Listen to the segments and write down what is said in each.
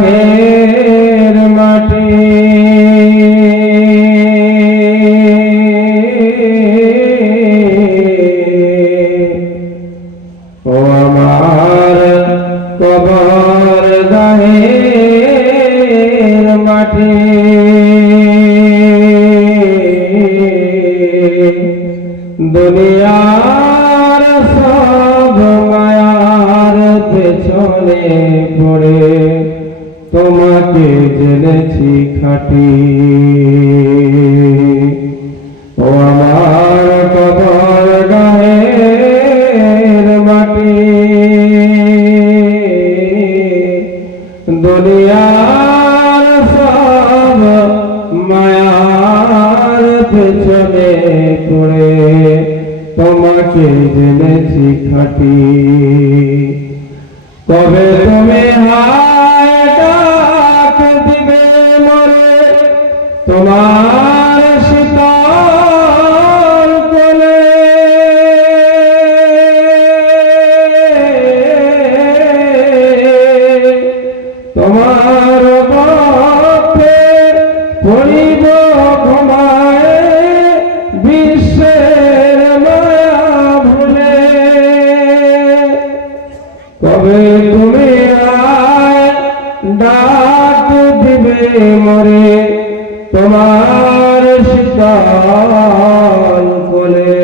গাহের মাটি ও আমার কবর গাহের মাটি দুনিয়ার সব মায়ার পেছনে পড়ে তোমাকে জেনেছি খাঁটি ও আমার কবর গায়ের মাটি দুনিয়ার সব মায়ার পেছনে পড়ে তোমাকে জেনেছি খাঁটি তবে তুমি হায় ডাক দিবে মরে তোমার শীতল কোলে তোমার পথে পড়িব ঘুমায় বিশ্বের মায়া ভুলে তবে তুমি আয় ডাক দিবে মরে তোমার শীতল কোলে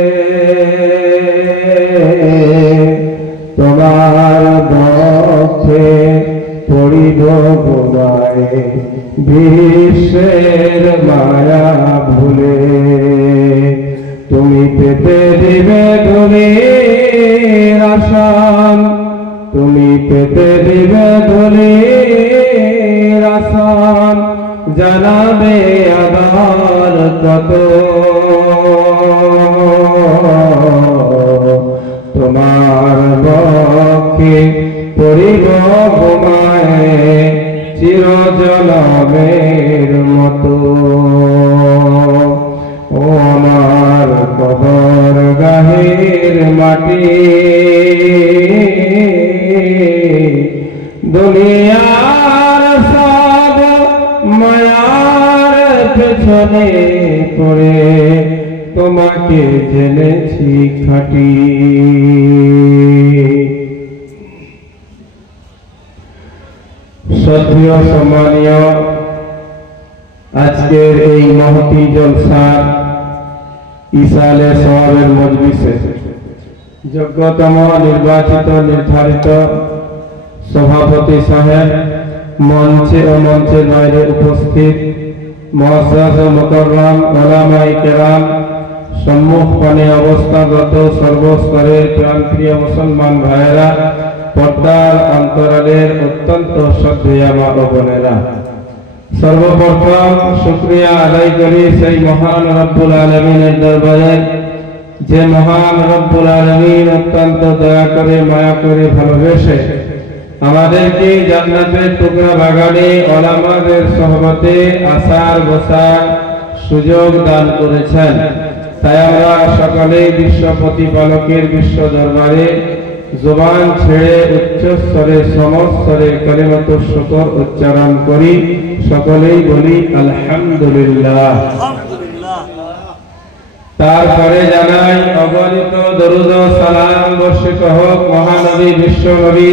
তোমার পথে পড়িব ঘুমায় বিশ্বের মায়া ভুলে তুমি পেতে দিবে ধুলির আসাম তুমি পেতে দিবে ধুলির আসাম জানাবে আবার কত তোমার বক্ষে পড়িব ঘুমায় চিরজনমের মতো ও আমার কবর গাহের মাটি দুনিয়ার সব মায়ার পেছনে পড়ে তোমাকে জেনেছি খাঁটি শ্রদ্ধেয় সম্মানীয় আজকের এই মহতি জলসার ইসালে সওয়াবের মজলিসে যোগ্যতম নির্বাচিত নির্ধারিত সভাপতি সাহেব মঞ্চে ও মঞ্চের বাইরে উপস্থিত মুআজ্জাজ ও মুকাররম উলামায়ে কেরাম সম্মুখপানে অবস্থানরত সর্বস্তরের প্রাণপ্রিয় মুসলমান ভাইয়েরা পর্দার অন্তরালের অত্যন্ত শ্রদ্ধেয় মা ও বোনেরা সর্বপ্রথম শুকরিয়া আদায় করি সেই মহান রব্বুল আলামিনের দরবারে যে মহান রব্বুল আলামিন অত্যন্ত দয়া করে মায়া করে ভালোবেসে আমাদেরকে জান্নাতের টুকরা বাগানে ওলামাদের সহবতে আসার বসার সুযোগ দান করেছেন তাই আমরা সকলে বিশ্ব প্রতিপালকের বিশ্ব দরবারে জবান ছেড়ে উচ্চস্বরে সমস্বরে কালিমাতুশ শুকর উচ্চারণ করি সকলেই বলি আলহামদুলিল্লাহ তারপরে জানাই অগণিত দরুদ ও সালাম বর্ষিত হোক মহানবী বিশ্ব নবী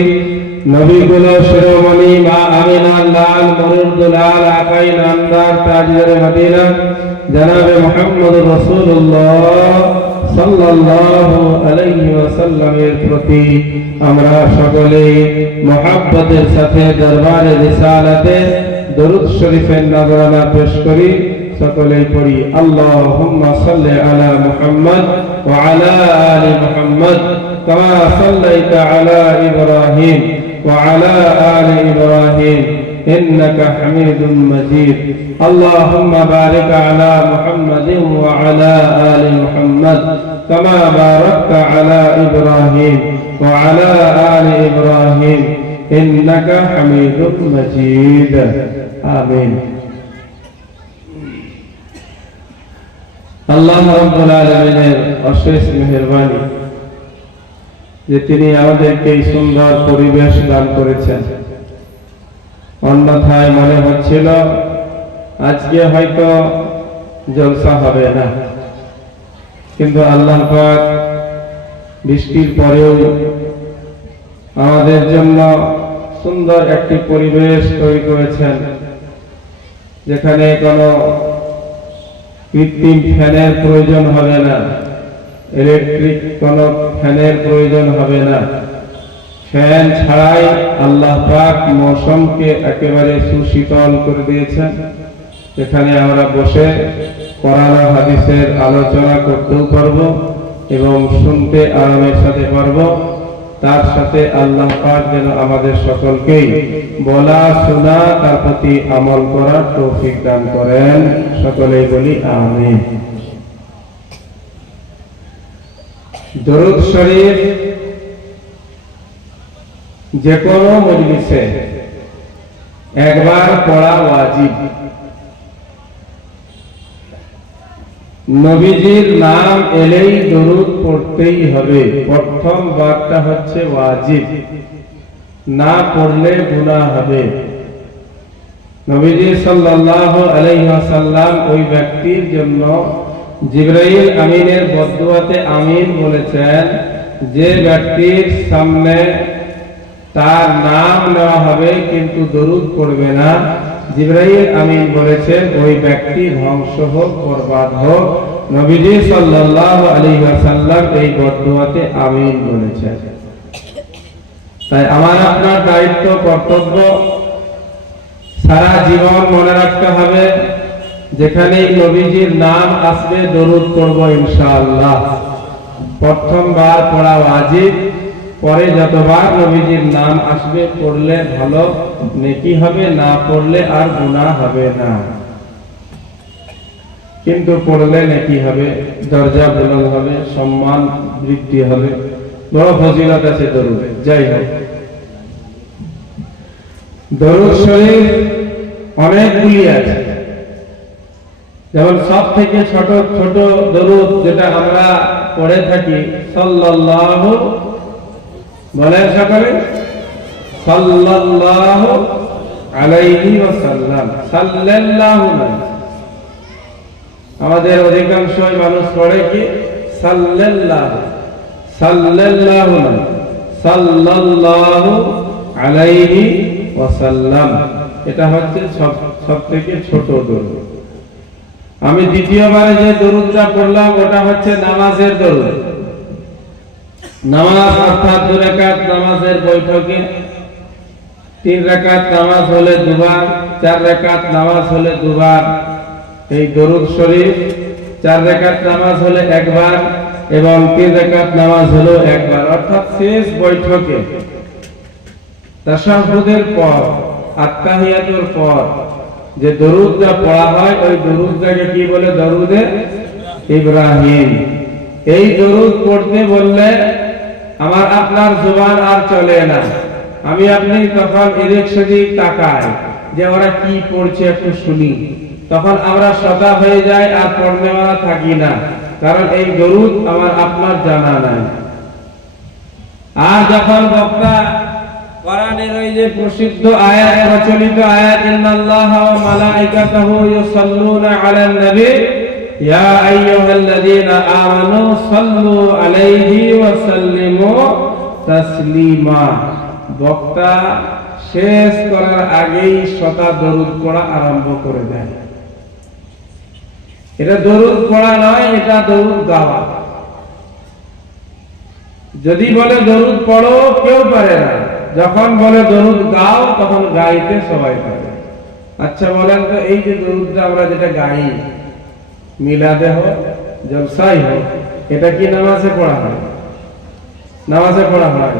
নবীগুলো শিরোমণি মা আমিনার লাল মরুরদুলাল আকাই নামদার তাজদারে মদিনা জনাবে মুহাম্মদুর রাসূলুল্লাহ সাল্লাল্লাহু আলাইহি ওয়াসাল্লামের প্রতি আমরা সকলে মুহাব্বতের সাথে দরবারে রিসালাতে দরুদ শরীফের নজরানা পেশ করি সকলেই পড়ি আল্লাহুম্মা সাল্লি আলা মুহাম্মদ ওয়া আলা আলি মুহাম্মদ কামা সাল্লাইতা আলা ইব্রাহিম ওয়া আলা আলি ইব্রাহিম ইন্নাকা হামিদুম মাজিদ আল্লাহুম্মা বারিক আলা মুহাম্মাদিন ওয়া আলা আলি মুহাম্মদ কামা বারাকতা আলা ইব্রাহিম ওয়া আলা আলি ইব্রাহিম ইন্নাকা হামিদুম মাজিদ আমিন আল্লাহ রাব্বুল আলামিনের অশেষ মেহেরবানি যে তিনি আমাদেরকে এই সুন্দর পরিবেশ দান করেছেন অন্যথায় মনে হচ্ছিল আজকে হয়তো জলসা হবে না, কিন্তু আল্লাহ পাক বৃষ্টির পরেও আমাদের জন্য সুন্দর একটি পরিবেশ তৈরি করেছেন, যেখানে কোনো কৃত্রিম ফ্যানের প্রয়োজন হবে না, ইলেকট্রিক কোনো ফ্যানের প্রয়োজন হবে না। ফ্যান ছাড়াই আল্লাহ পাক মৌসুমকে একেবারে সুশীতল করে দিয়েছেন। এখানে আমরা বসে কোরআন ও হাদিসের আলোচনা করতেও পারবো এবং শুনতে আরামের সাথে পারবো। তার সাথে আল্লাহ পাক যেন আমাদের সকলকেই বলা শোনা তার প্রতি আমল করার তৌফিক দান করেন। সকলেই বলি আমিন। দরুদ শরীফ যে কোনো মজলিসে একবার পড়া ওয়াজিব। নবীজির নাম এলেই দরুদ পড়তেই হবে। প্রথম বারটা হচ্ছে ওয়াজিব, না পড়লে গুনাহ হবে। নবীজি সাল্লাল্লাহু আলাইহি ওয়াসাল্লাম ওই ব্যক্তির জন্য জিবরাইল আমিনের বদদুয়াতে আমিন বলেছেন, যে ব্যক্তির সামনে তার নাম নেওয়া হবে কিন্তু দরুদ পড়বে না, জিবরাইল আমিন বলেছেন ওই ব্যক্তি ধ্বংস হোক, বরবাদ হোক। নবীজি সাল্লাল্লাহু আলাইহি ওয়াসাল্লাম এই বদদুয়াতে আমিন বলেছেন। তাই আমার আপনার দায়িত্ব, কর্তব্য সারা জীবন মনে রাখতে হবে, যেখানেই নবীজির নাম আসবে দরুদ পড়ব ইনশাআল্লাহ। প্রথমবার পড়া ওয়াজিব, পরে যতবার নবীজির নাম আসবে পড়লে ভালো নেকি হবে, না পড়লে আর গুনাহ হবে না। কিন্তু পড়লে নেকি হবে, দরজা বুলন্দ হবে, সম্মান বৃদ্ধি হবে, বড় ফজিলত আছে দরুদে। যাই হোক, দরুদ শরীফ অনেকগুলি আছে। যেমন সব থেকে ছোট ছোট দরুদ যেটা আমরা পড়ে থাকি, সাল্লাল্লাহু, বলেন সকলে, সাল্লাল্লাহু আলাইহি ওয়াসাল্লাম। সাল্লাল্লাহু না, আমাদের অধিকাংশ মানুষ পড়ে কি সাল্লাল্লাহু, সাল্লাল্লাহু না, সাল্লাল্লাহু আলাইহি ওয়াসাল্লাম। এটা হচ্ছে সব থেকে ছোট দরুদ। আমি দ্বিতীয়বারে যে দরুদটা পড়লাম ওটা হচ্ছে নামাজের দরুদ। নামাজ অর্থাৎ 2 রাকাত নামাজের বৈঠকে, 3 রাকাত নামাজ হলে দুবার, 4 রাকাত নামাজ হলে দুবার এই দরুদ শরীফ, 4 রাকাত নামাজ হলে একবার এবং 3 রাকাত নামাজ হলো একবার। অর্থাৎ শেষ বৈঠকে তাশাহুদের পর, আত্তাহিয়াতুর পর যে দরুদটা পড়া হয় ওই দরুদটাকে কি বলে? দরুদে ইব্রাহিম। এই দরুদ পড়তে বললে আমার আপনার জবান আর চলে না। আমি আপনি তখন এদিক সেদিক তাকাই যে ওরা কি পড়ছে একটু শুনি, তখন আমরা সদা হয়ে যাই আর পড়নেওয়ালা থাকি না, কারণ এই দরুদ আমার আপনার জানা নাই। আর যখন বক্তা কোরআনের ওই যে প্রসিদ্ধ আয়াত, প্রচলিত আয়াত, ইন্নাল্লাহা ওয়া মালাইকাতাহু ইউসাল্লুনা আলান নবী ইয়া আইয়ুহাল্লাযীনা আমানু সাল্লু আলাইহি ওয়া সাল্লিমু তাসলিমা, বক্তা শেষ করার আগেই শতা দরুদ পড়া আরম্ভ করে দেয়। এটা দরুদ পড়া নয়, এটা দরুদ গাওয়া। যদি বলে দরুদ পড়ো কেউ পারে না, যখন বলে দরুদ গাও তখন গাইতে সবাই পারে। আচ্ছা বলেন তো, এই যে দরুদটা আমরা যেটা গাই, মিলাদে হোক, জলসাই হোক, এটা কি নামাজে পড়া হয়? নামাজে পড়া হয়।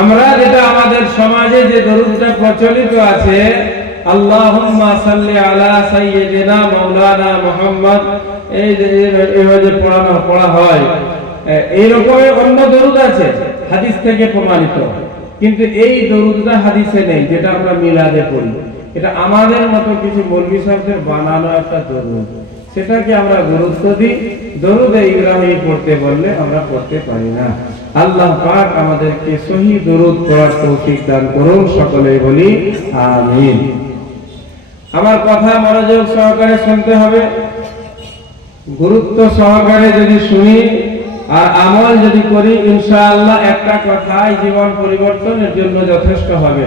আমরা যেটা আমাদের সমাজে যে দরুদটা প্রচলিত আছে, আল্লাহুম্মা সাল্লি আলা সাইয়্যিদিনা মাওলানা মুহাম্মদ, এই যে এইভাবে পড়া হয়। এইরকম অন্য দরুদ আছে হাদিস থেকে প্রমাণিত, কিন্তু এই দরুদটা হাদিসে নেই, যেটা আমরা মিলাদে পড়ি। এটা আমাদের মতো কিছু মৌলভী সাহেবদের বানানো একটা দরুদ, সেটাকে আমরা গুরুত্ব দিই। দরুদে ইব্রাহিম পড়তে বললে আমরা পড়তে পারি না। আল্লাহ পাক আমাদেরকে সহি দরুদ পড়ার তৌফিক দান করুন, সকলেই বলি আমিন। আমার কথা মনোযোগ সহকারে শুনতে হবে, গুরুত্ব সহকারে যদি শুনি আর আমল যদি করি, ইনশাআল্লাহ একটা কথাই জীবন পরিবর্তনের জন্য যথেষ্ট হবে।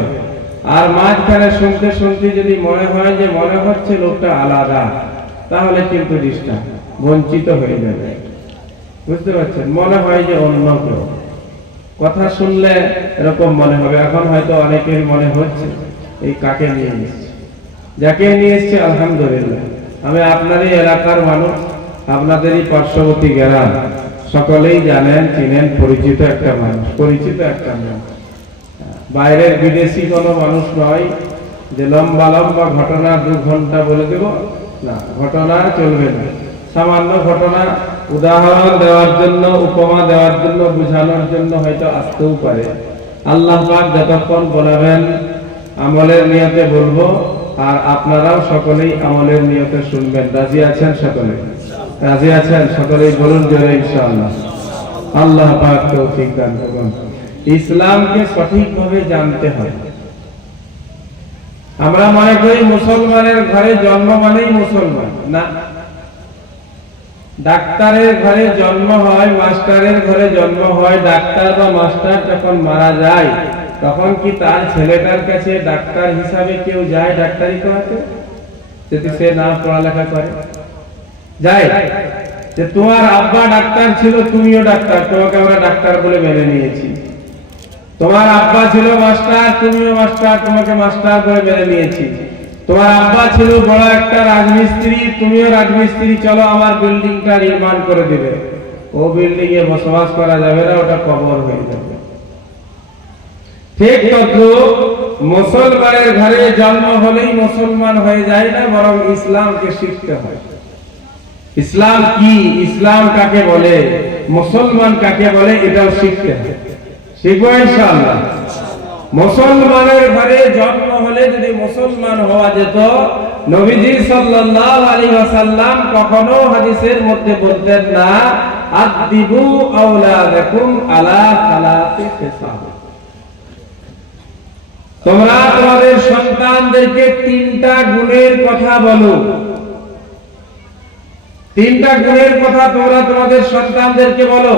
আর মাঝখানে শুনতে শুনতে যদি মনে হয় যে মনে হচ্ছে লোকটা আলাদা, তাহলে কিন্তু ডিস্টার্ব, বঞ্চিত হয়ে যাবে। বুঝতে পারছেন? মনে হয় যে অন্য কেউ কথা শুনলে এরকম মনে হবে। এখন হয়তো অনেকের মনে হচ্ছে এই কাকে নিয়ে এসছে, যাকে নিয়ে এসছে আলহামদুলিল্লাহ, আমি আপনারই এলাকার মানুষ, আপনাদেরই পার্শ্ববর্তী গ্রাম, সকলেই জানেন, চিনেন, পরিচিত একটা মানুষ, পরিচিত একটা মানুষ, বাইরের বিদেশি কোনো মানুষ নয় যে লম্বা লম্বা ঘটনা 2 ঘন্টা বলে দেব, না, ঘটনা চলবে না। সামান্য ঘটনা উদাহরণ দেওয়ার জন্য, উপমা দেওয়ার জন্য, বোঝানোর জন্য হয়তো আসতেও পারে। আল্লাহ পাক যতক্ষণ বলাবেন আমলের নিয়তে বলবো, আর আপনারাও সকলেই আমলের নিয়তে শুনবেন। রাজি আছেন সকলে? রাজি আছেন সকলেই? বলুন জোরে ইনশাআল্লাহ। আল্লাহ পাক তৌফিক দান করুন। ইসলামকে সঠিকভাবে জানতে হয়। আমরা মনে করি মুসলমানের ঘরে জন্ম মানেই মুসলমান, না। ডাক্তারের ঘরে জন্ম হয়, মাস্টারের ঘরে জন্ম হয়। ডাক্তার বা মাস্টার যখন মারা যায়, তখন কি তার ছেলেটার কাছে ডাক্তার হিসাবে কেউ যায় ডাক্তারি করাতে, যদি সে না পড়ালেখা করে? যায়? যে তোমার আব্বা ডাক্তার ছিল, তুমিও ডাক্তার, তোমাকে আমরা ডাক্তার বলে মেনে নিয়েছি। তোমার আব্বা ছিল মাস্টার, তুমিও মাস্টার, তোমাকে মাস্টার বলে মেনে নিয়েছি। তোমার আব্বা ছিল বড় একটা রাজমিস্ত্রি, তুমিও রাজমিস্ত্রি, চলো আমার বিল্ডিংটা নির্মাণ করে দিবে। ও বিল্ডিং এ বসবাস করা যাবে না, ওটা কবর হয়ে যাবে। ঠিক তদ্রূপ মুসলমানের ঘরে জন্ম হলেই মুসলমান হয়ে যায় না, বরং ইসলামকে শিখতে হয়। ইসলাম কি, ইসলাম কাকে বলে, মুসলমান কাকে বলে, এটাও শিখতে হয়। শিখবো ইনশাআল্লাহ। মুসলমানের ঘরে জন্ম হলে যদি মুসলমান হওয়া যেত, নবীজি সাল্লাল্লাহু আলাইহি ওয়াসাল্লাম কখনো হাদিসের মধ্যে বলতেন না, আদিবু আওলাদাকুম আলা সালাতি খিসাল, তোমরা তোমাদের সন্তানদেরকে 3টা গুণের কথা বলো। 3টা গুণের কথা তোমরা তোমাদের সন্তানদেরকে বলো।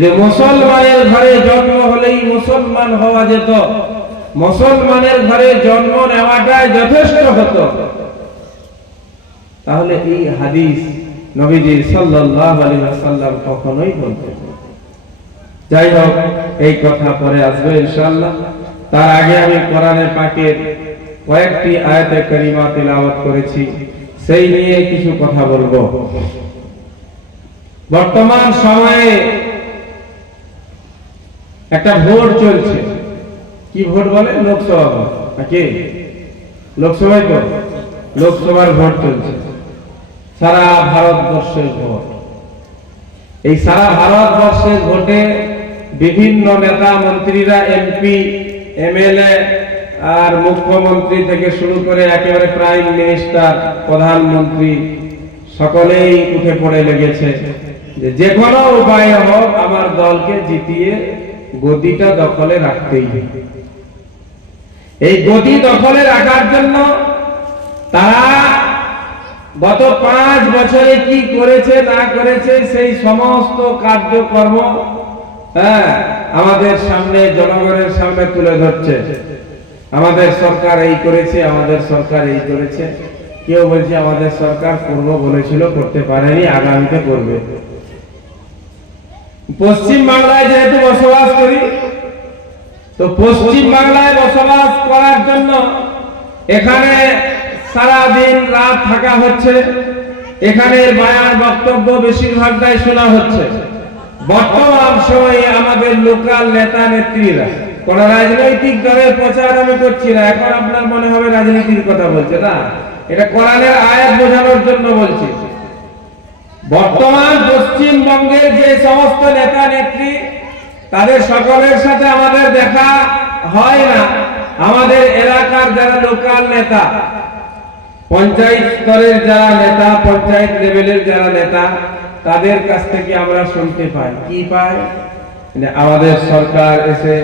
যে মুসলমানের ঘরে জন্ম হলেই মুসলমান হওয়া যেত, মুসলমানের ঘরে জন্ম নেওয়াটাই যথেষ্ট হতো, তাহলে এই হাদিস নবীজি সাল্লাল্লাহু আলাইহি ওয়াসাল্লাম কখনোই বলতেন না। যাই হোক, এই কথা পরে আসবে ইনশাআল্লাহ। তার আগে আমি কোরআনের পাকের কয়েকটি আয়াতে কারিমা তিলাওয়াত করেছি, সেই নিয়ে কিছু কথা বলবো। বর্তমান সময়ে একটা ভোট চলছে, কি ভোট বলে? লোকসভা ভোট। নাকি লোকসভায়? তো লোকসভার ভোট চলছে, সারা ভারতবর্ষের ভোট। এই সারা ভারতবর্ষের ভোটে বিভিন্ন নেতা মন্ত্রীরা, এমপি, এমএলএ আর মুখ্যমন্ত্রী থেকে শুরু করে একেবারে প্রাইম মিনিস্টার, প্রধানমন্ত্রী, সকলেই উঠে পড়ে লেগেছে যে কোনো উপায়ে হোক আমার দলকে জিতিয়ে গদিটা দখলে রাখতেই হবে। এই গদি দখলে রাখার জন্য তারা গত 5 বছরে কি করেছে না করেছে সেই সমস্ত কার্যকর্ম আমাদের সামনে, জনগণের সামনে তুলে ধরছে। আমাদের সরকার এই করেছে, আমাদের সরকার এই করেছে। কেউ বলছে আমাদের সরকার করব বলেছিল, করতে পারেনি, আগামীতে করবে। পশ্চিম বাংলায় যেহেতু বসবাস করি, তো পশ্চিম বাংলায় বসবাস করার জন্য এখানে সারা দিন রাত থাকা হচ্ছে, এখানে বায়ান বক্তব্য বেশিরভাগটাই শোনা হচ্ছে। বর্তমান সময়ে আমাদের লোকাল নেতা নেত্রীরা, কোন রাজনৈতিক দলের প্রচার আমি করছি না, এখন আপনার মনে হবে রাজনীতির কথা বলছে, না, এটা কোরআনের আয়াত বোঝানোর জন্য বলছি। বর্তমান পশ্চিমবঙ্গের যে সমস্ত নেতা নেত্রী, তাদের সকলের সাথে আমাদের দেখা হয় না। আমাদের এলাকার যারা লোকাল নেতা, পঞ্চায়েত স্তরের যারা নেতা, পঞ্চায়েত লেভেলের যারা নেতা, তাদের কাছ থেকে আমরা শুনতে পাই, কি পাই? আমাদের সরকার এসে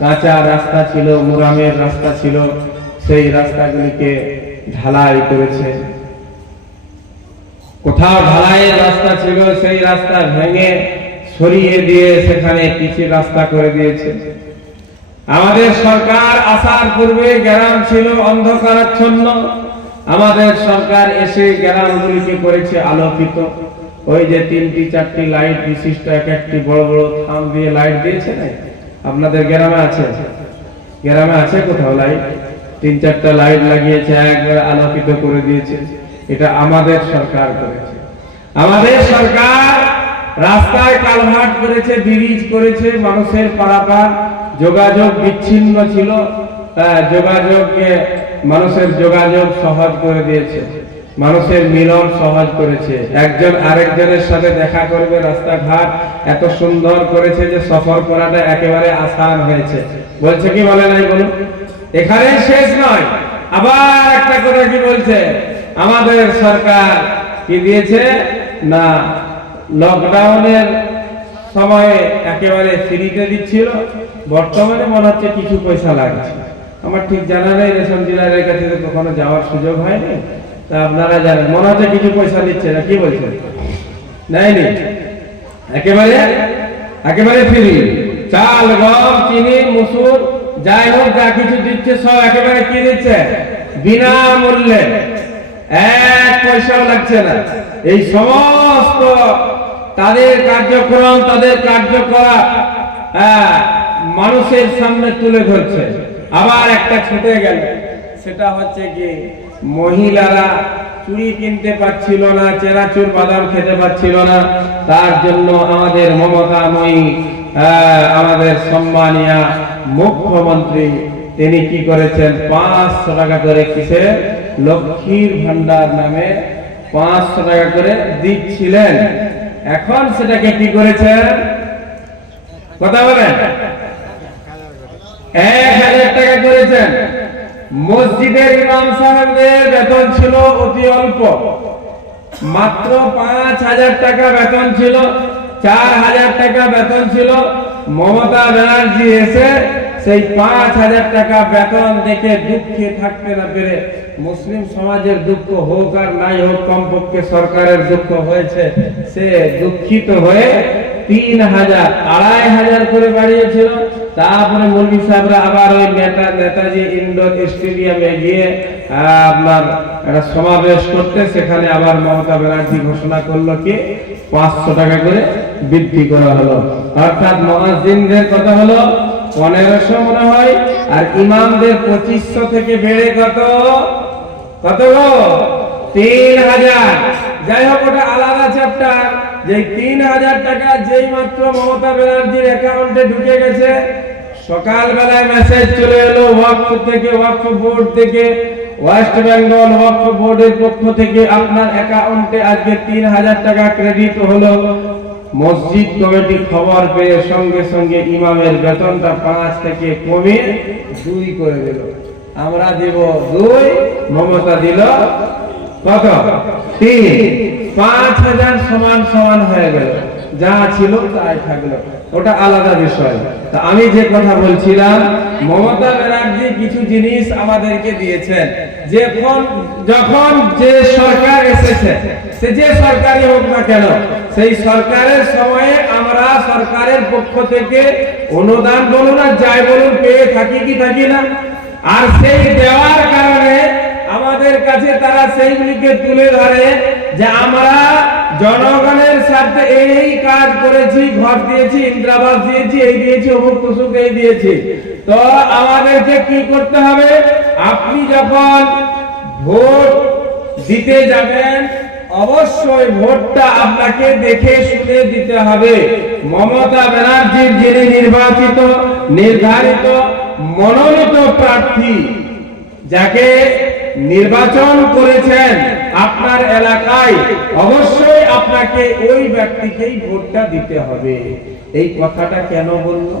কাঁচা রাস্তা ছিল, মুরামের রাস্তা ছিল, সেই রাস্তাগুলিকে ঢালাই করেছে। কোথাও ঢালাইয়ের রাস্তা ছিল, সেই রাস্তা ভেঙে সরিয়ে দিয়ে সেখানে পিচের রাস্তা করে দিয়েছে। আমাদের সরকার আসার পূর্বে গ্রাম ছিল অন্ধকারাচ্ছন্ন, আমাদের সরকার এসে গ্রামগুলিকে করেছে আলোকিত। ওই যে 3টি 4টি লাইট বিশিষ্ট এক একটি বড় বড় থাম দিয়ে লাইট দিয়েছে না, আপনাদের গ্রামে আছে? গ্রামে আছে কোথাও লাইট? 3-4টা লাইট লাগিয়েছে, একবার আলোকিত করে দিয়েছে। এটা আমাদের সরকার করেছে। আমাদের সরকার রাস্তায় কালভার্ট করেছে, ব্রিজ করেছে, মানুষের পারাপার যোগাযোগ বিচ্ছিন্ন ছিল, মানুষের যোগাযোগ সহজ করে দিয়েছে, মানুষের মিলন সহজ করেছে। একজন আরেকজনের সাথে দেখা করবে, রাস্তাঘাট এত সুন্দর করেছে যে সফর করাটা একেবারে আসান হয়েছে। বলছে কি বলে নাই বলুন? এখানে শেষ নয়, আবার একটা কথা কি বলছে, আমাদের সরকার কি দিয়েছে না, লকডাউনের সময়ে একেবারে ফ্রিতে দিচ্ছিল, বর্তমানে মনে হচ্ছে কিছু পয়সা লাগছে। আমার ঠিক জানা নেই, রেশন ডিলারের কাছে তো কখনো যাওয়ার সুযোগ হয়নি, তা আপনারা জানেন মনে হচ্ছে কিছু পয়সা দিচ্ছে না, কি বলছেন? নেয়নি, একেবারে ফ্রি। চাল, গম, চিনি, মুসুর যাই হোক যা কিছু দিচ্ছে সব একেবারে কি দিচ্ছে? বিনামূল্যে, 1 পয়সাও লাগছে না। এই সমস্ত তাদের কার্যক্রম, তাদের কার্যকলাপ মানুষের সামনে তুলে ধরছে। আবার একটা ছুটে গেল, সেটা হচ্ছে কি, মহিলারা চুড়ি কিনতে পারছিল না, চেনাচুর বাদাম খেতে পারছিল না, তার জন্য আমাদের মমতাময়ী আমাদের সম্মানীয় মুখ্যমন্ত্রী তিনি কি করেছেন, 500 টাকা করে কিসে, লক্ষ্মীর ভান্ডার নামে 500 টাকা করে দিচ্ছিলেন। এখন সেটাকে কি করেছেন, কথা বলেন, 1000 টাকা করেছেন। মসজিদের ইমাম সাহেবদের বেতন ছিল অতি অল্প, মাত্র 5000 টাকা বেতন ছিল, 4000 টাকা বেতন ছিল। মমতা ব্যানার্জি এসে সেই 5000 টাকা বেতন দেখে দুঃখে থাকতে না পেরে, মুসলিম সমাজের দুঃখ হোক আর নাই হোক, কমপক্ষে সরকারের দুঃখ হয়েছে, সে দুঃখিত হয়ে 3000, 2500 করে বাড়িয়েছিল। তারপরে মৌলভী সাহেবরা আবার ওই নেতাজি ইন্ডোর স্টেডিয়ামে গিয়ে আপনার একটা সমাবেশ করতে, সেখানে আবার মমতা ব্যানার্জি ঘোষণা করলো কি 500 টাকা করে বৃদ্ধি করা হলো। অর্থাৎ মুয়াজ্জিনদের কথা হলো 1500 মনে হয়, আর ইমামদের 2500 থেকে বেড়ে কত গো 3000। যাই হোক, ওটা আলাদা চ্যাপ্টার। যে 3000 টাকা যেই মাত্র মমতা ব্যানার্জির অ্যাকাউন্টে ঢুকে গেছে, সকালবেলায় মেসেজ চলে এলো ওয়াকফ থেকে, ওয়াকফ বোর্ড থেকে, ওয়েস্ট বেঙ্গল ওয়াকফ বোর্ডের পক্ষ থেকে আপনার অ্যাকাউন্টে আজকে 3000 টাকা ক্রেডিট হলো। মসজিদ কমিটি খবর পেয়ে সঙ্গে সঙ্গে ইমামের বেতনটা 5 থেকে কমিয়ে 2 করে দিল। আমরা দেব 2, মমতা দিল কত? 3। 5000 সমান সমান হয়ে গেল, যা ছিল তাই থাকলো, ওটা আলাদা বিষয়। তা আমি যে কথা বলছিলাম, মমতা ব্যানার্জি কিছু জিনিস আমাদেরকে দিয়েছেন। যখন যে সরকার এসেছে, সে যে সরকারই হোক না কেন, সেই সরকারের সময়ে আমরা সরকারের পক্ষ থেকে অনুদান বলুন আর যাই বলুন পেয়ে থাকি কি থাকি না। আর সেই দেওয়ার কারণে আমাদের কাছে তারা সেইগুলিকে তুলে ধরে যে আমরা জনগণের সাথে এই কাজ করেছি, ঘর দিয়েছি, ইন্দিরাবাস দিয়েছি, এই দিয়েছি, অমুক তসুক এই দিয়েছি। তো আমাদেরকে কি করতে হবে, আপনি যখন ভোট দিতে যাবেন অবশ্যই ভোটটা আপনাকে দেখে শুনে দিতে হবে। মমতা ব্যানার্জির যিনি নির্বাচিত, নির্ধারিত, মনোনীত প্রার্থী, যাকে নির্বাচন করেছেন আপনার এলাকায়, অবশ্যই আপনাকে ওই ব্যক্তিকেই ভোটটা দিতে হবে। এই কথাটা কেন বললো?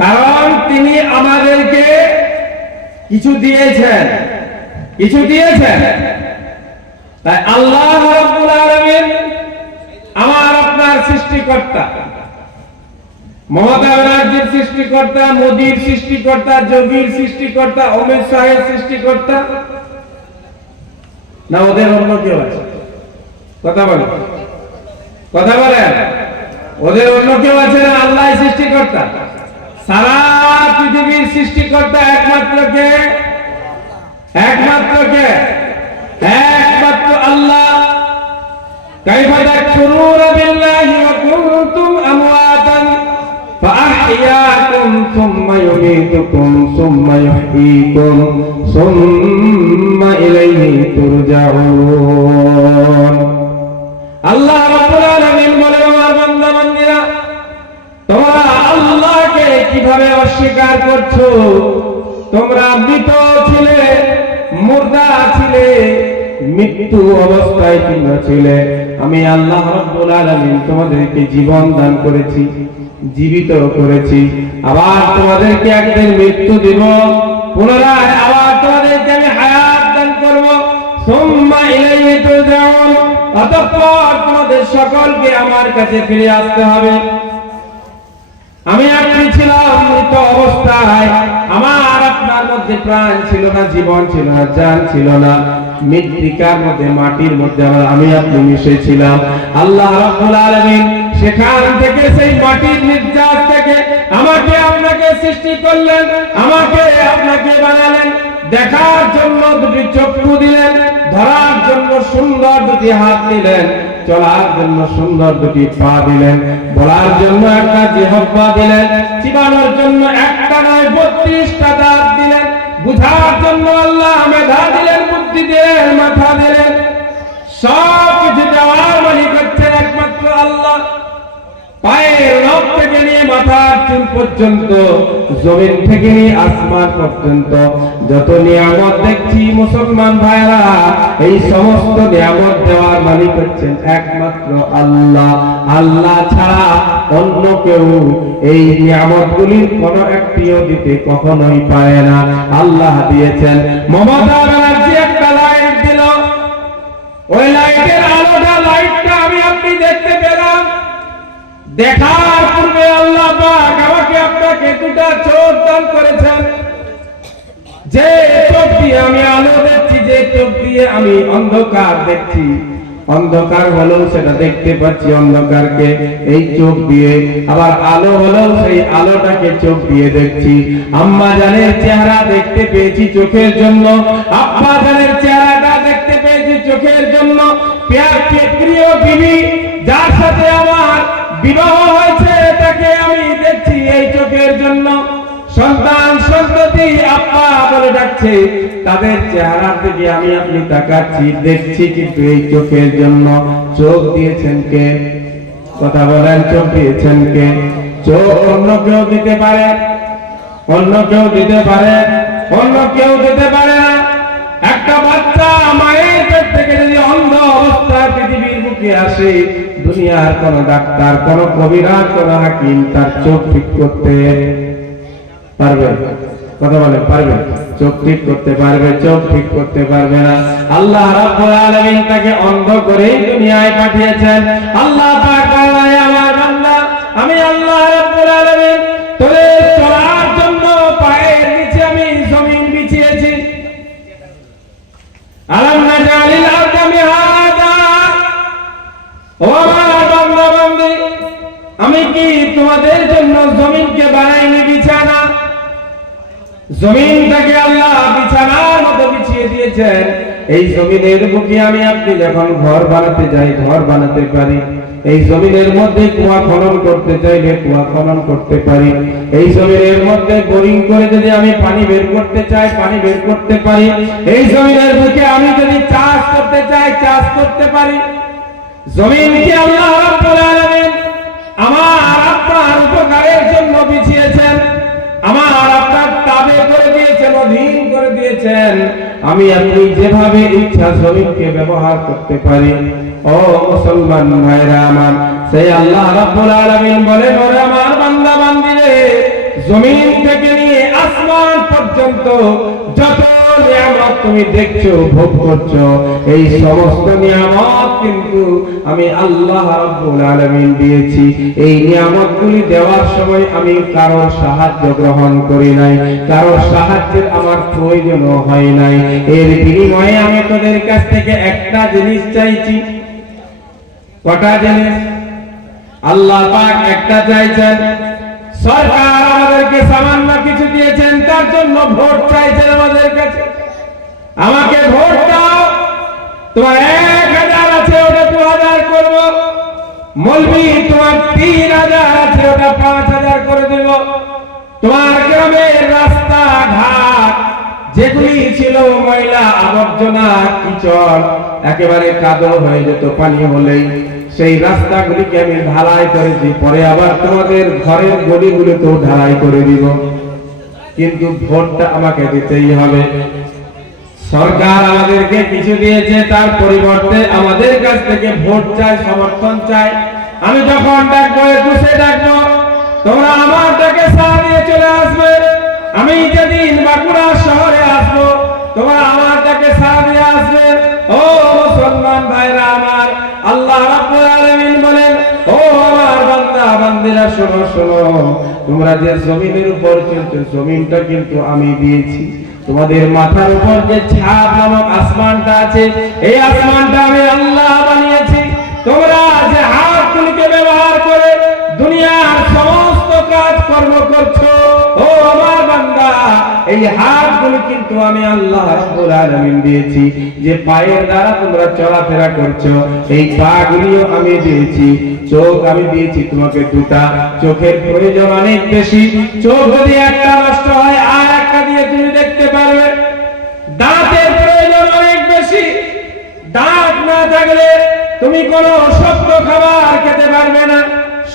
কারণ তিনি আমাদেরকে কিছু দিয়েছেন। তাই আল্লাহ রাব্বুল আলামিন আমার আপনার সৃষ্টিকর্তা, মমতা ব্যানার্জির সৃষ্টিকর্তা, মোদীর সৃষ্টিকর্তা, যোগীর সৃষ্টিকর্তা, অমিত শাহের সৃষ্টিকর্তা, না ওদের অন্য কেউ আছে? কথা বলেন, কথা বলেন, ওদের অন্য কেউ আছে না? আল্লাহ সৃষ্টিকর্তা। সারা পৃথিবীর সৃষ্টিকর্তা একমাত্র কে? একমাত্র কে? একমাত্র আল্লাহ। কাইফা তাকফুরুনা বিল্লাহি ওয়া কুনতুম আমওয়াতান ফাআহইয়াকুম সুম্মা ইউমীতুকুম সুম্মা ইউহয়ীকুম সুম্মা ইলাইহি তুরজাউন। আল্লাহ রাব্বুল আলামিন বলেন, আমার বান্দা বান্দীরা, তোমরা আল্লাহকে কিভাবে অস্বীকার করছো? তোমরা মৃত ছিলে, মুর্দা ছিলে, মৃত্যু অবস্থায় তোমরা ছিলে। আমি আল্লাহ রাব্বুল আলামিন তোমাদেরকে জীবন দান করেছি, জীবিত করেছি, আবার তোমাদেরকে একদিন মৃত্যু দিব, পুনরায় আবার তোমাদেরকে আমি হায়াত দান করব। সুম্মা ইলাইহি তুরজাউন, অতঃপর তোমাদের সকলকে আমার কাছে ফিরে আসতে হবে। আমি আপনি ছিলাম মৃত অবস্থায়, আমার আপনার মধ্যে প্রাণ ছিল না, জীবন ছিল না, জান ছিল না, মৃত্তিকার মধ্যে, মাটির মধ্যে আমি আপনি মিশেছিলাম। আল্লাহ রাব্বুল আলামিন সেখান থেকে, সেই মাটির নির্যাস থেকে আমাকে আপনাকে সৃষ্টি করলেন, আমাকে আপনাকে বানালেন, দেখার জন্য দুটি চক্ষু দিলেন, ধরার জন্য সুন্দর দুটি হাত দিলেন, চলার জন্য সুন্দর দুটি পা দিলেন, বলার জন্য একটা জিহ্বা দিলেন, চিবানোর জন্য একটা নয় 32টা দাঁত দিলেন, বুঝার জন্য আল্লাহ মেধা দিলেন, বুদ্ধি দিলেন, মাথা দিলেন। সব কিছু দেওয়ার মালিক হচ্ছেন একমাত্র আল্লাহ। পায়ের নখ থেকে নিয়ে মাথার চুল পর্যন্ত, জমিন থেকে নিয়ে আসমান পর্যন্ত যত নিয়ামত দেখছি মুসলমান ভাইরা, এই সমস্ত নিয়ামত দেওয়ার মালিক হচ্ছেন একমাত্র আল্লাহ। আল্লাহ ছাড়া অন্য কেউ এই নিয়ামতগুলির কোনো একটিও দিতে কখনোই পারে না। আল্লাহ দিয়েছেন। মমতা ব্যানার্জি একটা লাইট দিল, ওই লাইটের আলোটা, লাইটটা আমি আপনি দেখতে পেলাম। দেখার পূর্বে আল্লাহ পাক আমাকে আপনাকে দুটা চোখ দান করেছেন। যে চোখ দিয়ে আমি আলো দেখছি, যে চোখ দিয়ে আমি অন্ধকার দেখছি, অন্ধকার হলেও সেটা দেখতে পাচ্ছি অন্ধকারকে এই চোখ দিয়ে, আবার আলো হলেও সেই আলোটাকে চোখ দিয়ে দেখছি। আম্মা জানের চেহারা দেখতে পেয়েছি চোখের জন্য, আব্বা জানের চেহারাটা দেখতে পেয়েছি চোখের জন্য, প্রিয় বিবি যার সাথে আমার বিবাহ হয়েছে তাকে আমি দেখছি এই চোখের জন্য। সন্তান সন্ততি আব্বা বলে ডাকছে, তাদের চেহারার দিকে আমি আপনি তাকাচ্ছি, দেখছি, কিন্তু এই চোখের জন্য। চোখ দিয়েছেন কে? কথা বলেন, চোখ দিয়েছেন কে? চোখ অন্য কেউ দিতে পারে? অন্য কেউ দিতে পারে? অন্য কেউ দিতে পারে না। একটা বাচ্চা মায়ের পেট থেকে যদি অন্ধ অবস্থায় পৃথিবীর বুকে আসে, দুনিয়ার কোন ডাক্তার, কোন কবিরাজ, কোন হাকিম তার চোখ ঠিক করতে পারবে? কথা বলেন, পারবে? চোখ ঠিক করতে পারবে? চোখ ঠিক করতে পারবে না। আল্লাহ রাব্বুল আলামিন তাকে অন্ধ করে দুনিয়ায় পাঠিয়েছেন। আল্লাহ পাক বলেন, আমার বান্দা, আমি আল্লাহ রাব্বুল আলামিন তোদের চলার জন্য পায়ের নিচে আমি জমিন বিছিয়েছি। আলাম নাজালিল আরদা মিহাদা, ও আমার বান্দা বান্দি, আমি কি তোমাদের জন্য জমিনকে বানাইনি বিছানা? জমিনটাকে আল্লাহ বিছানার মতো বিছিয়ে দিয়েছেন। এই জমিনের বুকে আমি আপনি যখন ঘর বানাতে যাই, ঘর বানাতে পারি। এই জমিনের মধ্যে কুয়া খনন করতে চাইলে কুয়া খনন করতে পারি। এই জমিনের মধ্যে বোরিং করে যদি আমি পানি বের করতে চাই, পানি বের করতে পারি। এই জমিনের বুকে আমি যদি চাষ করতে চাই, চাষ করতে পারি। জমিনকে আল্লাহ রাব্বুল আলামিন আমার আপনার উপকারের জন্য বিছিয়েছেন, আমার আপনার তাবে করে দিয়েছেন, অধীন করে দিয়েছেন। আমি আপনি যেভাবে ইচ্ছা জমিনকে ব্যবহার করতে পারি। ও মুসলমান ভাইরা আমার, সেই আল্লাহ রাব্বুল আলামিন বলে, ওরে আমার বান্দা বান্দিরে, জমিন থেকে নিয়ে আসমান পর্যন্ত যত নিয়ামত তুমি দেখছো, ভোগ করছো, এই সমস্ত নিয়ামত কিন্তু আমি আল্লাহ রাব্বুল আলামিন দিয়েছি। এই নিয়ামতগুলি দেওয়ার সময় আমি কারোর সাহায্য গ্রহণ করি নাই, কারোর সাহায্যের আমার প্রয়োজনও হয় নাই। এর বিনিময়ে আমি তোদের কাছ থেকে একটা জিনিস চাইছি। কটা জিনিস? আল্লাহ পাক একটা চাইছেন, সরকার আমাদেরকে সামান্য কিছু দিয়েছেন, তার জন্য ভোট চাইছেন আমাদের কাছে। আমাকে ভোট দাও, তোমার 1000 আছে ওটা 2000 করব, মৌলবি তোমার 3000 আছে ওটা 5000 করে দেব, তোমার গ্রামের রাস্তা ঘাট যেগুলি ছিল ময়লা আবর্জনা কিচড় একেবারে কাদো হয়ে যেত পানি হলেই, সেই রাস্তাগুলিকে আমি ঢালাই করেছি, পরে আবার তোমাদের ঘরের গলিগুলোতেও ঢালাই করে দিব। কিন্তু ভোটটা আমাকে দিতেই হবে। সরকার আমাদেরকে কিছু দিয়েছে, তার পরিবর্তে আমাদের কাছ থেকে ভোট চাই, সমর্থন চাই। আমি যখন ডাকবো, 21-এ ডাকবো, তোমরা আমার ডাকে সাড়া দিয়ে চলে আসবে। আমি যেদিন বাঁকুড়া শহরে আসবো, তোমরা আমার ডাকে সাড়া দিয়ে আসবে। ও মুসলমান ভাইরা আমার, আল্লাহ রাব্বুল আলামিন বলেন, ও আমার বান্দা বান্দিরা শোনো শোনো, তোমরা যে জমিনের উপর চলছো, জমিনটা কিন্তু আমি দিয়েছি। তোমাদের মাথার উপর যে ছাদ নামক আসমানটা আছে, এই আসমানটা আমি আল্লাহ বানিয়েছি। তোমরা যে হাতগুলিকে ব্যবহার করে দুনিয়ার সমস্ত কাজ কর্ম করছো, ও আমার বান্দা, এই হাতগুলি কিন্তু আমি আল্লাহ রাব্বুল আলামিন দিয়েছি। যে পায়ের দ্বারা তোমরা চলাফেরা করছো, এই পাগুলিও আমি দিয়েছি। চোখ আমি দিয়েছি তোমাকে দুটা, চোখের প্রয়োজন অনেক বেশি। চোখ যদি একটা নষ্ট হয় আর একটা দিয়ে তুমি দেখতে পারবে। দাঁতের প্রয়োজন অনেক বেশি, দাঁত না থাকলে তুমি কোনো শক্ত খাবার খেতে পারবে না।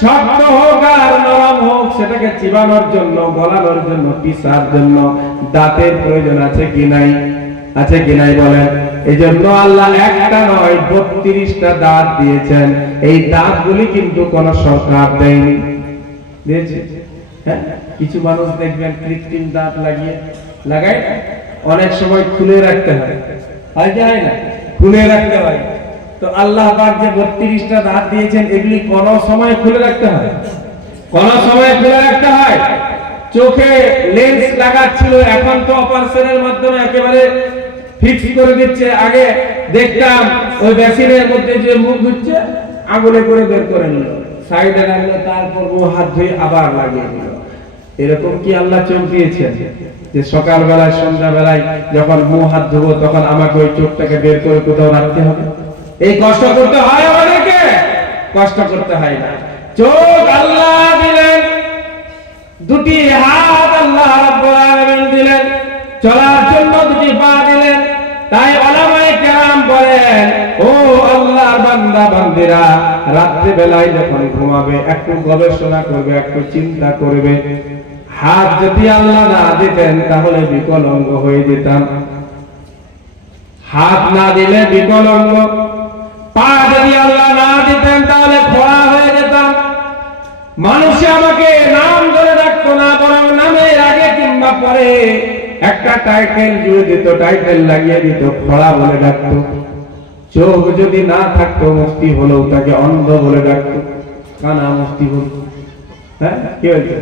শক্ত হোক আর নরম হোক, সেটাকে চিবানোর জন্য, গলানোর জন্য, পিসার জন্য দাঁতের প্রয়োজন আছে কি নাই? আছে কি নাই বলেন? এই জন্য আল্লাহ একটা নয় 32টা দাঁত দিয়েছেন। এই দাঁতগুলি কিন্তু কোন সরকার দেয়নি, দিয়েছে। হ্যাঁ, কিছু মানুষ দেখবেন কৃত্রিম দাঁত লাগায়, অনেক সময় খুলে রাখতে হয়, হয় যায় না, খুলে রাখতে হয়। তো আল্লাহ পাক যে 32টা দাঁত দিয়েছেন, এগুলি কোন সময় খুলে রাখতে হয়? কোন সময় খুলে রাখতে হয়? চোখে লেন্স লাগাচ্ছিল, এখন তো অপারেশনের মাধ্যমে একেবারে ফিক্স করে দিচ্ছে। আগে দেখতাম ওই বেসিনের মধ্যে যে মুখ হচ্ছে, আঙুলে করে বের করে নিল, সাইডে রাখলো, তারপর মুখ হাত ধুয়ে আবার লাগিয়ে দিল। এরকম কি আল্লাহ চোখ দিয়েছেন যে সকালবেলায় সন্ধ্যাবেলায় যখন মুখ হাত ধুবো তখন আমাকে ওই চোখটাকে বের করে কোথাও রাখতে হবে? এই কষ্ট করতে হয় আমাদেরকে? কষ্ট করতে হয় না। চোখ আল্লাহ দিলেন, দুটি হাত আল্লাহ রাব্বুল আলামিন দিলেন, চলার জন্য দুটি পা দিলেন। তাই উলামায়ে কেরাম বলেন, ও আল্লাহর বান্দা বান্দিরা, রাত্রি বেলায় যখন ঘুমাবে একটু গবেষণা করবে, একটু চিন্তা করবে। হাত যদি আল্লাহ না দিতেন তাহলে বিকলাঙ্গ হয়ে যেতাম। হাত না দিলে বিকলাঙ্গ, পা যদি আল্লাহ না দিতেন তাহলে খোড়া হয়ে যেতাম। মানুষে আমাকে নাম ধরে ডাকতো না, বরং নামের আগে কিংবা পরে একটা টাইটেল জুড়ে দিত, টাইটেল লাগিয়ে দিত, খোড়া বলে ডাকতো। চোখ যদি না থাকতো, মুফতি হলেও তাকে অন্ধ বলে ডাকতো, কানা মুফতি হল। হ্যাঁ, কি হয়েছে?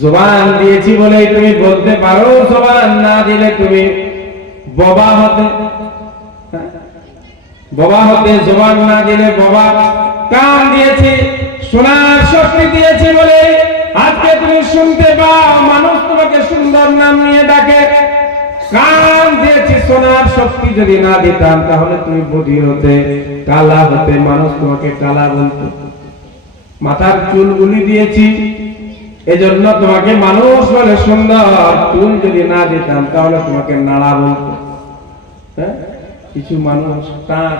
জবান দিয়েছি বলেই তুমি বলতে পারো, জবান না দিলে তুমি বোবা হতে। বোবা হতে, জবান না দিলে বোবা। কান দিয়েছি, শোনার শক্তি দিয়েছি বলে আজকে তুমি শুনতে পাও, মানুষ তোমাকে সুন্দর নাম নিয়ে ডাকে। কান দিয়েছি, শোনার শক্তি যদি না দিতাম তাহলে তুমি বধির হতে, কালা হতে, মানুষ তোমাকে কালা বলতো। মাথার চুলগুলি দিয়েছি, এজন্য তোমাকে মানুষ বলে সুন্দর। চুল যদি না দিতাম তাহলে তোমাকে নাড়া বলতো। হ্যাঁ, কিছু মানুষ টাক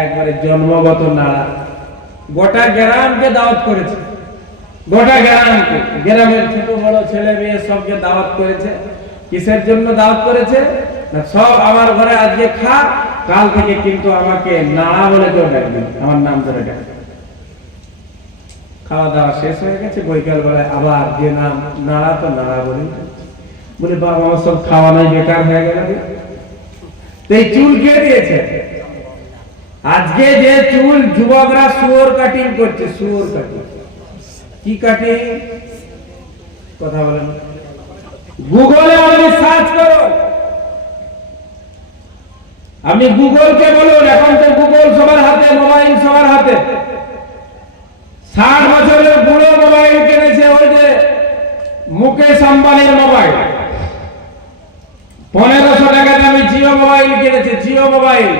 একবারে জন্মগত নাড়া। গোটা গ্রামকে দাওয়াত করেছে, গোটা গ্রামকে, গ্রামের ছোট বড় ছেলে মেয়ে সবকে দাওয়াত করেছে। কিসের জন্য দাওয়াত করেছে? না, সব আমার ঘরে আজকে খা, কাল থেকে কিন্তু আমাকে নাড়া বলে কেউ ডাকবে, আমার নাম ধরে ডাকবে। খাওয়া দাওয়া শেষ হয়ে গেছে, বৈকাল বেলায় আবার যে নাম নাড়া, তো নাড়া বলে বলে বাবা আমার সব খাওয়া নাই, বেকার হয়ে গেল। তো এই চুল কে দিয়েছে? আজকে যে চুল যুবকরা শুয়োর কাটিং করছে, শুয়োর কাটিং। কি কাটিং? কথা বলেন। গুগলে আপনি সার্চ করুন, আপনি গুগলকে বলুন, এখন তো গুগল সবার হাতে, মোবাইল সবার হাতে। 60 বছরের বুড়ো মোবাইল কিনেছে, ওই যে মুকেশ আম্বানির মোবাইল। 1500 টাকা দামি জিও মোবাইল কিনেছে, জিও মোবাইল।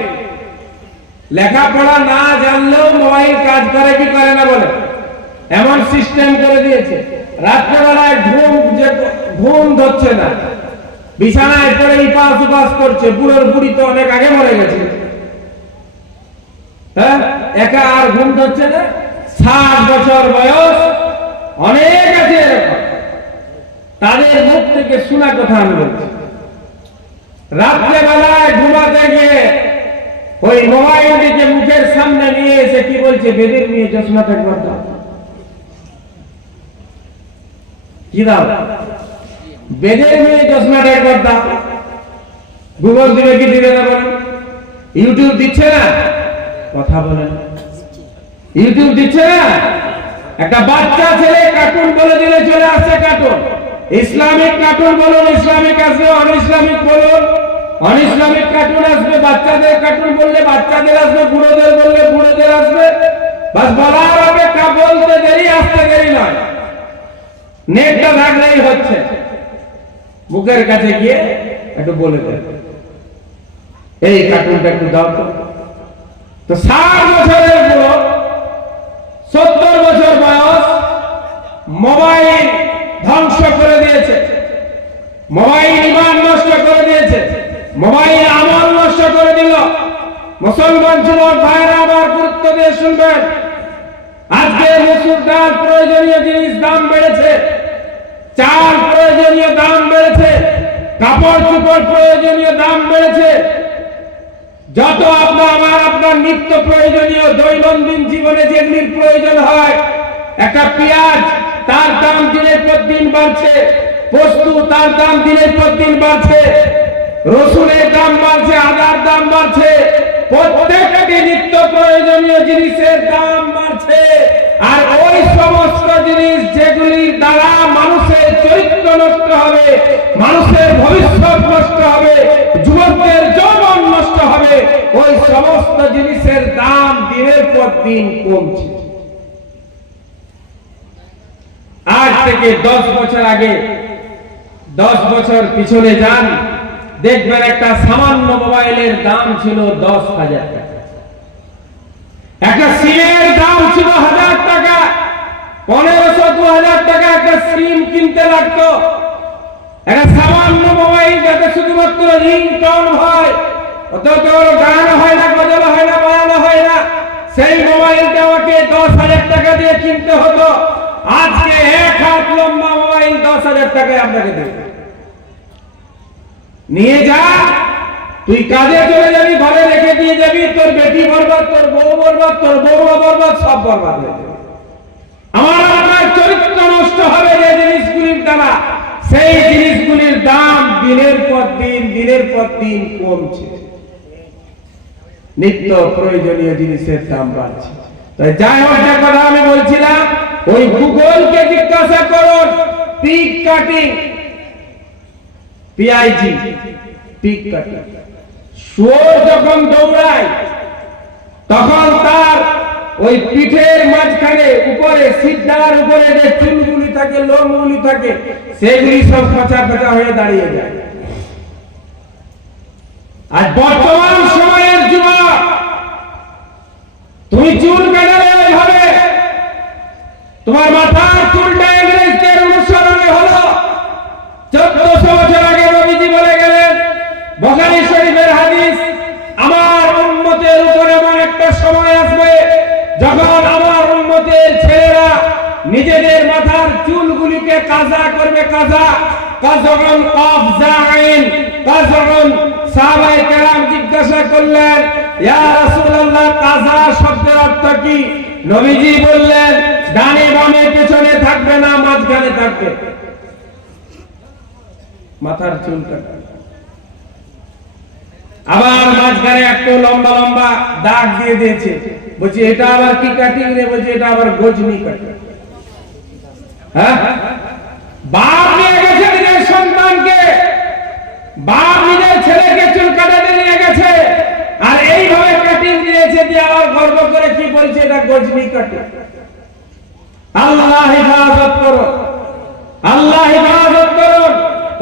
লেখাপড়া না জানলেও মোবাইল কাজ করে কি করে না বলে, এমন সিস্টেম করে দিয়েছে। রাত্রেবেলায় ঘুম ধরছে না, বিছানায় পড়ে ইপাস উপাস করছে। বুড়োর বুড়ি তো অনেক আগে মরে গেছে, হ্যাঁ, একা আর ঘুম ধরছে না। 60 বছর বয়স, অনেক আছে এরকম। তাদের মুখ থেকে শোনা কথা আমি বলছি। রাত্রেবেলায় ঘুমাতে গিয়ে ওই মোবাইলটিকে মুখের সামনে নিয়ে এসে কি বলছে, বেদের নিয়ে চশমাটা একবার দাও। কি দাও? বেদের নিয়ে চশমাটা একবার দাও। গুগল দিবে কি দিবে না বলেন? ইউটিউব দিচ্ছে না? কথা বলেন, ইউটিউব দিচ্ছে না? একটা বাচ্চা ছেলে কার্টুন বলে দিলে চলে আসছে কার্টুন। ইসলামিক কার্টুন বলুন, ইসলামিক আসবে। অনইসলামিক বলুন, অনইসলামিক কার্টুন আসবে। বাচ্চাদের কার্টুন বললে বাচ্চাদের আসবে, বুড়োদের বললে বুড়োদের আসবে। বাস বলার অপেক্ষা, বলতে দেরি আসতে দেরি নয়। নেটটা থাকলেই হচ্ছে, মুখের কাছে গিয়ে একটু বলে দেন, এই কার্টুনটা একটু দাও তো। 60 বছরের বুড়ো, 70 বছর বয়স, মোবাইল ধ্বংস করে দিয়েছে, মোবাইল ঈমান নষ্ট করে দিয়েছে, মোবাইল আমল নষ্ট করে দিল। মুসলমান যুবক ভাইরা আমার গুরুত্ব দিয়ে শুনবেন। আজকে মসুর ডাল প্রয়োজনীয় জিনিস দাম বেড়েছে, চাল প্রয়োজনীয় দাম বেড়েছে, কাপড় চোপড় প্রয়োজনীয় দাম বেড়েছে। যত আপনার নিত্য প্রয়োজনীয় দৈনন্দিন জীবনে যেগুলির প্রয়োজন হয়, একটা পেঁয়াজ তার দাম দিনের পর দিন বাড়ছে, পোস্ত তার দাম দিনের পর দিন বাড়ছে, রসুনের দাম বাড়ছে, আদার দাম বাড়ছে, প্রত্যেকটি নিত্য প্রয়োজনীয় জিনিসের দাম বাড়ছে। আর ওই সমস্ত জিনিস যেগুলির দ্বারা মানুষের চরিত্র নষ্ট হবে, মানুষের ভবিষ্যৎ নষ্ট হবে, যুবকদের যৌবন নষ্ট হবে, ওই সমস্ত জিনিসের দাম দিনের পর দিন কমছে। আজ থেকে 10 বছর আগে, 10 বছর পিছনে যান, দেখবেন একটা সামান্য মোবাইলের দাম ছিল 10,000 টাকা। একটা সিমের দাম ছিল 1000 টাকা। 1500-2000 টাকা একটা সিম কিনতে লাগতো। একটা সামান্য মোবাইল যাতে শুধুমাত্র রিংটোন হয়, অথচ গান হয় না, গজল হয় না, বাজানো হয় না, সেই মোবাইলটা আমাকে 10,000 টাকা দিয়ে কিনতে হতো। আজকে 1 হাত লম্বা মোবাইল 10,000 টাকায় আপনাকে দেবে। নিয়ে যা, তুই কাজে চলে যাবি, ঘরে রেখে দিয়ে যাবি, তোর বেটি বরবাদ, তোর বউ বরবাদ, তোর বউমা বরবাদ, সব বরবাদ হয়ে যাবে। আমার চরিত্র নষ্ট হবে যে জিনিসগুলির দ্বারা, সেই জিনিসগুলির দাম দিনের পর দিন কমছে। নিত্য প্রয়োজনীয় জিনিসের দাম বাড়ছে। তাই যাই হোক, যে কথা আমি বলছিলাম, ওই গুগলকে জিজ্ঞাসা করুন, pick cutting, PIG, pick cutting. শুয়োর যখন দৌড়ায় তখন তার ওই পিঠের মাঝখানে উপরে, সিদ্ধার উপরে যে চুলগুলি থাকে, লোমগুলি থাকে, সেগুলি সব খচা খচা হয়ে দাঁড়িয়ে যায়। আর বর্তমান সময়ের যুবক, তুমি চুল কাটালে এইভাবে, তোমার মাথার চুলটা ইংরেজদের অনুসরণে হলো। 1400 বছর আগে নবীজি বলে গেলেন, বুখারী শরীফের হাদিস, আমার উম্মতের উপর এমন একটা সময় আসবে যখন আমার উম্মতের ছেলেরা নিজেদের মাথার চুলগুলিকে কাজা করবে। কাজা, কাজরন কাফজাইন, কাজরন। সাহাবায়ে কেরাম জিজ্ঞাসা করলেন, ইয়া রাসূলুল্লাহ, কাজা শব্দের অর্থ কি? নবীজি বললেন, ডানে বামে পেছনে থাকবে না, মাঝখানে থাকবে। মাথার চুল কাটা। আবার মাঝখানে একটু লম্বা লম্বা দাগ দিয়ে দিয়েছে, বলছি এটা আবার কি কাটিং রে? বলছি এটা আবার গজনি কাটিং। হ্যাঁ, বাপ নিয়ে গেছে নিজের সন্তানকে, বাপ নিজের ছেলেকে চুল কাটাতে নিয়ে গেছে, আর এইভাবে কাটিং দিয়েছে, দিয়ে আবার গর্ব করে কি বলছে এটা গজনি কাটিং। আল্লাহ হেফাজত করো, আল্লাহ হেফাজত করো।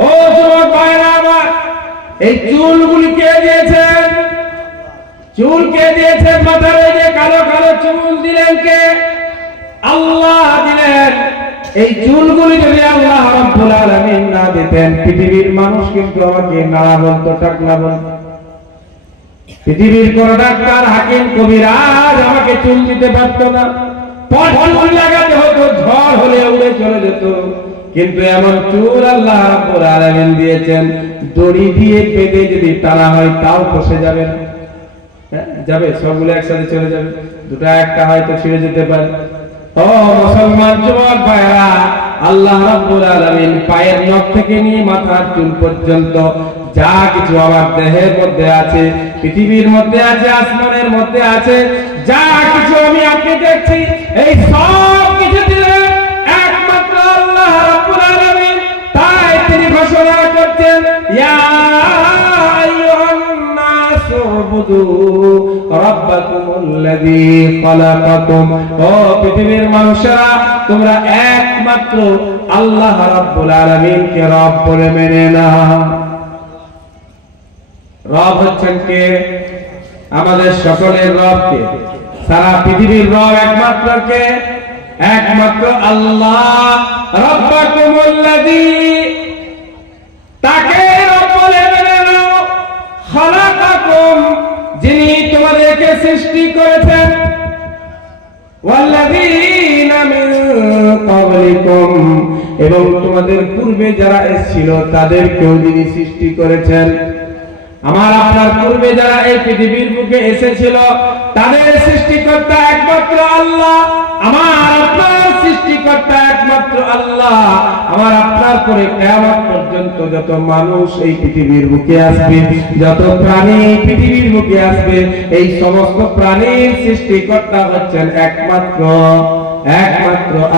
ও যুবক ভাইরা আমার, এই চুলগুলি কে দিয়েছেন? চুল কে দিয়েছেন? মাথার এই যে কালো কালো চুল দিলেন কে? আল্লাহ দিলেন। এই চুলগুলি যদি আল্লাহ রাব্বুল আলামিন না দিতেন, পৃথিবীর মানুষ কিন্তু আমাকে নাড়া বলতো, টাকলা বলতো। পৃথিবীর কোন ডাক্তার, হাকিম, কবিরাজ আমাকে চুল দিতে পারতো না। পটল লাগাতে হতো, ঝড় হলে উড়ে চলে যেত। কিন্তু এমন চুল আল্লাহ রাব্বুল আলামিন দিয়েছেন, দড়ি দিয়ে বেঁধে যদি টানা হয় তাও খসে যাবে না। যাবে, সবগুলো একসাথে চলে যাবে, দুটো একটা হয়তো ছিঁড়ে যেতে পারে। ও মুসলমান যুবক ভাইরা, আল্লাহ রাব্বুল আলামিন পায়ের নখ থেকে নিয়ে মাথার চুল পর্যন্ত যা কিছু আমার দেহের মধ্যে আছে, পৃথিবীর মধ্যে আছে, আসমানের মধ্যে আছে, যা কিছু আমি আপনি দেখছি, এই সব কিছু দিলেন একমাত্র আল্লাহ রাব্বুল আলামিন। তাই তিনি ঘোষণা করছেন, ইয়া আইয়ুহান নাস উবুদু রাব্বাকুমুল্লাযী খালাকাকুম। ও পৃথিবীর মানুষেরা, তোমরা একমাত্র আল্লাহ রাব্বুল আলামিনকে রব বলে মেনে নাও। রব হচ্ছেন কে? আমাদের সকলের রব কে? সারা পৃথিবীর রব একমাত্র কে? একমাত্র আল্লাহ। রাব্বাকুমুল্লাযী, তাকে রব বলে মেনে নাও। খালাকাকুম, যিনি তোমাদেরকে সৃষ্টি করেছেন। ওয়াল্লাযীনা মিন ক্বাবলিকুম, এবং তোমাদের পূর্বে যারা এসেছিল তাদেরকেও যিনি সৃষ্টি করেছেন। আমার আপনার পূর্বে যারা এই পৃথিবীর বুকে এসেছিল তাদের সৃষ্টিকর্তা একমাত্র আল্লাহ। আমার আপনার সৃষ্টিকর্তা একমাত্র আল্লাহ। আমার আপনার পরে কিয়ামত পর্যন্ত যত মানুষ এই পৃথিবীর বুকে আসবে, যত প্রাণী পৃথিবীর বুকে আসবে, এই সমস্ত প্রাণীর সৃষ্টিকর্তা হচ্ছেন একমাত্র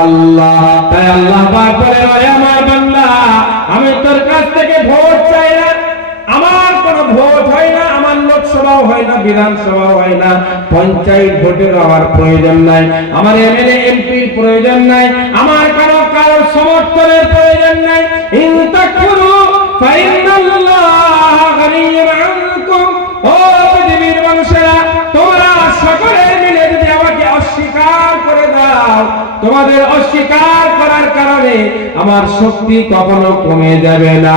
আল্লাহ। তাই আল্লাহ পাক বলেন, ও আমার বান্দা, আমি তোর কাছ থেকে ভোট চাই না। আমার কোনো ভোট হয় না, আমার লোকসভাও হয় না, বিধানসভাও হয় না, পঞ্চায়েত ভোটের আমার প্রয়োজন নাই, আমার এমএলএ এমপির প্রয়োজন নাই, আমার কারোর সমর্থনের প্রয়োজন নাই। ইন তাকফুরু ফাইন্নাল্লাহা গানিয়্যুন আনকুম। ও পৃথিবীর মানুষেরা, তোমরা সকলে মিলে যদি আমাকে অস্বীকার করে দাও, তোমাদের অস্বীকার করার কারণে আমার শক্তি কখনো কমে যাবে না।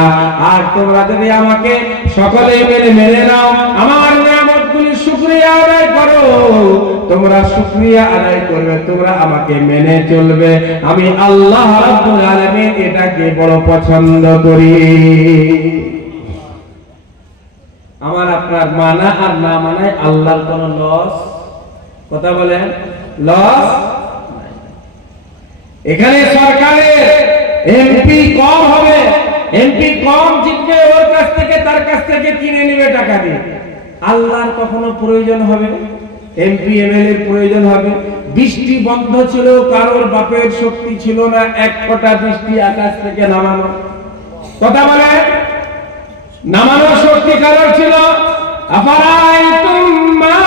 আর তোমরা যদি আমাকে সকলে মিলে মেনে নাও, আমার নিয়ামতগুলি শুকরিয়া আদায় করো, তোমরা শুকরিয়া আদায় করবে, তোমরা আমাকে মেনে চলবে, আমি আল্লাহ রাব্বুল আলামিন এটাকে বড় পছন্দ করি। আমার আপনার মানা আর না মানায় আল্লাহর কোন লস? কথা বলেন, লস? এখানে সরকারের এমপি কম হবে, এমপি কম জিতবে, ওর কাছ থেকে তার কাছ থেকে কিনে নেবে টাকা দিয়ে। আল্লাহর কখনো প্রয়োজন হবে? এমপি এমএলএ প্রয়োজন হবে? বৃষ্টি বন্ধ ছিল, কারোর বাপের শক্তি ছিল না এক ফোঁটা বৃষ্টি আকাশ থেকে নামানো। কথা বলে, নামানোর শক্তি কারোর ছিল? আফারাইতুম মা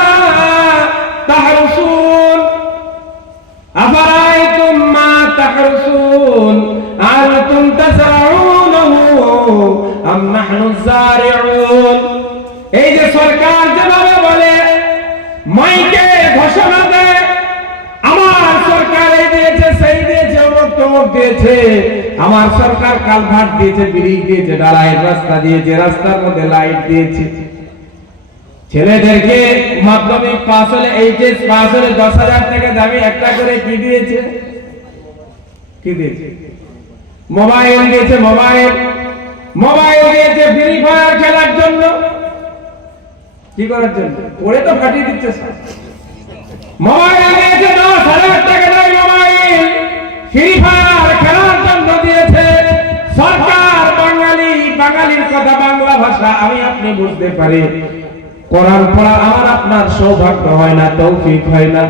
তাহরুসুন, আফারাইতুম মা তাহরুসুন আনতুম তাসরাউনহু আম নাহনু যারিউন। এই যে সরকার যেভাবে বলে, মাইকে ঘোষণা দেয়, আমার সরকার এই দিয়েছে, সেই দিয়েছে, অমুক তমুক দিয়েছে, আমার সরকার কালভার্ট দিয়েছে, ব্রিজ দিয়েছে, ঢালাই রাস্তা দিয়েছে, রাস্তার মধ্যে লাইট দিয়েছে। ছেলেদেরকে মাধ্যমিক পাস হলে, এইচএস পাস হলে 10,000 টাকা দামি একটা করে কি দিয়েছে? কি দিয়েছে? মোবাইল দিয়েছে, মোবাইল দিয়েছে ফ্রি ফায়ার খেলার জন্য। কি করার জন্য? ওরে তো ফাটিয়ে দিচ্ছে। মোবাইল দিয়েছে 10,000 টাকা দামি মোবাইল, ফ্রি ফায়ার খেলার জন্য দিয়েছে সরকার। বাঙালি ভাষা আমি আপনি বুঝতে পারি, কোরআন পড়া আমার আপনার সৌভাগ্য হয় না, তৌফিক হয় না।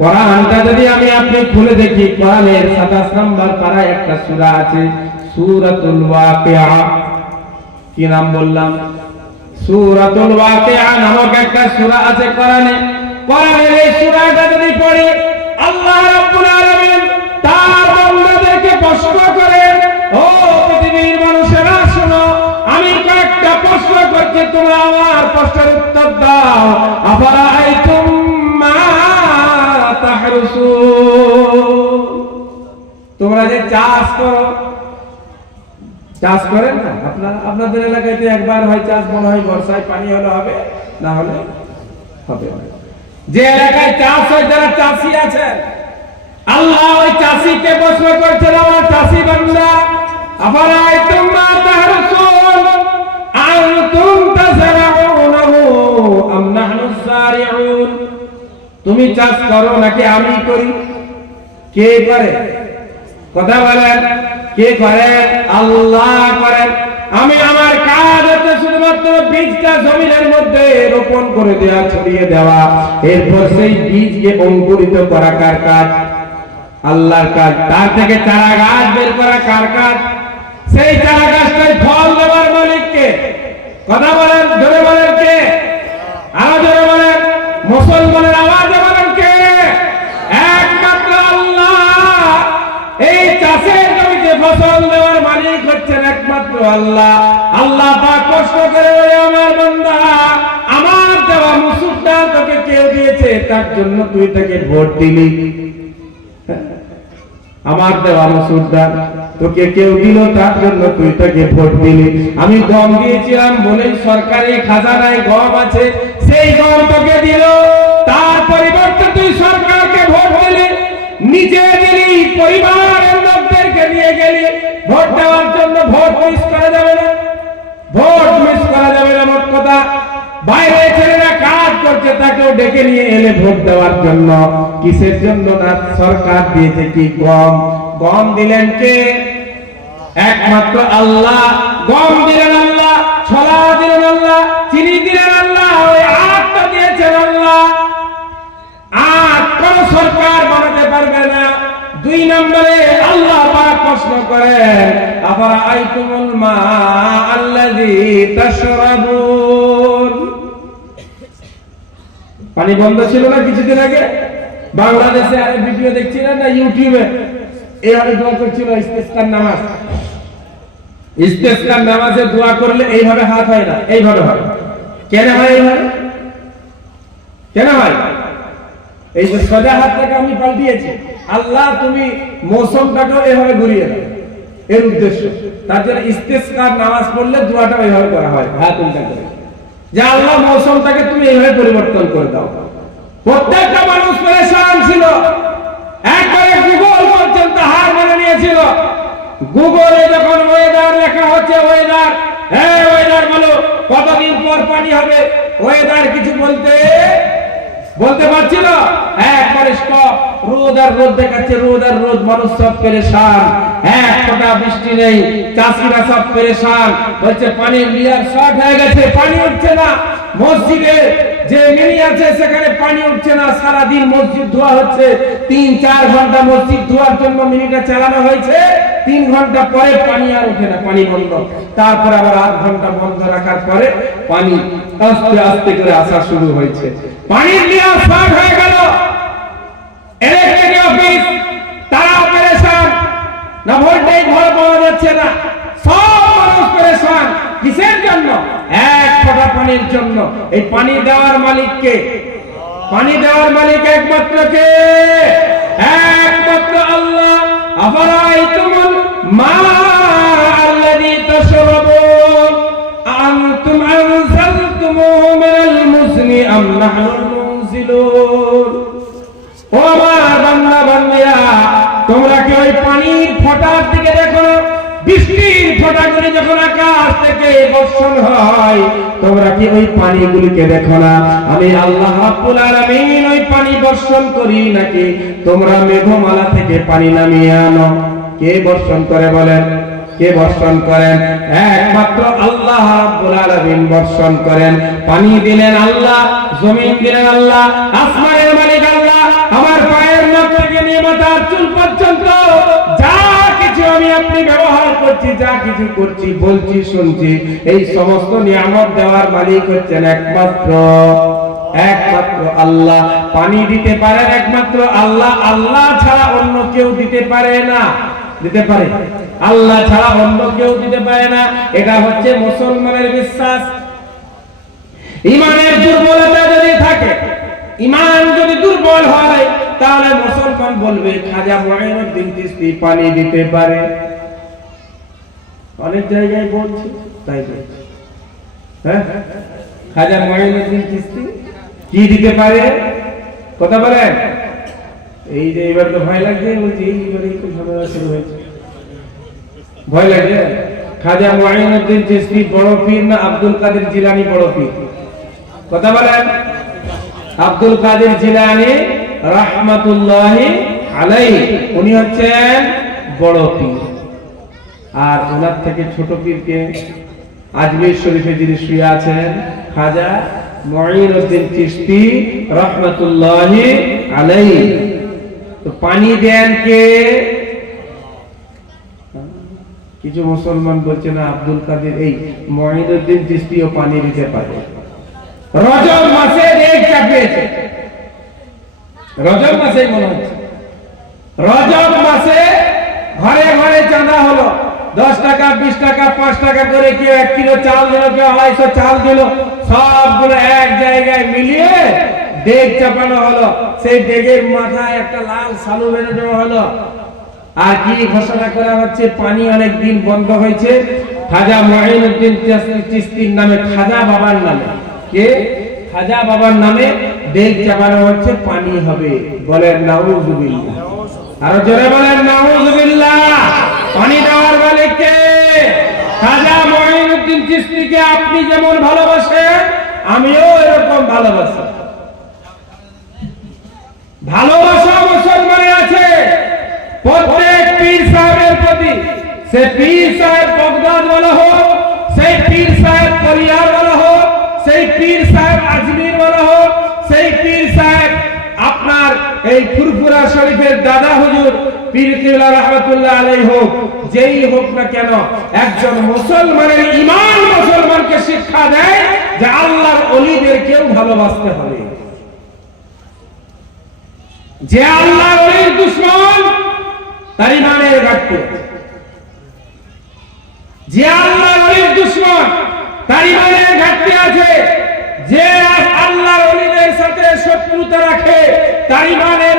কোরআনটা যদি আমি আপনি খুলে দেখি, কোরআনের 27 নম্বর পারায় একটা সূরা আছে, সূরাতুল ওয়াকিয়া। কি নাম বললাম? সূরাতুল ওয়াকিয়া নামক একটা সূরা আছে কোরআনে। কোরআনের এই সূরাটা যদি পড়ি, আল্লাহ রাব্বুল আলামিন তার বান্দাদেরকে প্রশ্ন করেন, ও পৃথিবীর মানুষেরা শোনো, আমি কয়েকটা প্রশ্ন করছি, তোমরা আমার প্রশ্নের উত্তর দাও। আফারাআইতুম মা তাহরুসুন, তোমরা যে চাষ করো, চাষ করেন না আপনারা? আপনাদের এলাকায় তো একবার হয় চাষ, মনে হয় বর্ষায় পানি হলে হবে, না হলে হবে না। যে এলাকায় চাষ হয়, যারা চাষী আছেন, আল্লাহ ওই চাষীকে প্রশ্ন করছেন, আমার চাষী বান্দা, আফারাআইতুম মা তাহরুসুন আনতুম তাযরাউনাহু আম নাহনুস যারিউন, তুমি চাষ করো নাকি আমি করি? কে করে? কথা বলেন, কে করেন? আল্লাহ করেন। আমি আমার কাজ হচ্ছে শুধুমাত্র বীজটা জমিনের মধ্যে রোপণ করে দেওয়া, ছড়িয়ে দেওয়া, এরপর সেই বীজকে অঙ্কুরিত করা কার কাজ? আল্লাহর কাজ। তার থেকে চারা গাছ বের করা কার কাজ? সেই চারা গাছটাই ফল দেওয়ার মালিককে। কথা বলেন, জোরে বলেন কে? আরো জোরে বলেন, মুসলমানের আওয়াজে বলেন কে? একমাত্র আল্লাহ। এই চাষের জমিতে ফসল দেওয়ার মালিক হচ্ছেন একমাত্র আল্লাহ। আল্লাহ পাক কষ্ট করে বলে, আমার বান্দা, আমার দেওয়া মসুর ডাল তোকে কেউ দিয়েছে, তার জন্য তুই তাকে ভোট দিলি। আমার দেওয়া মসুর ডাল তোকে কেউ দিল, তার জন্য তুই তাকে ভোট দিলি। আমি গম দিয়েছিলাম বলেই সরকারি খাজানায় গম আছে, সেই গম তোকে দিল, তার পরিবর্তে তুই সরকারকে ভোট দিলি, নিজে দিলি, পরিবারের লোকদেরকে নিয়ে গেলি ভোট দেওয়ার জন্য। ভোট মিস করা যাবে না, ভোট মিস করা যাবে না। মোট কথা, বাইরে ছেলেরা কাজ করছে, তাকেও ডেকে নিয়ে এলে ভোট দেওয়ার জন্য। কিসের জন্য? না, সরকার দিয়েছে কি? গম। গম দিলেন কে? একমাত্র আল্লাহ। গম দিলেন আল্লাহ, ছোলা দিলেন আল্লাহ, চিনি দিলেন আল্লাহ, ওই আটটা দিয়েছেন আল্লাহ। আট কোন সরকার বানাতে পারবে না। 2 নম্বরে আল্লাহ পাক প্রশ্ন করেন, আফারাআইতুমুল মা আল্লাযী তাশরাবুন, পানি বন্ধ ছিল না কিছুদিন আগে বাংলাদেশে? আরে ভিডিও দেখছিলেন না ইউটিউবে? এইভাবে দোয়া করছিল ইস্তেসকার নামাজ। ইস্তেসকার নামাজে দোয়া করলে এইভাবে হাত হয় না, এইভাবে হয়। কেন হয় এইভাবে? কেন হয়? এই যে সোজা হাতটাকে আমি পাল্টিয়েছি, আল্লাহ তুমি মৌসুমটাকেও এইভাবে ঘুরিয়ে দাও, এর উদ্দেশ্য। তার জন্য ইস্তেসকার নামাজ পড়লে দোয়াটা এইভাবে করা হয়, হাত উল্টা করে, যে আল্লাহ মৌসুমটাকে তুমি এইভাবে পরিবর্তন করে দাও। প্রত্যেকটা মানুষ পরেশান ছিল, একবারে গুগল পর্যন্ত হার মেনে নিয়েছিল। গুগলে যখন ওয়েদার লেখা হচ্ছে, ওয়েদার, হ্যাঁ ওয়েদার বলো, কতদিন পর পানি হবে, ওয়েদার কিছু বলতে পারছিল? একবারে স্টপ, রোদ আর রোদ দেখাচ্ছে, রোদ আর রোদ। মানুষ সব পেরেশান, এক ফোঁটা বৃষ্টি নেই, চাষিরা সব পেরেশান, বলছে পানির লেয়ার শর্ট হয়ে গেছে, পানি উঠছে না। মসজিদে যে মিনি আছে সেখানে পানি উঠছে না, সারাদিন মসজিদ ধোয়া হচ্ছে, 3-4 ঘন্টা মসজিদ ধোয়ার জন্য মিনিটা চালানো হয়েছে, 3 ঘন্টা পরে পানি আর ওঠে না, পানি বন্ধ। তারপর আবার 8 ঘন্টা বন্ধ রাখার পরে পানি আস্তে আস্তে করে আসা শুরু হয়েছে। পানির লেয়ার শর্ট হয়ে গেল। ইলেকট্রিক অফিস তারা পেরেশান, না ভোল্টেজ ভালো পাওয়া যাচ্ছে না, সব মানুষ পেরেশান। কিসের জন্য? এক ফোঁটা পানির জন্য। এই পানি দেওয়ার মালিক কে? পানি দেওয়ার মালিক একমাত্র কে? একমাত্র আল্লাহ। আফারাআইতুমুল মা আল্লাযী তাশরাবুন আনতুম আনজালতুমুহু মিনাল মুজনি আম নাহনুল মুনজিলুন। ও আমার বান্দা বান্দিরা, তোমরা কি ওই পানির ফোঁটার দিকে দেখো? বৃষ্টির ফোঁটাগুলি যখন আকাশ থেকে বর্ষণ হয়, তোমরা কি ওই পানিগুলিকে দেখো না? আমি আল্লাহ রাব্বুল আলামিন ওই পানি বর্ষণ করি, নাকি তোমরা মেঘমালা থেকে পানি নামিয়ে আনো? কে বর্ষণ করে বলেন? কে বর্ষণ করেন? একমাত্র আল্লাহ রাব্বুল আলামিন বর্ষণ করেন। পানি দিলেন আল্লাহ, জমিন দিলেন আল্লাহ, আসমানের মালিক আল্লাহ। আমার পায়ের নখ থেকে নিয়ে মাথার চুল পর্যন্ত যা কিছু আমি আপনি ব্যবহার করছি, যা কিছু করছি, বলছি, শুনছি, এই সমস্ত নিয়ামত দেওয়ার মালিক হচ্ছেন একমাত্র আল্লাহ। পানি দিতে পারেন একমাত্র আল্লাহ, আল্লাহ ছাড়া অন্য কেউ দিতে পারে না। দিতে পারে? আল্লাহ ছাড়া অন্য কেউ দিতে পারে না। এটা হচ্ছে মুসলমানের বিশ্বাস। ইমানের দুর্বলতা যদি থাকে, ইমান যদি দুর্বল হয়, তাহলে মুসলমান বলবে খাজা মুঈনুদ্দিন চিশতি পানি দিতে পারে। অনেক জায়গায় বলছি, তাই বলছি। হ্যাঁ, খাজা মুঈনুদ্দিন চিশতি কি দিতে পারে? কথা বলেন। এই যে এবার তো ভয় লাগছে, বলছি এইবারে একটু ঝামেলা শুরু হয়েছে, ভয় লাগে। খাজা মুঈনুদ্দিন চিশতি বড় পীর না আব্দুল কাদের জিলানী বড় পীর? কথা বলেন। আব্দুল কাদের জিলানী রাহমাতুল্লাহি আলাইহি উনি হচ্ছেন বড় পীর। আর ওনার থেকে ছোট পীরকে আজমির শরীফে যিনি শুয়ে আছেন খাজা মুঈনুদ্দিন চিশতি রাহমাতুল্লাহি আলাইহি। তো পানি দেন কে? কিছু মুসলমান বলছে না আব্দুল কাদের এই মুঈনুদ্দিন চিশতিও পানি দিতে পারে। রজব মাসে দেখ চাপিয়েছে, রজব মাসে মনে হচ্ছে, রজব মাসে ঘরে ঘরে চাঁদা হলো। 10 টাকা, 20 টাকা, 5 টাকা করে কেউ 1 কিলো চাল দিল, কেউ 250 চাল দিল, সবগুলো এক জায়গায় মিলিয়ে দেগ চাপানো হলো। সেই দেগের মাথায় একটা লাল সালু বেঁধে দেওয়া হলো। আর কি ঘোষণা করা হচ্ছে? পানি অনেক দিন বন্ধ হয়েছে, খাজা মুঈনুদ্দিন চিশতির নামে, খাজা বাবার নামে, কে? খাজা বাবার নামে দেগ চাপানো হচ্ছে, পানি হবে। বলেন নাউযুবিল্লাহ। আর জোরে বলেন নাউযুবিল্লাহ। পানি দেওয়ার মালিক কে? খাজা মুঈনুদ্দিন চিশতিকে আপনি যেমন ভালোবাসেন, আমিও এরকম ভালোবাসি। ভালোবাসা মুসলমানের আছে প্রত্যেক পীর সাহেবের প্রতি। সে পীর সাহেব বাগদাদ ওয়ালা হোক, সেই পীর সাহেব পরিয়ার ওয়ালা হোক, সেই পীর সাহেব আজমির ওয়ালা হোক, সেই পীর সাহেব আপনার এই ফুরফুরা শরীফের দাদা হুজুর পীর কিবলা রাহমাতুল্লাহ আলাইহি হোক, যেই হোক না কেন, একজন মুসলমানের ঈমান মুসলমানকে শিক্ষা দেয় যে আল্লাহর ওলিদেরকেও ভালোবাসতে হবে। যে আল্লাহর ওলির দুশমন তার ঈমানের ঘাটতি, যে আল্লাহর ওলির দুশমন তার ঈমানের ঘাটতি আছে। যে আল্লাহর ওলিদের সাথে শত্রুতা রাখে তার ঈমানের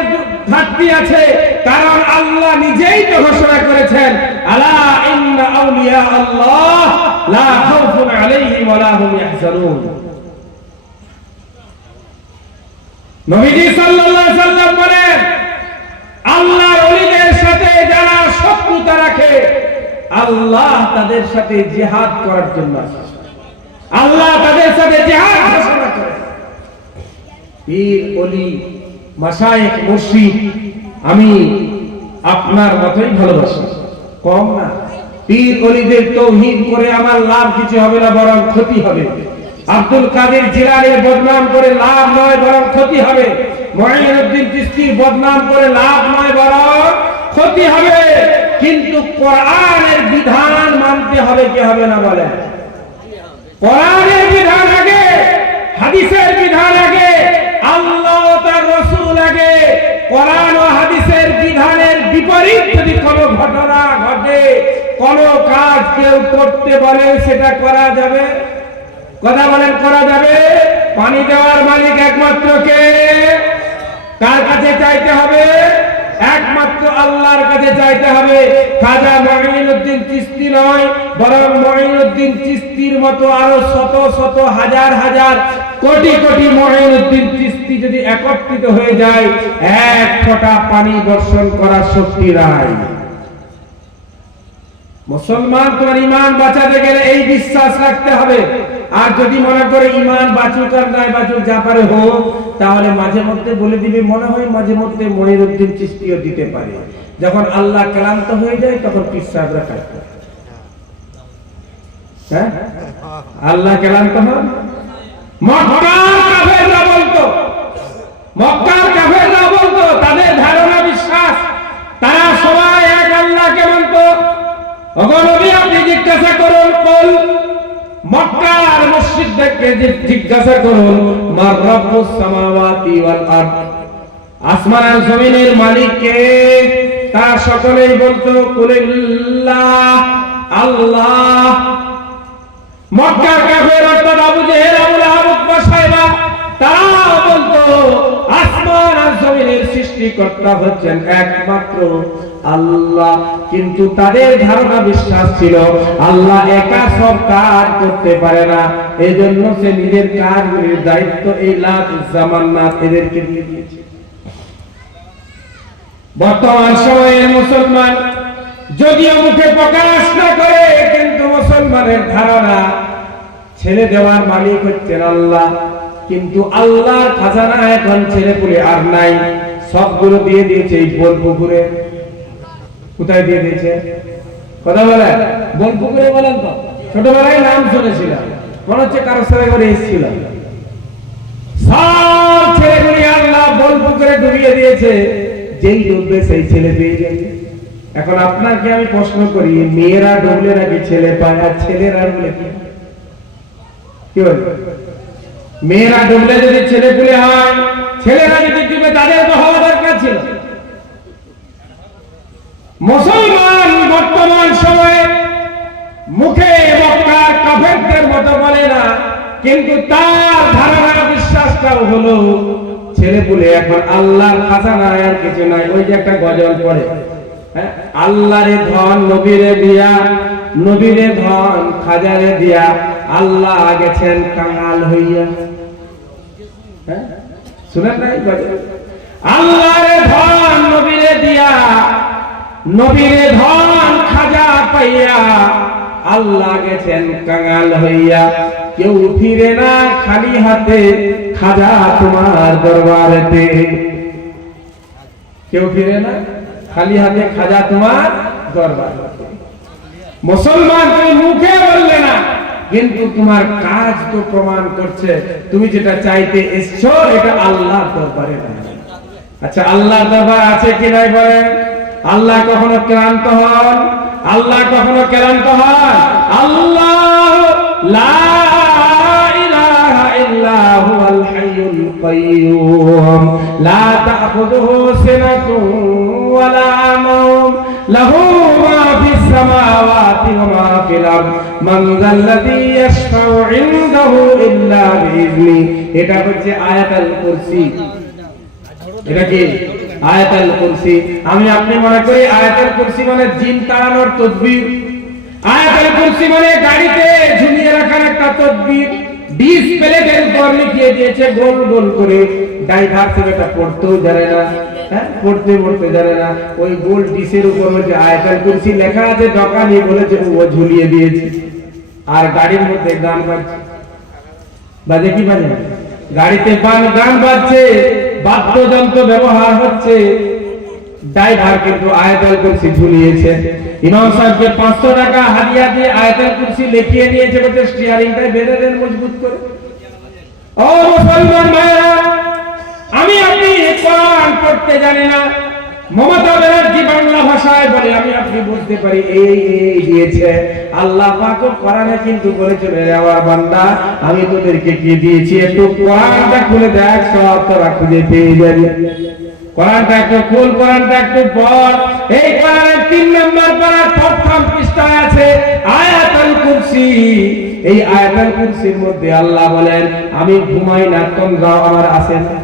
ঘাটতি আছে। কারণ আল্লাহ নিজেই তো ঘোষণা করেছেন, আলা ইন্না আউলিয়া আল্লাহ লা খাউফুন আলাইহিম ওয়া লা হুম ইয়াহজানুন। নবীজি সাল্লাল্লাহু আলাইহি সাল্লাম বলেন, আল্লাহর ওলিদের সাথে যারা শত্রুতা রাখে আল্লাহ তাদের সাথে জিহাদ করার জন্য, আল্লাহ তাদের সাথে জিহাদ ঘোষণা করেন। পীর ওলি মাশায়েখ মুর্শিদ আমি আপনার মতই ভালোবাসি, কম না। পীর ওলিদের তাওহীদ করে আমার লাভ কিছু হবে না, বরং ক্ষতি হবে। আব্দুল কাদের জিলানীর বদনাম করে লাভ নয়, বরং ক্ষতি হবে। মুঈনুদ্দিন চিশতির বদনাম করে লাভ নয়, বরং ক্ষতি হবে। কিন্তু কোরআনের বিধান মানতে হবে কি হবে না? বলেন। কোরআনের বিধান আগে, হাদিসের বিধান আগে, আল্লাহ ও তার রাসূল আগে। কোরআন ও হাদিসের বিধানের বিপরীত যদি কোনো ঘটনা ঘটে, কোনো কাজ কেউ করতে বলে, সেটা করা যাবে? কথা বলেন, করা যাবে? পানি দেওয়ার মালিক একমাত্র কে? কার কাছে চাইতে হবে? একমাত্র আল্লাহর কাছে চাইতে হবে। খাজা মুঈনুদ্দিন চিশতি নয়, বরং মুঈনুদ্দিন চিশতির মতো আরো শত শত হাজার হাজার কোটি কোটি মুঈনুদ্দিন চিশতি যদি একত্রিত হয়ে যায়, এক ফোঁটা পানি বর্ষণ করার শক্তি নাই। মুসলমান তোমার ঈমান বাঁচাতে গেলে এই বিশ্বাস রাখতে হবে। আর যদি মনে করে ঈমান বাঁচুক আর নাই বাঁচুক, যা পারে হোক, তাহলে মাঝে মধ্যে বলে দিবে, মনে হয় মাঝে মধ্যে মুঈনুদ্দিন চিশতিও দিতে পারে। যখন আল্লাহ ক্লান্ত হয়ে যায় তখন পীর সাহেবরা কাটবে। হ্যাঁ, আল্লাহ ক্লান্ত হন? মক্কার কাফেররা বলতো, মক্কার কাফেররা বলতো, তাদের ধারণা বিশ্বাস, তারা সবাই এক আল্লাহকে মানত। ওগো নবী, আপনি জিজ্ঞাসা করুন, বল মক্কার মুশরিকদেরকে জিজ্ঞাসা করুন, মার রাব্বুস সামাওয়াতি ওয়াল আরদ, আসমান আর জমিনের মালিক কে? তারা সকলেই বলতো কুলিল্লাহ, আল্লাহ। মক্কার কাফের অর্থাৎ আবু জেহেল, আবু লাহাব, উতবা, সাইবা, তারা বলতো আসমান আর জমিনের সৃষ্টিকর্তা হচ্ছেন একমাত্র আল্লাহ। কিন্তু তাদের ধারণা বিশ্বাস ছিল আল্লাহ একা সব কাজ করতে পারে না, এজন্য সে নিজের কাজগুলির দায়িত্ব এই লাখ জামান্নাত এদেরকে দিয়ে দিয়েছে। বর্তমান সময়ের মুসলমান যদিও মুখে প্রকাশ না করে, কিন্তু মুসলমানের ধারণা ছেলে দেওয়ার মালিক হচ্ছেন আল্লাহ। কিন্তু আল্লাহর খাজানা এখন ছেলে পুলে আর নাই, সবগুলো দিয়ে দিয়েছে এই বোলপুকুরে। কোথায় দিয়ে দিয়েছে? কথা বলে বোলপুকুরে বলেন তো, ছোটবেলায় নাম শুনেছিলাম, মনে হচ্ছে কারো সাথে করে এসেছিলাম। সব ছেলেগুলি আল্লাহ বোলপুকুরে ডুবিয়ে দিয়েছে, যেই ডুববে সেই ছেলে পেয়ে যাবে। এখন আপনাকে আমি প্রশ্ন করি, মেয়েরা ডুবলে নাকি ছেলে পায়, আর ছেলেরা ডুবলে কি হয়? মেয়েরা ডুবলে যদি ছেলে পুলে হয়, ছেলেরা যদি ডুবে তাদের তো হওয়া দরকার ছিল। মুসলমান বর্তমান সময়ে মুখে মক্কার কাফেরদের মতো বলে না, কিন্তু তার ধারণা বিশ্বাসটাও হলো ছেলে পুলে এখন আল্লাহর খাজানা আর কিছু নাই। ওই যে একটা গজল পড়ে, আল্লাহরে ধন নবীরে দিয়া, নবীরে ধন খাজারে দিয়া, আল্লাহ গেছেন কাঙাল হইয়া। শুনেন নাই গজল? আল্লাহরে ধন নবীরে দিয়া, নবীরে ধন খাজা পাইয়া, আল্লাহ গেছেন কাঙাল হইয়া। কেউ ফিরে না খালি হাতে, খাজা তোমার দরবারেতে। কেউ ফিরে না খালি হাতে, খাজা তোমার দরবারেতে। মুসলমান তুমি মুখে বললে না, কিন্তু তোমার কাজ তো প্রমাণ করছে তুমি যেটা চাইতে এসছো এটা আল্লাহর দরবারে নাই। আচ্ছা, আল্লাহর দরবার আছে কি নাই বলেন? আল্লাহ কখনো ক্লান্ত হন? আল্লাহ কখনো ক্লান্ত হন? আল্লাহ লা ইলাহা ইল্লা হুয়াল হাইয়ুল কাইয়্যুম লা তাখুযুহু সিনাতুন ওয়ালা নাওম লাহু মা ফিস সামাওয়াতি ওয়া মা ফিল আরদ মান যাল্লাযী ইয়াশফাউ ইনদাহু ইল্লা বিইذনি। এটা হচ্ছে আয়াতুল কুরসি। এটা কি আয়াতুল কুরসি? আমি আপনি মনে করি আয়াতুল কুরসি মানে জিন তাড়ানোর তদবির। আয়াতুল কুরসি মানে গাড়িতে ঝুলিয়ে রাখার একটা তদবির। ডিসপ্লের উপর লিখিয়ে দিয়েছে গোল গোল করে, ড্রাইভার সেটা পড়তেও জানে না, পড়তে জানে না। ওই গোল ডিসের উপর যে আয়াতুল কুরসি লেখা আছে, দোকানি বলেছে ও ঝুলিয়ে দিয়েছে। আর গাড়ির মধ্যে গান বাজছে, বাজে কি বাজে? গাড়িতে গান বাজছে, বাদ্যযন্ত্র ব্যবহার হচ্ছে, ড্রাইভার কিন্তু আয়াতুল কুরসি ঝুলিয়েছে। ইমাম সাহেবকে 500 টাকা হাদিয়া দিয়ে আয়াতুল কুরসি লিখিয়ে নিয়েছে, বলতে স্টিয়ারিংটা বেঁধে দেন মজবুত করে। ও মুসলমান ভাইরা, আমি আপনি কোরআন পড়তে জানি না, মমতা ব্যানার্জি বাংলা ভাষায় বলে, আমি আপনি বুঝতে পারি এই দিয়েছে। আল্লাহ পাক কোরআনে কিন্তু বলেছেন, রে আমার বান্দা, আমি তোদেরকে কি দিয়েছি, একটু কোরআনটা খুলে দেখ, সব তোরা খুঁজে পেয়ে যাবি। কোরআনটা একটু খুল, কোরআনটা একটু পড়। এই কোরআনের 3 নম্বর পারার প্রথম পৃষ্ঠায় আছে আয়াতুল কুরসি। এই আয়াতুল কুরসির মধ্যে আল্লাহ বলেন, আমি ঘুমাই না, তন্দ্রাও আমার আসে না,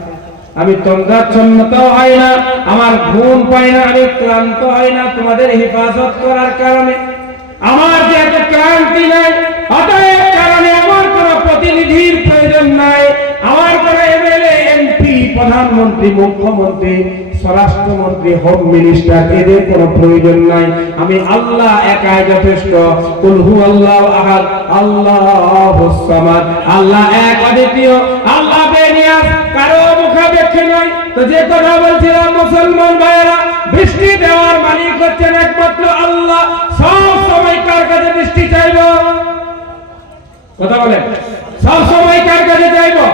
আমি তন্দ্রাচ্ছন্নতাও হয় না, আমার ঘুম পাই না, আমি ক্লান্ত হয় না তোমাদের হেফাজত করার কারণে। আমার যে এত ক্লান্তি নাই, অতএব কারণে আমার কোনো প্রতিনিধির প্রয়োজন নাই, আমার কোনো এমএলএ, এমপি, প্রধানমন্ত্রী, মুখ্যমন্ত্রী, স্বরাষ্ট্রমন্ত্রী, হোম মিনিস্টার, এদের কোনো প্রয়োজন নাই। আমি আল্লাহ একাই যথেষ্ট। কুল হুয়াল্লাহু আহাদ আল্লাহুস সামাদ। আল্লাহ এক, অদ্বিতীয়, আল্লাহ বেনিয়াজ, কারো মুখাপেক্ষী নয়। তো যে কথা বলছিলাম মুসলমান ভাইয়েরা, বৃষ্টি দেওয়ার মালিক হচ্ছেন একমাত্র আল্লাহ। সব সময় কার কাছে বৃষ্টি চাইব? কথা বলেন, সব সময় কার কাছে যাইবো?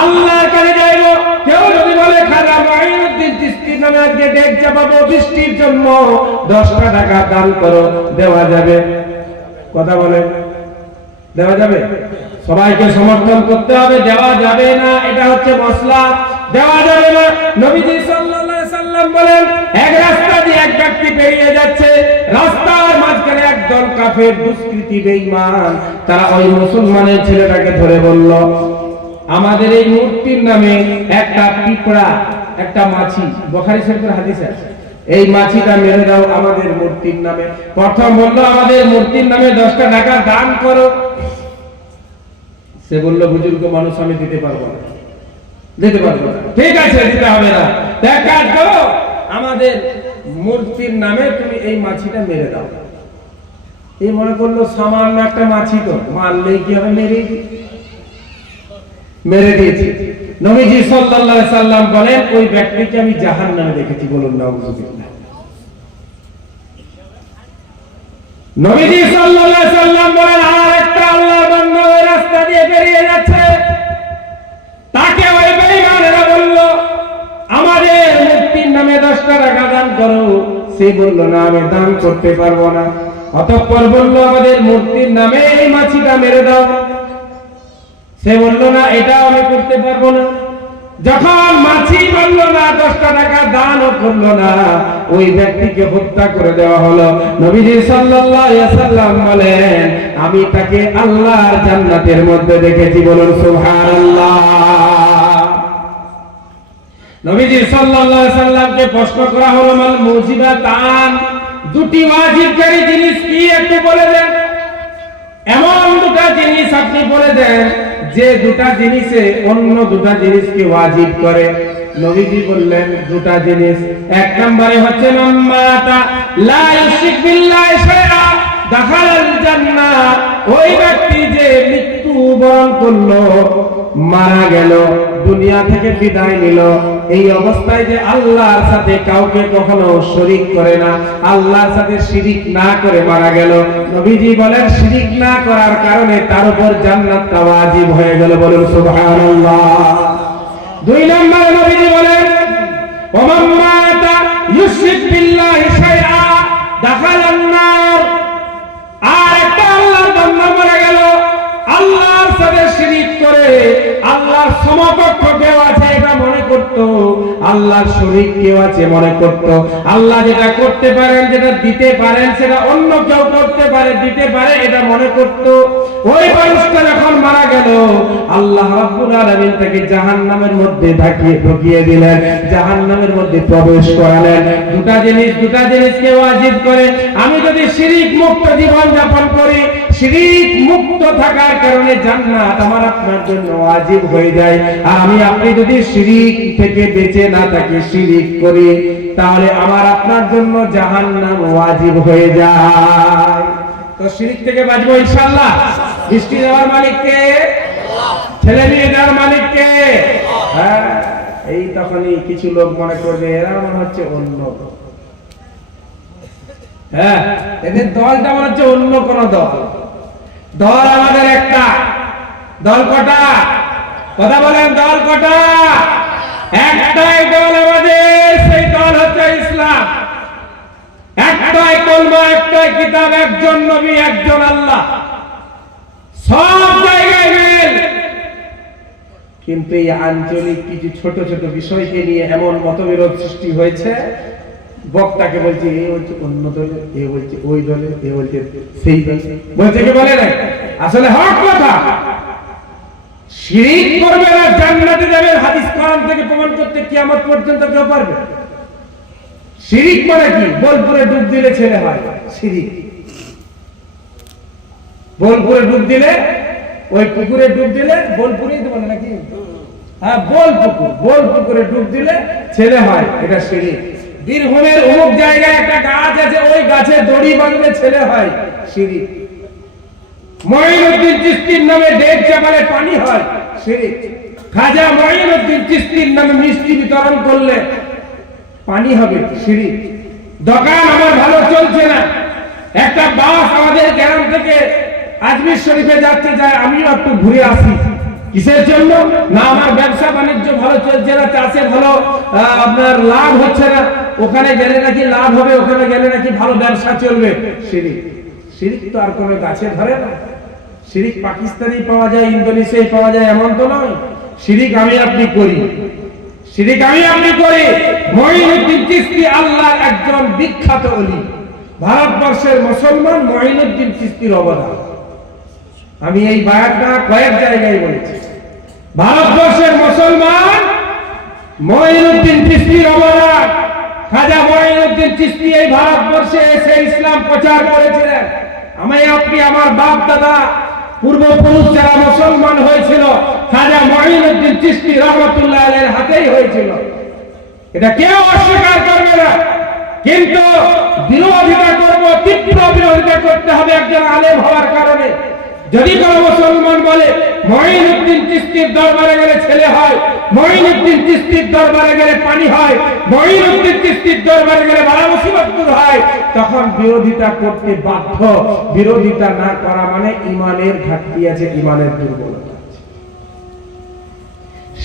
আল্লাহর কাছে যাইবো। কেউ যদি বলে খাজা মাইনুদ্দিন চিশতির নামে আজকে ডেক চাপাবো বৃষ্টির জন্য, 10টা টাকা দান করো, দেওয়া যাবে? কথা বলেন, দেওয়া যাবে? সবাইকে সমর্থন করতে হবে, দেওয়া যাবে না, এটা হচ্ছে মশলা, দেওয়া যাবে না। নবীজি সাল্লাল্লাহু আলাইহি সাল্লাম বলেন, এক রাস্তা দিয়ে এক ব্যক্তি পেরিয়ে যাচ্ছে, রাস্তার মাঝখানে একদল কাফের দুষ্কৃতী বেঈমান, তারা ওই মুসলমানের ছেলেটাকে ধরে বলল, আমাদের এই মূর্তির নামে একটা পিঁপড়া, একটা মাছি, বুখারী শরীফের হাদিস আছে, এই মাছিটা মেরে দাও আমাদের মূর্তির নামে। প্রথম বললো আমাদের মূর্তির নামে 10টা টাকা দান করো। সে বলল, বুজুর্গ মানুষ, আমি দিতে পারবো না, দিতে পারবো না। ঠিক আছে, দিতে হবে না, দেখা করো, আমাদের মূর্তির নামে তুমি এই মাছিটা মেরে দাও। এই মনে করলো সামান্য একটা মাছি, তো মারলেই কি হবে, মেরে দিয়েছি। নবীজি সাল্লাল্লাহু আলাইহি সাল্লাম বলেন, ওই ব্যক্তিকে আমি জাহান্নামে দেখেছি। বলুন নাউযুবিল্লাহ। নবীজি সাল্লাল্লাহু আলাইহি সাল্লাম বলেন, আর একটা আল্লাহর বান্দা ওই রাস্তা দিয়ে বেরিয়ে যাচ্ছে, তাকে ওই বেঈমানেরা বলল, আমাদের মূর্তির নামে 10টা টাকা দান করো। সে বলল, না, আমি দান করতে পারবো না। অতঃপর বলল, আমাদের মূর্তির নামে এই মাছিটা মেরে দাও। সে বলল, না, এটাও আমি করতে পারবো না। যখন মাছি বলল না, 10টা টাকা দানও করলো না, ওই ব্যক্তিকে হত্যা করে দেওয়া হলো। নবীজি সাল্লাল্লাহু আলাইহি সাল্লাম বলেন, আমি তাকে আল্লাহর জান্নাতের মধ্যে দেখেছি। বলুন সুবহানাল্লাহ। নবীজি সাল্লাল্লাহু আলাইহি সাল্লামকে প্রশ্ন করা হলো, মাল মুজিবাতান, দুটি ওয়াজিবকারী জিনিস কি একটু বলে দেন। এমন দুটা জিনিস আপনি বলে দেন যে দুটা জিনিসে অন্য দুটা জিনিসকে ওয়াজিব করে। নবীজি বললেন, দুটা জিনিস। এক নম্বরে হচ্ছে মাম্মাতা লা ইউশরিক বিল্লাহি শাইআ দাখালাল জান্নাহ, ওই ব্যক্তি যে মৃত্যুবরণ করলো, মারা গেল, দুনিয়া থেকে বিদায় নিল, এই অবস্থায় যে আল্লাহর সাথে কাউকে কখনো শরীক করে না, আল্লাহর সাথে শিরিক না করে মারা গেল, নবীজি বলেন শিরিক না করার কারণে তার উপর জান্নাতটা ওয়াজিব হয়ে গেল। বলুন সুবহানাল্লাহ। দুই নম্বরে নবীজি বলেন, ওমান মাতা ইউশরিক বিল্লাহি শাইআ দাখালান নার, আর একটা আল্লাহর বান্দা মারা গেল, আল্লাহর সাথে শিরিক করে, আল্লাহর সমকক্ষ কেউ আছে এটা মনে করত, আল্লাহর শরীক কেউ আছে মনে করত, আল্লাহ যেটা করতে পারেন, যেটা দিতে পারেন, সেটা অন্য কেউ করতে পারে, দিতে পারে, এটা মনে করত। ওই মানুষটা যখন মারা গেল, আল্লাহ রাব্বুল আলামিন তাকে জাহান্নামের মধ্যে ঢুকিয়ে দিলেন, জাহান্নামের মধ্যে প্রবেশ করালেন। দুটা জিনিসকে ওয়াজিব করে। আমি যদি শিরিক মুক্ত জীবন যাপন করি, শিরিক মুক্ত থাকার কারণে জান্নাত আমার আপনার জন্য ওয়াজিব হয়ে যায়। আর আপনি যদি শিরিক থেকে বেঁচে না থাকি, শিরিক করি, তাহলে আমার আপনার জন্য জাহান্নাম ওয়াজিব হয়ে যায়। তো শিরিক থেকে বাঁচবো ইনশাআল্লাহ। বৃষ্টি দেওয়ার মালিক কে? ছেলে মেয়ে দেওয়ার মালিক কে? হ্যাঁ, এই তখনই কিছু লোক মনে করবে এরা মনে হচ্ছে অন্য, হ্যাঁ, এদের দলটা মনে হচ্ছে অন্য কোন দল। দল আমাদের একটা। দল কটা? কথা বলেন, দল কটা? একটাই দল আমাদের, সেই দল হচ্ছে ইসলাম। একটাই কলমা, একটাই কিতাব, একজন নবী, একজন আল্লাহ, সব জায়গায় মিল। কিন্তু এই আঞ্চলিক কিছু ছোট ছোট বিষয়কে নিয়ে এমন মতবিরোধ সৃষ্টি হয়েছে, বক্তাকে বলছে এ বলছে অন্য দলে, এ বলছে ওই দলে, এ বলছে সেই দলে, বলছে কি বলে না? আসলে হক কথা, শিরিক করবে না জান্নাতে যাবে, হাদিস কোরআন থেকে প্রমাণ করতে কিয়ামত পর্যন্ত কেউ পারবে? শিরিক মানে কি? বোলপুরে ডুব দিলে ছেলে হয়, শিরিক। বোলপুরে ডুব দিলে, ওই পুকুরে ডুব দিলে, বোলপুরেই তো বলে নাকি, হ্যাঁ, বোল পুকুরে ডুব দিলে ছেলে হয়, এটা শিরিক। বীরভূমের অমুক জায়গায় একটা গাছ আছে, ওই গাছে দড়ি বাঁধলে ছেলে হয়, শিরিক। মঈনুদ্দিন চিশতির নামে ডেক চাপালে পানি হয়, শিরিক। খাজা মঈনুদ্দিন চিশতির নামে মিষ্টি বিতরণ করলে পানি হবে, শিরিক। দোকান আমার ভালো চলছে না, একটা বাস আমাদের গ্রাম থেকে আজমির শরীফে যাচ্ছে, যায় আমিও একটু ঘুরে আসি। কিসের জন্য? না আমার ব্যবসা বাণিজ্য ভালো চলছে না, চাষে ভালো আপনার লাভ হচ্ছে না, ওখানে গেলে নাকি লাভ হবে, ওখানে গেলে নাকি ভালো ব্যবসা চলবে। শিরিক। শিরিক তো আর কোনো গাছে ধরে না। শিরিক পাকিস্তানেই পাওয়া যায়, ইন্দোনেশিয়ায় পাওয়া যায় এমন তো নয়। শিরিক আমি আপনি করি, শিরিক আমি আপনি করি। মঈনুদ্দিন চিশতি আল্লাহর একজন বিখ্যাত ওলি, ভারতবর্ষের মুসলমান মঈনুদ্দিন চিশতির অবদান আমি এই বায়াতটা কয়েক জায়গায় বলেছি। ভারতবর্ষের মুসলমান মঈনুদ্দিন চিশতির অবদান। খাজা মঈনুদ্দিন চিশতি এই ভারতবর্ষে এসে ইসলাম প্রচার করেছিলেন। আমি আপনি আমার বাপ দাদা পূর্বপুরুষ যারা মুসলমান হয়েছিল খাজা মঈনুদ্দিন চিশতি রহমাতুল্লাহ আলাইহির হাতেই হয়েছিল, এটা কেউ অস্বীকার করবে না। কিন্তু বিরোধিতা করব, তীব্র বিরোধিতা করতে হবে একজন আলেম হওয়ার কারণে। যদি কোন মুসলমান বলে মঈনুদ্দিন চিশতির দরবারে গেলে ছেলে হয়, মঈনুদ্দিন চিশতির দরবারে গেলে পানি হয়, মঈনুদ্দিন চিশতির দরবারে গেলে বালা মুসিবত দূর হয়, তখন বিরোধিতা করতে বাধ্য। বিরোধিতা না করা মানে ঈমানের ঘাটতি আছে, ঈমানের দুর্বলতা আছে।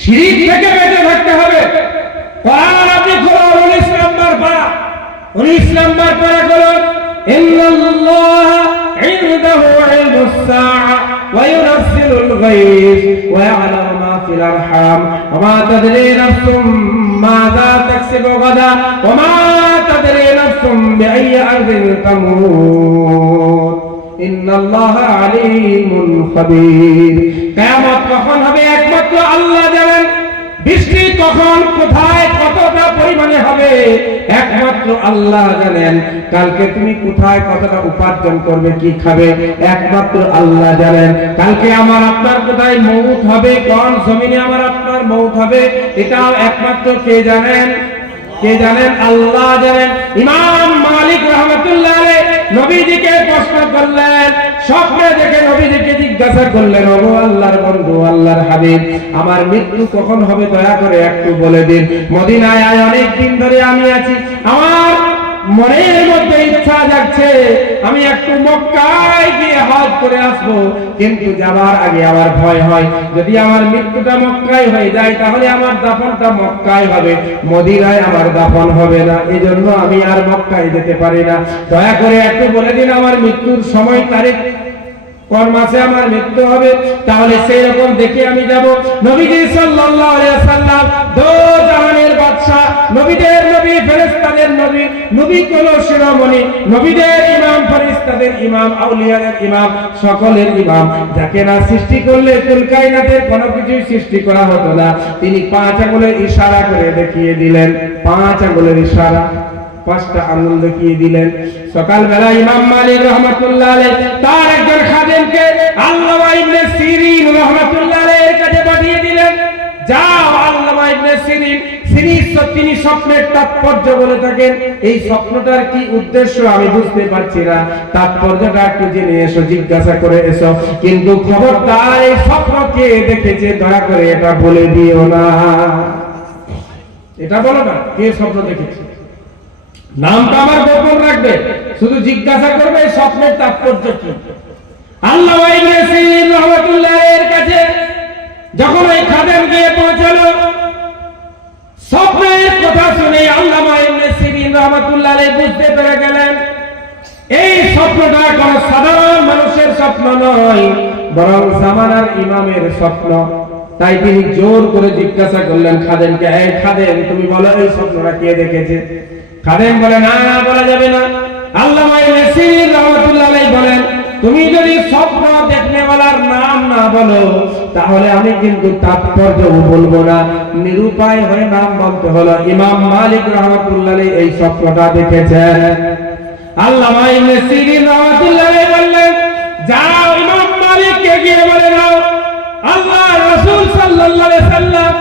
শিরক থেকে বেঁচে থাকতে হবে। কোরআন আপনি খুলুন 19 নম্বর পারা, 19 নম্বর পারা খুলুন। ইন্নাল্লাহ ইনদাহু ইলমুস সাআ ওয়া ইউনাজ্জিলুল গায়স ওয়া ইয়ালামু মা ফিল আরহাম ওয়া মা তাদরি নাফসুম মাযা তাকসিবু গাদা ওয়া মা তাদরি নাফসুম বিআইয়ি আরদিন তামুত ইন্নাল্লাহা আলীমুন খাবীর। কিয়ামত কখন হবে একমাত্র আল্লাহ জানেন। বৃষ্টি কখন, কোথায়, কতটা পরিমাণে হবে একমাত্র আল্লাহ জানেন। কালকে তুমি কোথায় কতটা উপার্জন করবে, কি খাবে একমাত্র আল্লাহ জানেন। কালকে আমার আপনার কোথায় মউত হবে, কোন জমিনে আমার আপনার মউত হবে, এটাও একমাত্র কে জানেন? কে জানেন? আল্লাহ জানেন। ইমাম মালিক রাহমাতুল্লাহ আলাইহি নবীজিকে প্রশ্ন করলেন, স্বপ্নে দেখে নবীজিকে জিজ্ঞাসা করলেন, ওগো আল্লাহর বন্ধু, আল্লাহর হাবিব, আমার মৃত্যু কখন হবে দয়া করে একটু বলে দিন। মদিনায় অনেক দিন ধরে আমি আছি, আমার মনের মধ্যে ইচ্ছা জাগছে আমি একটু মক্কায় গিয়ে হজ করে আসবো, কিন্তু যাবার আগে আমার ভয় হয় যদি আমার মৃত্যুটা মক্কায় হয়ে যায় তাহলে আমার দাফনটা মক্কায় হবে, মদিনায় আমার দাফন হবে না, এজন্য আমি আর মক্কায় যেতে পারি না। দয়া করে একটু বলে দিন আমার মৃত্যুর সময় তারিখ, কোন মাসে আমার মৃত্যু হবে, তাহলে সেই রকম দেখে আমি যাব। নবীজি সাল্লাল্লাহু আলাইহি ওয়াসাল্লাম দো জাহানের বাদশা, নবীদের নবী, ফেরেশতাদের নবী, নবী কোন শিরোমণি, নবীদের ইমাম, ফেরেশতাদের ইমাম, আউলিয়াদের ইমাম, সকলের ইমাম, যাকে না সৃষ্টি করলে কুল কায়নাতের কোনো কিছুই সৃষ্টি করা হতো না, তিনি 5 আঙ্গুলের ইশারা করে দেখিয়ে দিলেন। 5 আঙ্গুলের ইশারা, 5টা আঙ্গুল দেখিয়ে দিলেন। সকালবেলা ইমাম মালিক রাহমাতুল্লাহ আলাইহি তার একজন খাদেমকে আল্লামা ইবনে সিরিন রাহমাতুল্লাহ আলাইহির কাছে পাঠিয়ে দিলেন, যাও আল্লামা ইবনে সিরিন, তিনি স্বপ্নের তাৎপর্য বলে থাকেন, এই স্বপ্নটার কি উদ্দেশ্য আমি বুঝতে পারছি না, তাৎপর্যটা একটু জেনে এসো, জিজ্ঞাসা করে এসো, কিন্তু খবরদার এই স্বপ্ন কে দেখেছে দয়া করে এটা বলে দিও না, এটা বলো না কে স্বপ্ন দেখেছে, নামটা আমার গোপন রাখবে, শুধু জিজ্ঞাসা করবে স্বপ্নের তাৎপর্য কি। আল্লামা ইবনে সিরিন রাহমাতুল্লাহ আলাইহির কাছে যখন ওই খাদেম গিয়ে পৌঁছলো, স্বপ্নের কথা শুনে আল্লামা ইবনে সিরিন রাহমাতুল্লাহ আলাইহি বুঝতে পেরে গেলেন এই স্বপ্নটা কোন সাধারণ মানুষের স্বপ্ন নয়, বরং জামানার ইমামের স্বপ্ন। তাই তিনি জোর করে জিজ্ঞাসা করলেন খাদেমকে, এই খাদেম তুমি বলো এই স্বপ্নটা কে দেখেছে? খাদেম বলে, না না বলা যাবে না। আল্লামা ইবনে সিরিন রাহমাতুল্লাহ আলাইহি বলেন, তুমি যদি স্বপ্ন দেখনেওয়ালার নাম না বলো তাহলে আমি কিন্তু তাৎপর্য বলবো না, নিরুপায় হয়ে নাম বলতে হলো। ইমাম মালিক রাহমাতুল্লাহ আলাইহি এই স্বপ্নটা দেখেছেন। আল্লামা ইবনে সিরিন রাহমাতুল্লাহ আলাইহি বললেন, যাও ইমাম মালিককে গিয়ে বলে দাও আল্লাহ রাসূল সাল্লাল্লাহু আলাইহি সাল্লাম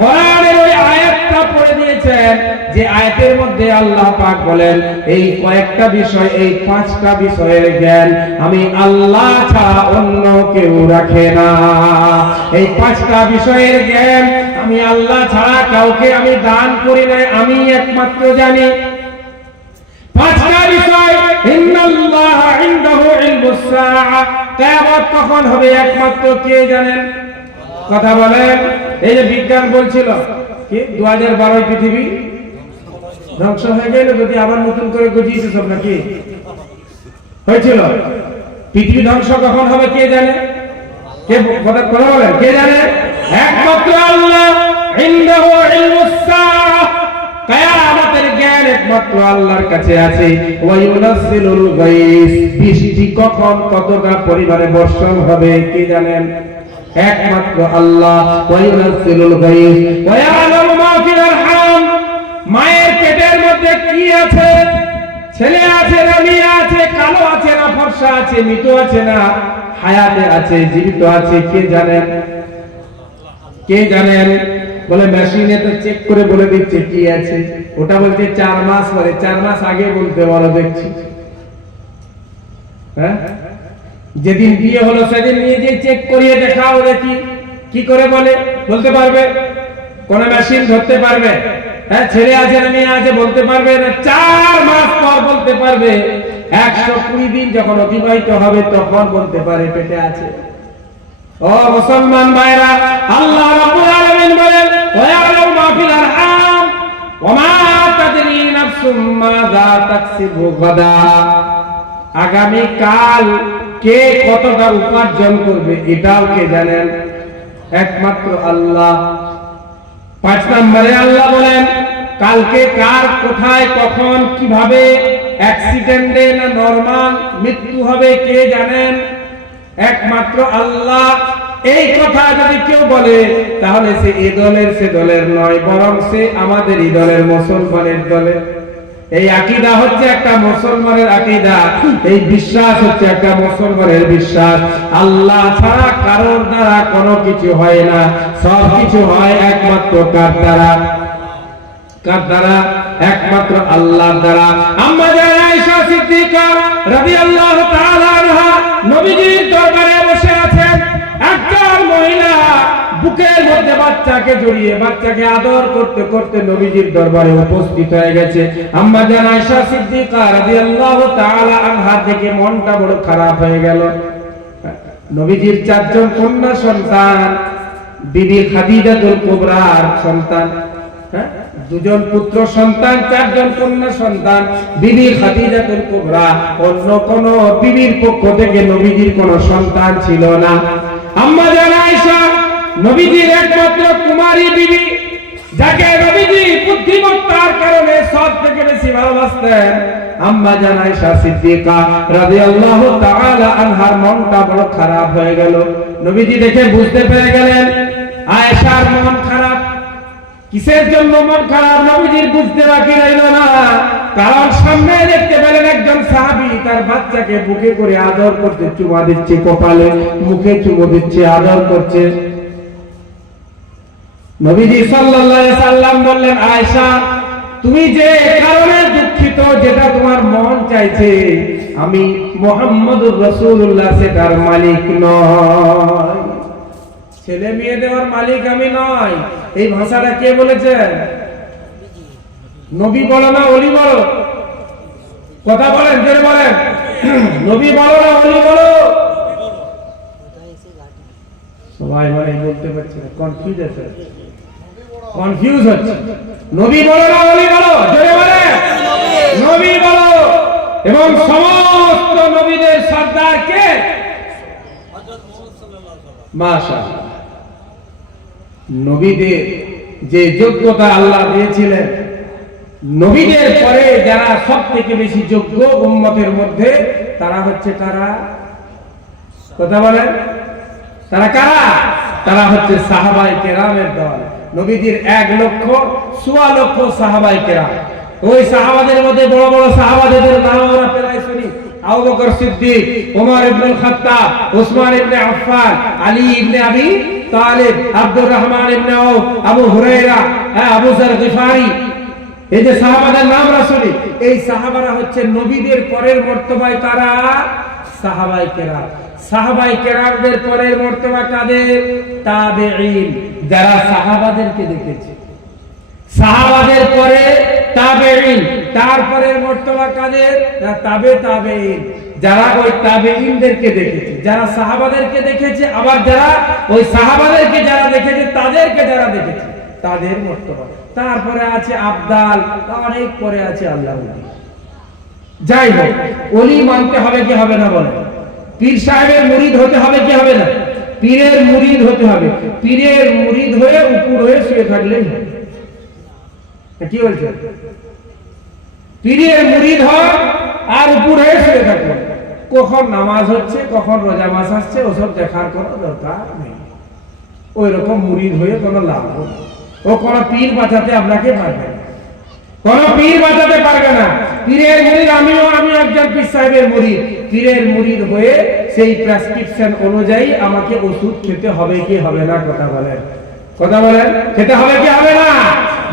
কোরআনের ওই আয়াতটা পড়ে দিয়েছেন যে আয়াতের মধ্যে আল্লাহ পাক বলেন এই কয়েকটা বিষয়, এই 5টা বিষয়ের জ্ঞান আমি আল্লাহ ছাড়া অন্য কেউ রাখে না, এই 5টা বিষয়ের জ্ঞান আমি আল্লাহ ছাড়া কাউকে আমি দান করি না, আমি একমাত্র জানি। 5টা বিষয়, ইন্নাল্লাহা ইনদাহু ইলমুস ইলমুস সাআ, কিয়ামত কখন হবে একমাত্র কে জানেন? কথা বলেন। এই যে বিজ্ঞান বলছিল কি 2012 পৃথিবী ধ্বংস হয়ে গেল, যদি আবার নতুন করে গজিয়েছে সব নাকি হয়েছিল? পৃথিবী ধ্বংস কখন হবে কে জানে? কে কথা বলেন, কে জানে? একমাত্র আল্লাহ। ইনদাহু ইলমুস সাআ, কিয়ামতের জ্ঞান একমাত্র আল্লাহর কাছে আছে। ওয়া ইউনাজ্জিলুল গায়স, বৃষ্টি কখন কতটা পরিমাণে বর্ষণ হবে কে জানেন? একমাত্র আল্লাহ। ওয়া ইউনাজ্জিলুল গায়স ওয়া ইয়ালামু মা ফিল আরহাম, মায়ের পেটের মধ্যে কি আছে, ছেলে আছে না মেয়ে আছে, কালো আছে না ফর্সা আছে, মৃত আছে না হায়াতে আছে, জীবিত আছে, কে জানেন? কে জানেন? বলে মেশিনে তো চেক করে বলে দিচ্ছে কি আছে। ওটা বলতে 4 মাস পরে, 4 মাস আগে বলতে বলো দেখছি। হ্যাঁ, যেদিন বিয়ে হলো সেদিন নিয়ে যে চেক করিয়ে দেখাও দেখি, কি করে বলে বলতে পারবে? কোন মেশিন ধরতে পারবে? হ্যাঁ, ছেলে আছে না মেয়ে আছে বলতে পারবে না। 4 মাস পর বলতে পারবে। 120 দিন যখন অতিবাহিত হবে তখন বলতে পারে পেটে আছে। ও মুসলমান ভাইরা, আল্লাহ রাব্বুল আলামিন বলেন ওয়া ইয়ালামু মা ফিল আরহাম ওয়া মা তাদরি নাফসুম মাযা তাকসিবু গাদা, আগামী কাল কে কতটা উপার্জন করবে এটাও কে জানেন? একমাত্র আল্লাহ। 5 নম্বরে আল্লাহ বলেন কালকে কার কোথায় কখন কিভাবে অ্যাক্সিডেন্টে না নরমাল মৃত্যু হবে কে জানেন? একমাত্র আল্লাহ। এই কথা যদি কেউ বলে তাহলে সে এই দলের সে দলের নয়, বরং সে আমাদের এই দলের মুসলমানের দলের। এই আকীদা হচ্ছে একটা মুসলমানের আকীদা, এই বিশ্বাস হচ্ছে একটা মুসলমানের বিশ্বাস। আল্লাহ ছাড়া কারোর দ্বারা কোনো কিছু হয় না, সব কিছু হয় একমাত্র কার দ্বারা? কার দ্বারা? একমাত্র আল্লাহর দ্বারা। আম্মা জান আয়েশা সিদ্দিকা রাদিয়াল্লাহু তাআলা আনহা নবীজির দরবারে বসে আছেন। একজন মহিলা বুকের মধ্যে বাচ্চাকে জড়িয়ে বাচ্চাকে আদর করতে করতে নবীজির দরবারে উপস্থিত হয়ে গেছে। আম্মা জান আয়েশা সিদ্দিকা রাদিয়াল্লাহু তাআলা আনহা দেখে মনটা বড় খারাপ হয়ে গেল। নবীজির 4 জন কন্যা সন্তান, বিবি খাদিজাতুল কুবরার সন্তান, 2 জন পুত্র সন্তান, 4 জন কন্যা সন্তান, বিবি খাদিজাতুল কুবরা। অন্য কোন বিবির পক্ষ থেকে নবীজির কোন সন্তান ছিল না। আম্মা জান আয়েশা নবীজির একমাত্র কুমারী বিবি, যাকে নবীজি বুদ্ধিমত্তার কারণে সব থেকে বেশি ভালোবাসতেন। আম্মা জান আয়েশা সিদ্দিকা রাদিয়াল্লাহু তাআলা আনহার মনটা বড় খারাপ হয়ে গেল। নবীজি দেখে বুঝতে পেরে গেলেন আয়েশার মন খারাপ। কিসের জন্য মন খারাপ নবীজির বুঝতে বাকি রইল না, কারণ সামনে দেখতে পেলেন একজন সাহাবী তার বাচ্চাকে বুকে করে আদর করতে, চুমা দিচ্ছে, কপালে মুখে চুমো দিচ্ছে, আদর করছে। নবীজি সাল্লাল্লাহু আলাইহি সাল্লাম বললেন আয়েশা, তুমি যে কারণে দুঃখিত, যেটা তোমার মন চাইছে, আমি মুহাম্মদুর রাসূলুল্লাহ সেটার মালিক নয়। ছেলে মেয়ে দেওয়ার মালিক আমি নয়। এই ভাষাটা কে বলেছেন? নবী বলো না ওলি বলো? কথা বলেন, জোরে বলেন। নবী বলো না ওলি বলো? সবাই মানে বলতে পারছে না, কনফিউজ আছে, কনফিউজ হচ্ছে। নবী বলো না ওলি বলো? জোরে বলে নবী বলো। এবং সমস্ত নবীদের সর্দার কে? মাশাআল্লাহ। নবীদের যে যোগ্যতা আল্লাহ দিয়েছিলেন, নবীদের পরে যারা সব থেকে বেশি যোগ্য উম্মতের মধ্যে, তারা হচ্ছে কারা? কথা বলেন, তারা কারা? তারা হচ্ছে সাহাবায়ে কেরামের দল। নবীজির 1,00,000 সাহাবায়ে কেরাম। ওই সাহাবাদের মধ্যে বড় বড় সাহাবাদের নাম আমরা প্রায় শুনি। আবু বকর সিদ্দিক, ওমর ইবনে খাত্তাব, উসমান ইবনে আফফান, আলী ইবনে আবি তালিব, আব্দুর রহমান ইবনে আউফ, আবু হুরায়রা, আবু যার গিফারি। এই যে সাহাবাদের নাম আমরা শুনি, এই সাহাবারা হচ্ছে নবীদের পরের মর্তবায় কারা? সাহাবায়ে কেরাম। সাহাবায়ে কেরামদের পরের মর্তবা কাদের? তাবেঈন, যারা সাহাবাদেরকে দেখেছে। সাহাবাদের পরে তাবেঈন, তারপরে মর্তবা কাদের? না তাবে তাবেঈন, যারা ওই তাবেঈনদেরকে দেখেছে, যারা সাহাবাদেরকে দেখেছে, আবার যারা ওই সাহাবাদেরকে যারা দেখেছে তাদেরকে যারা দেখেছে তাদের মর্তবা। তারপরে আছে আবদাল, অনেক পরে আছে আল্লাহ ওলি। যাই হোক, ওলি মানতে হবে কি হবে না বলেন? পীর সাহেবের মুরিদ হতে হবে কি হবে না? পীরের মুরিদ হতে হবে। পীরের মুরিদ হয়ে উপর হয়ে শুয়ে থাকলেই হবে। কি বলছে? পীরের মুরিদ হয় আর উপর হয়ে শুয়ে থাকবে। কখন নামাজ হচ্ছে, কখন রোজা মাস আসছে, ওসব দেখার কোনো দরকার নেই। ওই রকম মুরিদ হয়ে কোনো লাভ হবে? ও কোন পীর বাঁচাতে আপনাকে পারবে না, কোন পীর বাঁচাতে পারবে না। পীরের মুরিদ আমি একজন পীর সাহেবের মুরিদ। পীরের মুরিদ হয়ে সেই প্রেসক্রিপশন অনুযায়ী আমাকে ওষুধ খেতে হবে কি হবে না? কথা বলেন, কথা বলেন, খেতে হবে কি হবে না?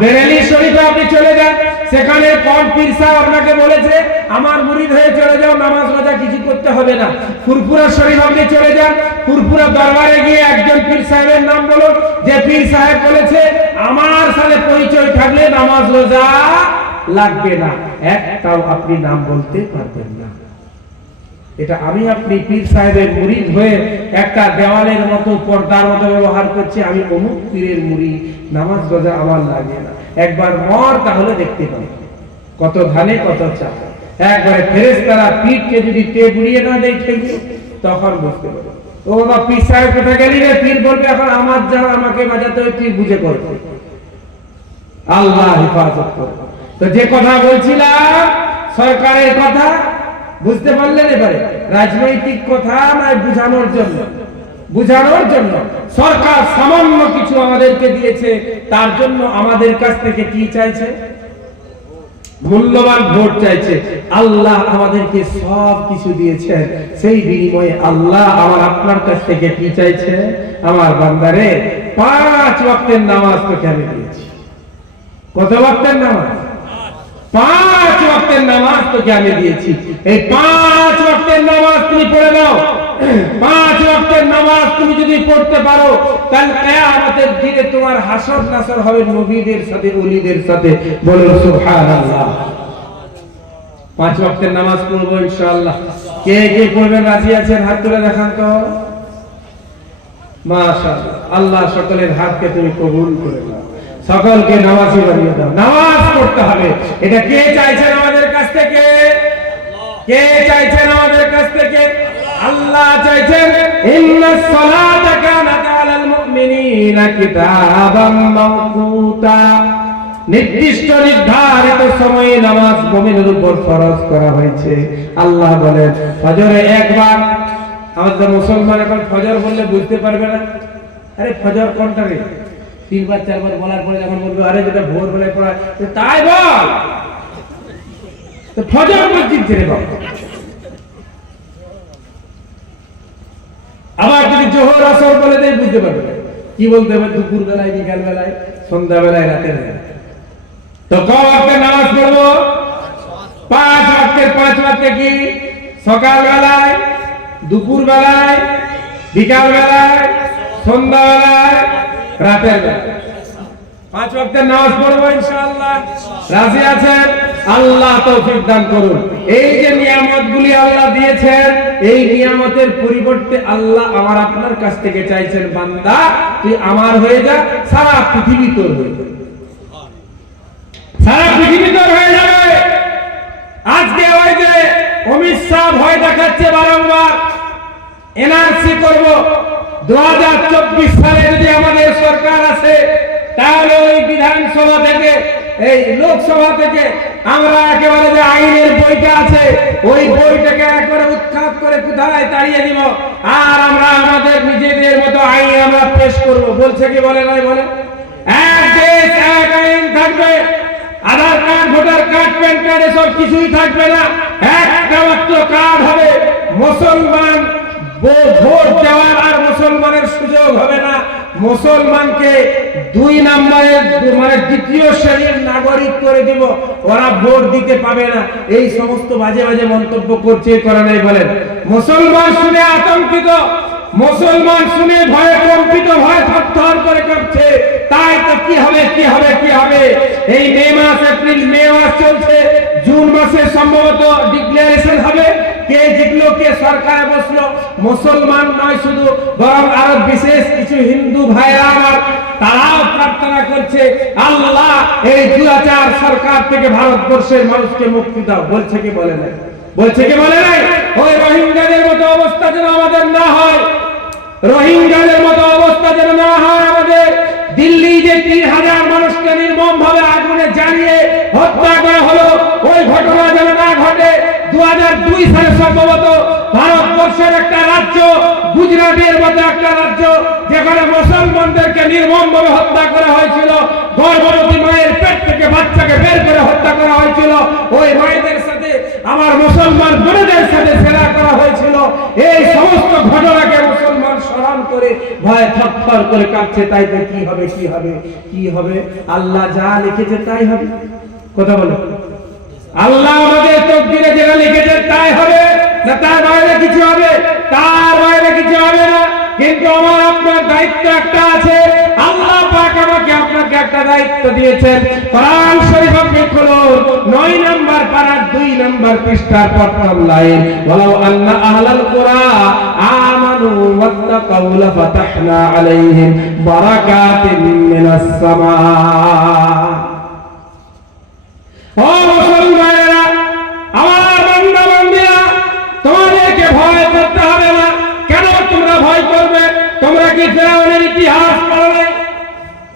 বেরেলি শরীফে আপনি চলে যান, সেখানে কোন পীর সাহেব আপনাকে বলেছে আমার মুরিদ হয়ে চলে যাও, নামাজ রোজা কিছু করতে হবে না? ফুরফুরা শরীফ আপনি চলে যান, ফুরফুরা দরবারে গিয়ে একজন পীর সাহেবের নাম বলুন যে পীর সাহেব বলেছে আমার সাথে পরিচয় থাকলে নামাজ রোজা লাগবে না। একটাও আপনি নাম বলতে পারবেন না। এটা আমি আপনি পীর সাহেবের মুরিদ হয়ে একটা দেওয়ালের মতো পর্দার মতো ব্যবহার করছি, আমি অমুক পীরের মুরিদ, নামাজ রোজা আমার লাগে না। একবার মর, তাহলে দেখতে পাবে কত ধানে কত চাল। একবারে ফেরেশতারা পীরকে যদি টেবুলিয়ে না দেয় ঠেকি, তখন বুঝতে পারবে ও বাবা পীর সাহেব কোথায় গেলি রে? পীর বলবে এখন আমার যা আমাকে বাজাতে হয় তুই বুঝে করবে। আল্লাহ হেফাজত করবে। তো যে কথা বলছিলাম সরকারের কথা, বুঝতে পারলেন? এবারে রাজনৈতিক কথা নয়, বুঝানোর জন্য, বুঝানোর জন্য সরকার সামান্য কিছু আমাদেরকে দিয়েছে, তার জন্য আমাদের কাছ থেকে কি চাইছে? মূল্যবান ভোট চাইছে। আল্লাহ আমাদেরকে সব কিছু দিয়েছেন, সেই বিনিময়ে আল্লাহ আমার আপনার কাছ থেকে কি চাইছে? আমার বান্দারে 5 ওয়াক্তের নামাজ তোকে আমি দিয়েছি। কত ওয়াক্তের নামাজ? 5 ওয়াক্তের নামাজ তোকে আমি দিয়েছি। এই 5 ওয়াক্তের নামাজ তুমি পড়ে নাও। 5 ওয়াক্তের নামাজ তুমি যদি পড়তে পারো, কাল কিয়ামতের দিনে তোমার হাসর নাসর হবে নবীদের সাথে, ওলিদের সাথে। বলুন সুবহানাল্লাহ। 5 ওয়াক্তের নামাজ পড়বো ইনশাআল্লাহ। কে কে পড়বেন রাজি আছেন? হাত তুলে দেখান তো। মাশাআল্লাহ, আল্লাহ সকলের হাতকে তুমি কবুল করে নাও, সকলকে নামাজি বানিয়ে দাও। নামাজ পড়তে হবে, এটা কে চাইছেন আমাদের কাছ থেকে? কে চাইছেন আমাদের কাছ থেকে? আল্লাহ চাইছেন ইন্নাস সালাতা কানাত আলাল মুমিনিনা কিতাবাম মাওকুতা। নির্দিষ্ট নির্ধারিত সময়ে নামাজ মুমিনের উপর ফরজ করা হয়েছে। আল্লাহ বলেন ফজরে একবার। আমাদের মুসলমান এখন ফজর বললে বুঝতে পারবে না। আরে ফজর কোনটা রে? 3 বার 4 বার বলার পরে যখন বলবে আরে যেটা ভোর বেলায় পড়া, তাই বল তো ফজর মসজিদ ছেড়ে বল। আবার যদি জোহর আসর বলে দেয় বুঝতে পারবে না কি বলতে হবে। দুপুর বেলায়, বিকাল বেলায়, সন্ধ্যা বেলায়, রাতের বেলায়। তো ক ওয়াক্তে নামাজ পড়বো? 5 ওয়াক্তের 5 ওয়াক্তে কি? সকাল বেলায়, দুপুর বেলায়, বিকাল বেলায়, সন্ধ্যা বেলায়, রাতের বেলায় 5 ওয়াক্তের নামাজ পড়বো ইনশাআল্লাহ। রাজি আছেন? আল্লাহ তৌফিক দান করুন। এই যে নিয়ামতগুলি আল্লাহ দিয়েছেন, এই নিয়ামতের পরিবর্তে আল্লাহ আমার আপনার কাছ থেকে চাইছেন বান্দা তুই আমার হয়ে যা, সারা পৃথিবী তোর হয়ে যাবে, সারা পৃথিবী তোর হয়ে যাবে। আজকে ওই যে অমিত শাহ ভয় দেখাচ্ছে বারংবার এনআরসি করব, 2024 সালে যদি আমাদের সরকার আসে, তাহলে ওই বিধানসভা থেকে, এই লোকসভা থেকে আমরা একেবারে যে আইনের বইটা আছে ওই বইটাকে একবারে উৎখাত করে কোথায় তাড়িয়ে দিব, আর আমরা আমাদের নিজেদের মতো আইন আমরা পেশ করব। বলছে কি বলে নাই? বলে এক দেশ এক আইন থাকবে, Aadhaar card, voter card, PAN card এসব কিছুই থাকবে না। একটা মাত্র কার্ড হবে, মুসলমান ভোট দেওয়ার আর মুসলমানের সুযোগ হবে না। মুসলমানকে 2 নম্বরের মানে দ্বিতীয় শ্রেণীর নাগরিক করে দিব, ওরা ভোট দিতে পাবে না। এই সমস্ত বাজে বাজে মন্তব্য করছে, করে নাই বলেন। মুসলমান শুনে আতঙ্কিত, মুসলমান শুনে ভয়ে কম্পিত, ভয়ে থরথর করে কাঁপছে। তাই তো কি হবে, কি হবে, কি হবে। এই মে মাস, এপ্রিল, মে মাস চলছে, জুন মাসে সম্ভবত ডিক্লারেশন হবে। কে জিতলো চৌকে সরকারে বসলো, মুসলমান নয় শুধু, বরং আরো বিশেষ কিছু হিন্দু ভাইরা আমার তারাও প্রার্থনা করছে, আল্লাহ এই দুরাচার সরকার থেকে ভারতবর্ষের মানুষকে মুক্তি দাও। বলছে কি বলে নাই? বলছে কি বলে নাই? ওই রোহিঙ্গাদের মতো অবস্থা যেন আমাদের না হয়, রোহিঙ্গাদের মতো অবস্থা যেন না হয় আমাদের। দিল্লি যে 3000 মানুষকে নির্মম ভাবে আগুনে জ্বালিয়ে হত্যা করা হলো, ওই ঘটনা যেন না ঘটে। 2002 সালে সম্ভবত ভারতবর্ষের একটা রাজ্য, গুজরাটের মতো একটা রাজ্য, যেখানে মুসলমানদেরকে নির্মম ভাবে হত্যা করা হয়েছিল, গর্ভবতী মায়ের পেট থেকে বাচ্চাকে বের করে হত্যা করা হয়েছিল, ওই মায়েদের সাথে আমার মুসলমান বোনদের সাথে জেনা করা হয়েছিল। এই সমস্ত ঘটনাকে মুসলমান স্মরণ করে ভয় থরথর করে কাঁপছে। তাই তো কি হবে, কি হবে, কি হবে? আল্লাহ যা লিখেছে তাই হবে। কথা বলো, আল্লাহ আমাদের তকদিরে যেটা লিখেছে তাই হবে, না তার বাইরে কিছু হবে? তার বাইরে কিছু হবে না। কিন্তু আমার আপনার দায়িত্ব একটা আছে। আল্লাহ পাক আমাকে আপনাকে একটা দায়িত্ব দিয়েছেন। কোরআন শরীফ আপনি খুলুন, 9 নম্বর পারার 2 নম্বর পৃষ্ঠার প্রথম লাইন, ওয়ালাউ আন্না আহলাল কুরা আমানু ওয়াত্তাকাউ লাফাতাহনা আলাইহিম বারাকাতিন মিনাস সামা। ও মুসলমানেরা, আমার বান্দা বান্দীরা, তোমাদেরকে ভয় করতে হবে না। কেন তোমরা ভয় করবে? তোমরা কি ফেরাউনের ইতিহাস পড়ো নাই?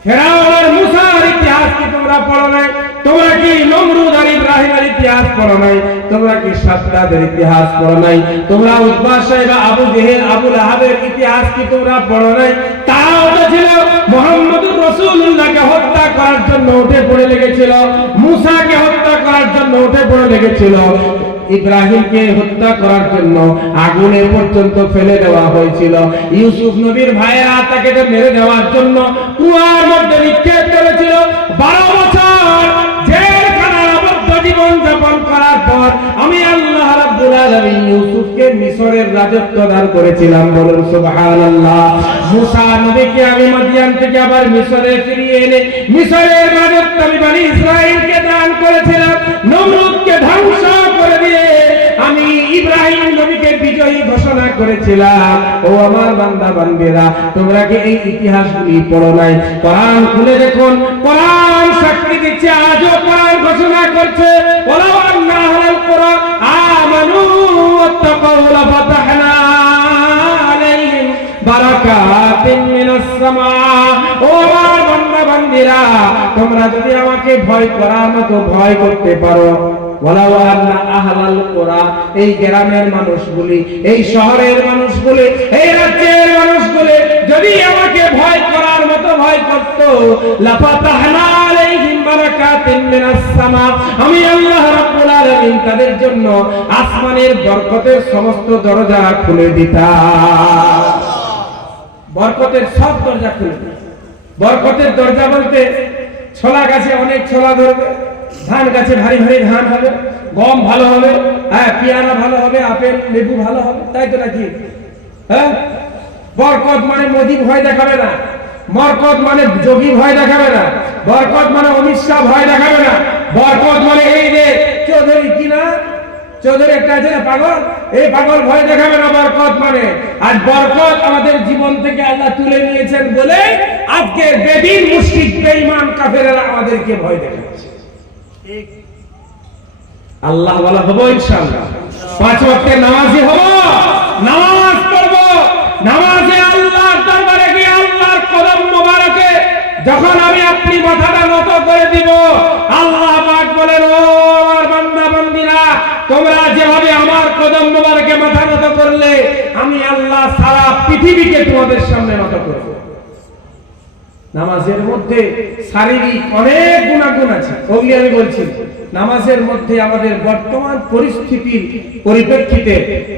ফেরাউনের মুসার ইতিহাস কি তোমরা পড়ো নাই? তোমরা কি নমরুদ আর ইব্রাহিমের ইতিহাস পড়ো নাই? তোমরা কি সাদ্দাদের ইতিহাস পড়ো নাই? তোমরা উতবা সাইবা আবু জেহেল আবু লাহাবের ইতিহাস কি তোমরা পড়ো নাই? তারাও তো ছিল মুহাম্মদুর রাসূলুল্লাহকে হত্যা করার জন্য উঠে পড়ে লেগেছিল, মুসাকে হত্যা করার জন্য উঠে পড়ে লেগেছিল, ইব্রাহিমকে হত্যা করার জন্য আগুনে পর্যন্ত ফেলে দেওয়া হয়েছিল। ইউসুফ নবীর ভাইয়েরা তাকে মেরে দেওয়ার জন্য কুয়ার মধ্যে নিক্ষেপ করেছিল। 12 বছর জেলখানায় আবদ্ধ জীবন যাপন করার পর আমি আল্লাহ রাব্বুল আলামিন ইউসুফকে মিশরের রাজত্ব দান করেছিলাম। বলুন সুবহানাল্লাহ। মুসা নবীকে আমি মাদিয়ান থেকে আবার মিশরে ফিরিয়ে এনে মিশরের রাজত্ব আমি বনি ইসরাইলকে দান করেছিলাম। নমরুদকে ধ্বংস করে দিয়ে আমি ইব্রাহিম নবীকে বিজয়ী ঘোষণা করেছিলাম। ও আমার বান্দা বান্দিরা, তোমরা কি এই ইতিহাসগুলি পড়ো নাই? কোরআন খুলে দেখুন, কোরআন সাক্ষী দিচ্ছে, আজও কোরআন ঘোষণা করছে, ওয়ালাউ আন্না আহলাল কুরা আমানু ওয়াত্তাকাউ লাফাতাহনা আলাইহিম বারাকাতিন মিনাস সামা। ও আমার বান্দা বান্দিরা, তোমরা যদি আমাকে ভয় করার মতো ভয় করতে পারো, ওয়ালাউ আন্না আহলাল কুরা, এই গ্রামের মানুষগুলি, এই শহরের মানুষগুলি, এই রাজ্যের মানুষগুলি যদি আমাকে ভয় করার মতো ভয় করত, লাফাতাহনা আলাইহিম বারাকাতিন মিনাস সামা, আমি আল্লাহ রাব্বুল আলামিন তাদের জন্য আসমানের বরকতের সমস্ত দরজা খুলে দিতাম। বরকতের সব দরজা খুলে দিতাম। বরকতের দরজা বলতে ছোলা গাছে অনেক ছোলা ধরবে, ধান গাছে ভারী ভারী ধান হবে, গম ভালো হবে, হ্যাঁ পেয়ারা ভালো হবে, আপেল লেবু ভালো হবে, তাই তো নাকি? হ্যাঁ, বরকত মানে মোদি ভয় দেখাবে না, বরকত মানে যোগী ভয় দেখাবে না, বরকত মানে অমিত শাহ ভয় দেখাবে না, বরকত মানে এই যে চৌধুরী কিনা চৌধুরী একটা আছে না পাগল, এই পাগল ভয় দেখাবে না বরকত মানে। আর বরকত আমাদের জীবন থেকে আল্লাহ তুলে নিয়েছেন বলে আজকে বেদিন মুশরিক বেঈমান কাফেররা আমাদেরকে ভয় দেখাচ্ছে। আল্লাহ ওয়ালা হবো ইনশাআল্লাহ, 5 ওয়াক্তের নামাজি হব, নামাজ পড়ব, নামাজে আল্লাহর দরবারে গিয়ে আল্লাহর কদম মোবারকে যখন আমি আপনি মাথাটা নত করে দিব, আল্লাহ পাক বলেন, ও আমার বান্দা বান্দীরা, তোমরা যেভাবে আমার কদম মোবারকে মাথা নত করলে, আমি আল্লাহ সারা পৃথিবীকে তোমাদের সামনে নত করব। নামাজের মধ্যে শারীরিক অনেক গুণাগুণ আছে, ওগুলি আমি বলছি। নামাজের মধ্যে আমাদের বর্তমান পরিস্থিতির পরিপ্রেক্ষিতে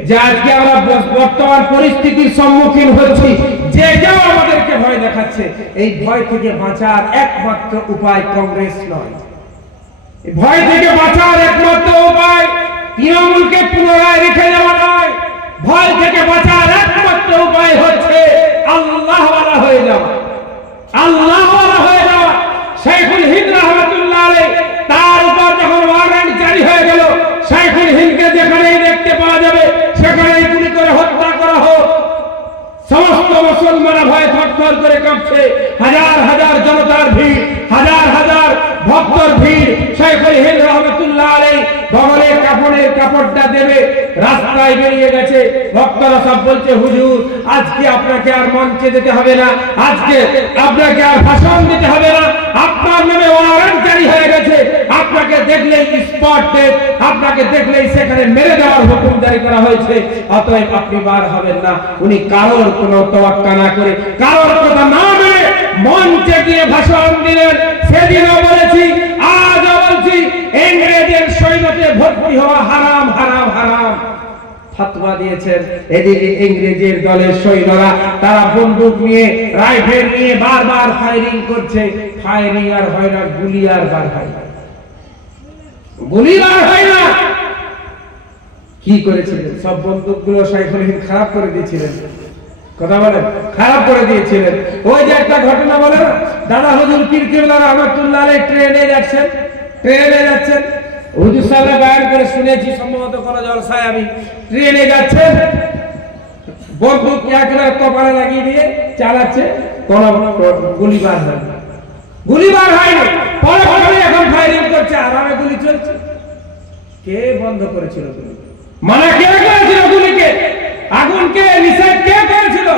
যে আজকে আমরা বর্তমান পরিস্থিতির সম্মুখীন হচ্ছি, যে যাও আমাদেরকে ভয় দেখাচ্ছে, এই ভয় থেকে বাঁচার একমাত্র উপায় কংগ্রেস নয়। এই ভয় থেকে বাঁচার একমাত্র উপায় তৃণমূলকে পুনরায় রেখে যাওয়া নয়। ভয় থেকে বাঁচার একমাত্র উপায় হচ্ছে আল্লাহওয়ালা হয়ে যাওয়া, আল্লাহওয়ালা হয়ে যাওয়া। শাইখুল হিন্দ রাহমাতুল্লাহ আলাইহি তার উপর যখন ওয়ারেন্ট জারি হয়ে গেল, শাইখুল হিন্দকে যেখানেই দেখতে পাওয়া যাবে সেখানে থরথর করে কাঁপছে, হাজার হাজার জনতার ভিড়, হাজার হাজার ভক্তর ভিড়। শাইখুল হিন্দ রাহমাতুল্লাহ আলাইহি বগলে কাফনের কাপড়টা দেবে রাস্তায় বেরিয়ে গেছে। ভক্তরা সব বলছে, হুজুর আজকে আপনাকে আর মঞ্চে যেতে হবে না, আজকে আপনাকে আর ভাষণ দিতে হবে না, আপনার নামে ওয়ারেন্ট জারি হয়ে গেছে, আপনাকে দেখলেই স্পট ডেথ, আপনাকে দেখলেই সেখানে মেরে দেওয়ার হুকুম জারি করা হয়েছে, অতএব আপনি বার হবেন না। উনি কারোর কোনো তোয়াক্কা না করে, কারোর কথা না মেনে মঞ্চে গিয়ে ভাষণ দিলেন। সেদিনও বলেছি, আজও বলছি, ইংরেজের সৈন্যতে ভর্তি হওয়া হারাম, হারাম, হারাম ফতোয়া দিয়েছেন। এদিকে ইংরেজের দলের সৈন্যরা তারা বন্দুক নিয়ে, রাইফেল নিয়ে বারবার ফায়ারিং করছে। ফায়ারিং আর হয় না, গুলি আর বার হয় না, গুলি বার হয় না। কি করেছিলেন? সব বন্দুকগুলো শাইখুল হিন্দ খারাপ করে দিয়েছিলেন। কথা বলেন, খারাপ করে দিয়েছিলেন। ওই যে একটা ঘটনা বলে না, দাদা হুজুর পীর কিবলা রাহমাতুল্লাহ আলাইহি ট্রেনে যাচ্ছেন, হুজুর সাহেব বয়ান করে শুনেছি, সম্ভবত কোন জলসায় আমি, ট্রেনে যাচ্ছেন, বন্দুক একেবারে কপালে লাগিয়ে দিয়ে চালাচ্ছে, কোন গুলি বার হয় না, গুলি বার হয়নি। পরে পরে এখন ফায়ারিং করছে, আরামে গুলি চলছে। কে বন্ধ করেছিল গুলি? মানে কে করেছিল গুলিকে? আগুনকে নিষেধ কে করেছিল?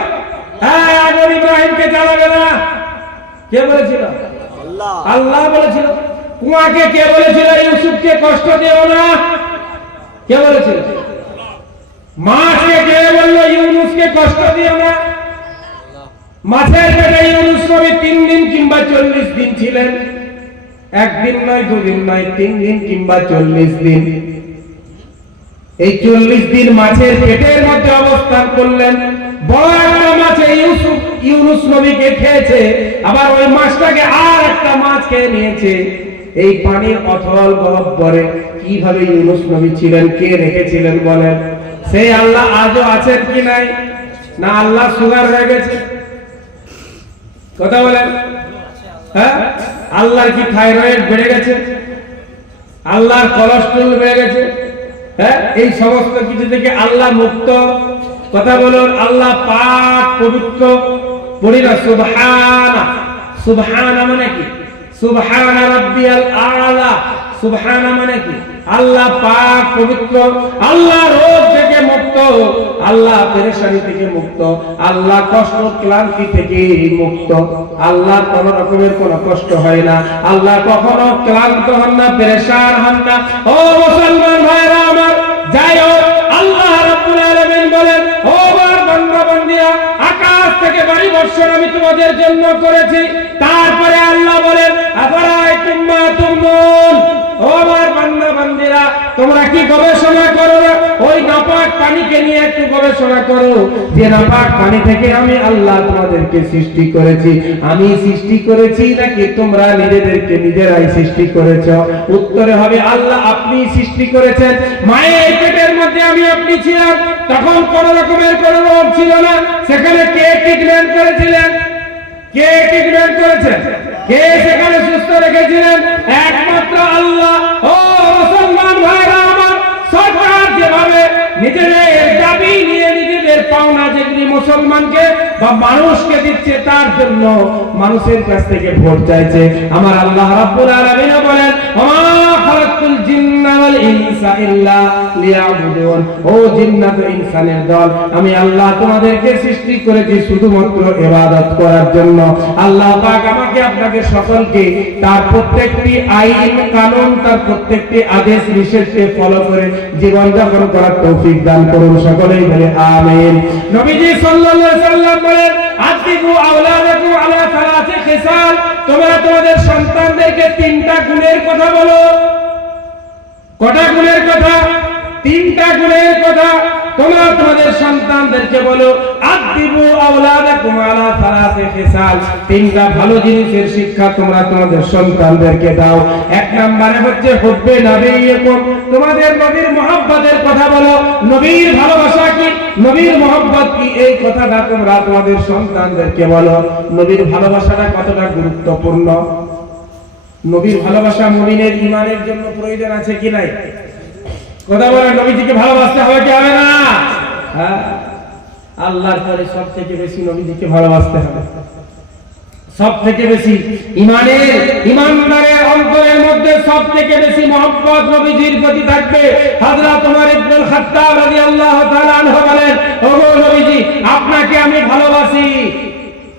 হ্যাঁ, আগুন ইব্রাহিমকে জ্বালাবে না, কে বলেছিল? আল্লাহ। আল্লাহ বলেছিল। কুয়াকে কে বলেছিল ইউসুফকে কষ্ট দিও না? কে বলেছিল? মাছকে কে বলল ইউনুসকে কষ্ট দিও না? মাছের পেটে ইউনুস নবী 3 দিন কিংবা 40 দিন ছিলেন। একদিন নয়, দুদিন নয়, 3 দিন কিংবা 40 দিন। এই 40 দিন মাছের পেটের মধ্যে অবস্থান করলেন। বড় একটা মাছে ইউনুস নবীকে খেয়েছে, আবার ওই মাছটাকে আর একটা মাছ খেয়ে নিয়েছে। এই পানির অথল গহ্বরে কিভাবে ইউনুস নবী ছিলেন, কে রেখেছিলেন বলেন? সেই আল্লাহ আজও আছেন কি নাই? না আল্লাহ সুগার হয়ে গেছে? কথা বলেন। হ্যাঁ, আল্লাহর কি থাইরয়েড বেড়ে গেছে? আল্লাহর কোলেস্টেরল বেড়ে গেছে? হ্যাঁ, এই সমস্ত কিছু থেকে আল্লাহ মুক্ত। কথা বলুন, আল্লাহ পাক, পবিত্র। পড়ি না সুবহানা। সুবহানা মানে কি? সুবহানা রাব্বিয়াল আলা। সুবহানা মানে কি? আল্লাহ পাক, পবিত্র। আল্লাহ রোগ থেকে মুক্ত, আল্লাহ পেরেশানি থেকে মুক্ত, আল্লাহ কষ্ট ক্লান্তি থেকে মুক্ত। আল্লাহ কোন রকমের কোন কষ্ট হয় না, আল্লাহ কখনো ক্লান্ত হন না, পেরেশান হন না। ও মুসলমান ভাইরা আমার, যাই হোক, আল্লাহ রাব্বুল আলামিন বলেন, ও আমার বান্দা বান্দিরা, আকাশ থেকে বাড়ি বর্ষণ আমি তোমাদের জন্য করেছি। তারপরে আল্লাহ বলেন, আফারাইতুম মা তুমনুন, ও আমার বান্দা বান্দিরা, তোমরা কি গবেষণা করো না? ওই নাপাক পানিকে নিয়ে একটু গবেষণা করো, যে নাপাক পানি থেকে আমি আল্লাহ তোমাদেরকে সৃষ্টি করেছি। আমি সৃষ্টি করেছি নাকি তোমরা নিজেদেরকে নিজেরাই সৃষ্টি করেছো? উত্তরে হবে আল্লাহ আপনি সৃষ্টি করেছেন। মায়ের পেটের মধ্যে আমি আপনি ছিলাম, তখন কোন রকমের কোন রোগ ছিল না, সেখানে কে ট্রিটমেন্ট করেছিলেন? কে ট্রিটমেন্ট করেছেন? কে সেখানে সুস্থ রেখেছিলেন? একমাত্র আল্লাহ। ও মুসলমান ভাইরা আমার, সরকার যেভাবে নিজেদের দাবি নিয়ে নিজেদের পাওনা যেগুলি মুসলমানকে বা মানুষকে দিচ্ছে, তার জন্য মানুষের কাছ থেকে ভোট চাইছে, আমার আল্লাহ রাব্বুল আলামিন বলেন, ওমা খালাকতুল জিন্না ওয়াল ইনসা ইল্লা লিয়াবুদুন। ও জিন্নাত ও ইনসানের দল, আমি আল্লাহ তোমাদেরকে সৃষ্টি করেছি শুধুমাত্র ইবাদত করার জন্য। আল্লাহ পাক আমাকে আপনাকে সকলকে তার প্রত্যেকটি আইন কানুন, তার প্রত্যেকটি আদেশ নিষেধকে ফলো করে জীবন যাপন করার তৌফিক দান করুন। সকলেই বলে আমিন। নবীজি সাল্লাল্লাহু আলাইহি সাল্লাম বলেন, আতিবু আওলাদাকুম আলা সালাসি খিসাল, তোমরা তোমাদের সন্তানদেরকে 3টা গুণের কথা বলো। কটা গুণের কথা? 3টা গুণের কথা তোমরা তোমাদের সন্তানদেরকে বলো। আদিবু আওলাদাকুম আলা সালাসি খিসাল, 3টা ভালো জিনিসের শিক্ষা তোমরা তোমাদের সন্তানদেরকে দাও। 1 নম্বরে হচ্ছে হুব্বে নবীয়িকুম, তোমাদের নবীর মহব্বতের কথা বলো। নবীর ভালোবাসা কি, নবীর মহব্বত কি, এই কথাটা তোমরা তোমাদের সন্তানদেরকে বলো। নবীর ভালোবাসাটা কতটা গুরুত্বপূর্ণ? নবীর ভালোবাসা মুমিনের ঈমানের জন্য প্রয়োজন আছে কি নাই? কথা বলে, নবীজিকে ভালোবাসতে হবে কি হবে না? হ্যাঁ, আল্লাহর পরে সব থেকে বেশি নবীজিকে ভালোবাসতে হবে। সব থেকে বেশি ইমানদারের অন্তরের মধ্যে সব থেকে বেশি মহব্বত নবীজির প্রতি থাকবে। হযরত ওমর ইবনুল খাত্তাব রাদিয়াল্লাহু তাআলা আনহু বলেন, ওগো নবীজি, আপনাকে আমি ভালোবাসি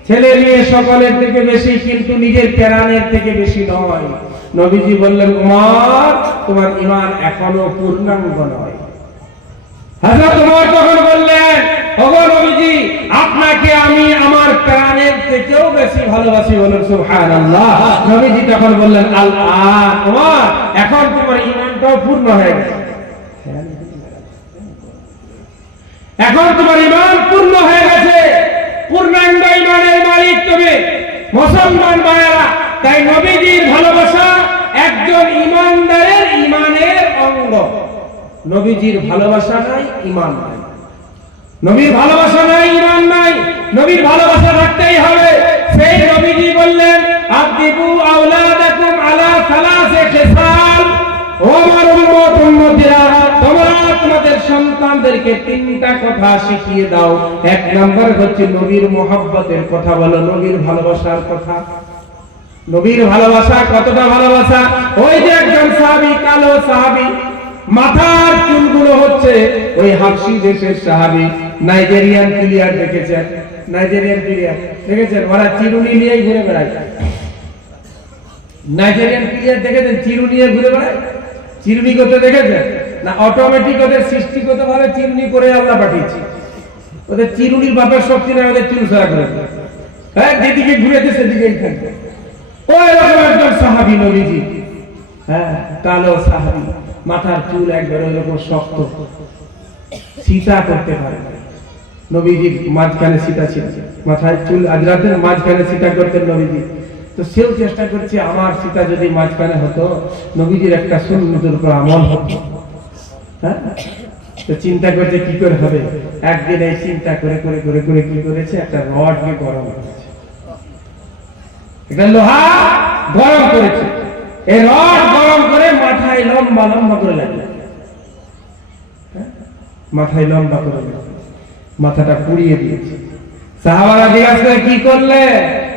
ছেলে মেয়ে সকলের থেকে বেশি, কিন্তু নিজের প্রাণের থেকে বেশি নয়। নবীজি বললেন, ওমর, তোমার ঈমান এখনো পূর্ণাঙ্গ নয়। হযরত ওমর তখন বললেন, ওগো নবীজি, আপনাকে আমি আমার প্রাণের থেকেও বেশি ভালোবাসি। বলুন সুবহানাল্লাহ। নবীজি তখন বললেন, আল-আন ওমর, এখন তোমার ঈমানটাও পূর্ণ হয়ে গেছে। এখন তোমার ঈমান পূর্ণ হয়ে গেছে, পূর্ণাঙ্গ ঈমানের মালিক তুমি মুসলমান ভাইরা। তাই নবীজির ভালোবাসা একজন ঈমানদারের ঈমানের অঙ্গ। নবীজির ভালোবাসা নাই, ঈমান নাই। নবীর ভালোবাসা নাই, ঈমান নাই। নবীর ভালোবাসা রাখতেই হবে। সেই নবীজি বললেন, আদিবু আওলাদাকুম আলা সালাসে খিসাল। ও আমার উম্মতিরা, তোমরা তোমাদের সন্তানদেরকে তিনটা কথা শিখিয়ে দাও। এক নাম্বার হচ্ছে নবীর মুহাব্বতের কথা বলো, নবীর ভালোবাসার কথা। নবীর ভালোবাসা কতটা ভালোবাসা? ওই যে একজন সাহাবী, কালো সাহাবী, মাথার চুলগুলো হচ্ছে ওই হাবশি দেশের সাহাবী, নাইজেরিয়ান প্লেয়ার দেখেছেন? নাইজেরিয়ান প্লেয়ার দেখেছেন? ওরা চিরুনি নিয়ে ঘুরে বেড়ায়। নাইজেরিয়ান প্লেয়ার দেখেছেন? চিরুনি নিয়ে ঘুরে বেড়ায়। চিরুনি করতে দেখেছেন না? অটোমেটিক ওদের সৃষ্টিগতভাবে চিরুনি করে আল্লাহ পাঠিয়েছে। ওদের চিরুনির বাপের শক্তি নেই, ওদের চুল সরা করে। হ্যাঁ, যেদিকে ঘুরেছে সেদিকেই থাকবে। ওই রকম একজন সাহাবী নবীজি, হ্যাঁ, কালো সাহাবী, মাথার চুল একবার ওই রকম শক্ত, সীতা করতে পারে না। নবীজির মাঝখানে সীতা ছিল, মাথায় চুল আজরাতের মাঝখানে সীতা করতেন নবীজি। তো সেও চেষ্টা করছে, আমার সীতা যদি মাঝখানে হতো, নবীজির একটা সুন্নতের উপর আমল হতো। হ্যাঁ, তো চিন্তা করছে কি করে হবে। একদিন এই চিন্তা করে করে করে করে কি করেছে, একটা রডকে গরম করেছে, একটা লোহা গরম করেছে। এই রড গরম করে মাথায় লম্বা লম্বা করে লাগলো, মাথায় লম্বা করে মাথাটা পুড়িয়ে দিয়েছে। সাহাবারা জিজ্ঞাসা করে, কি করলে?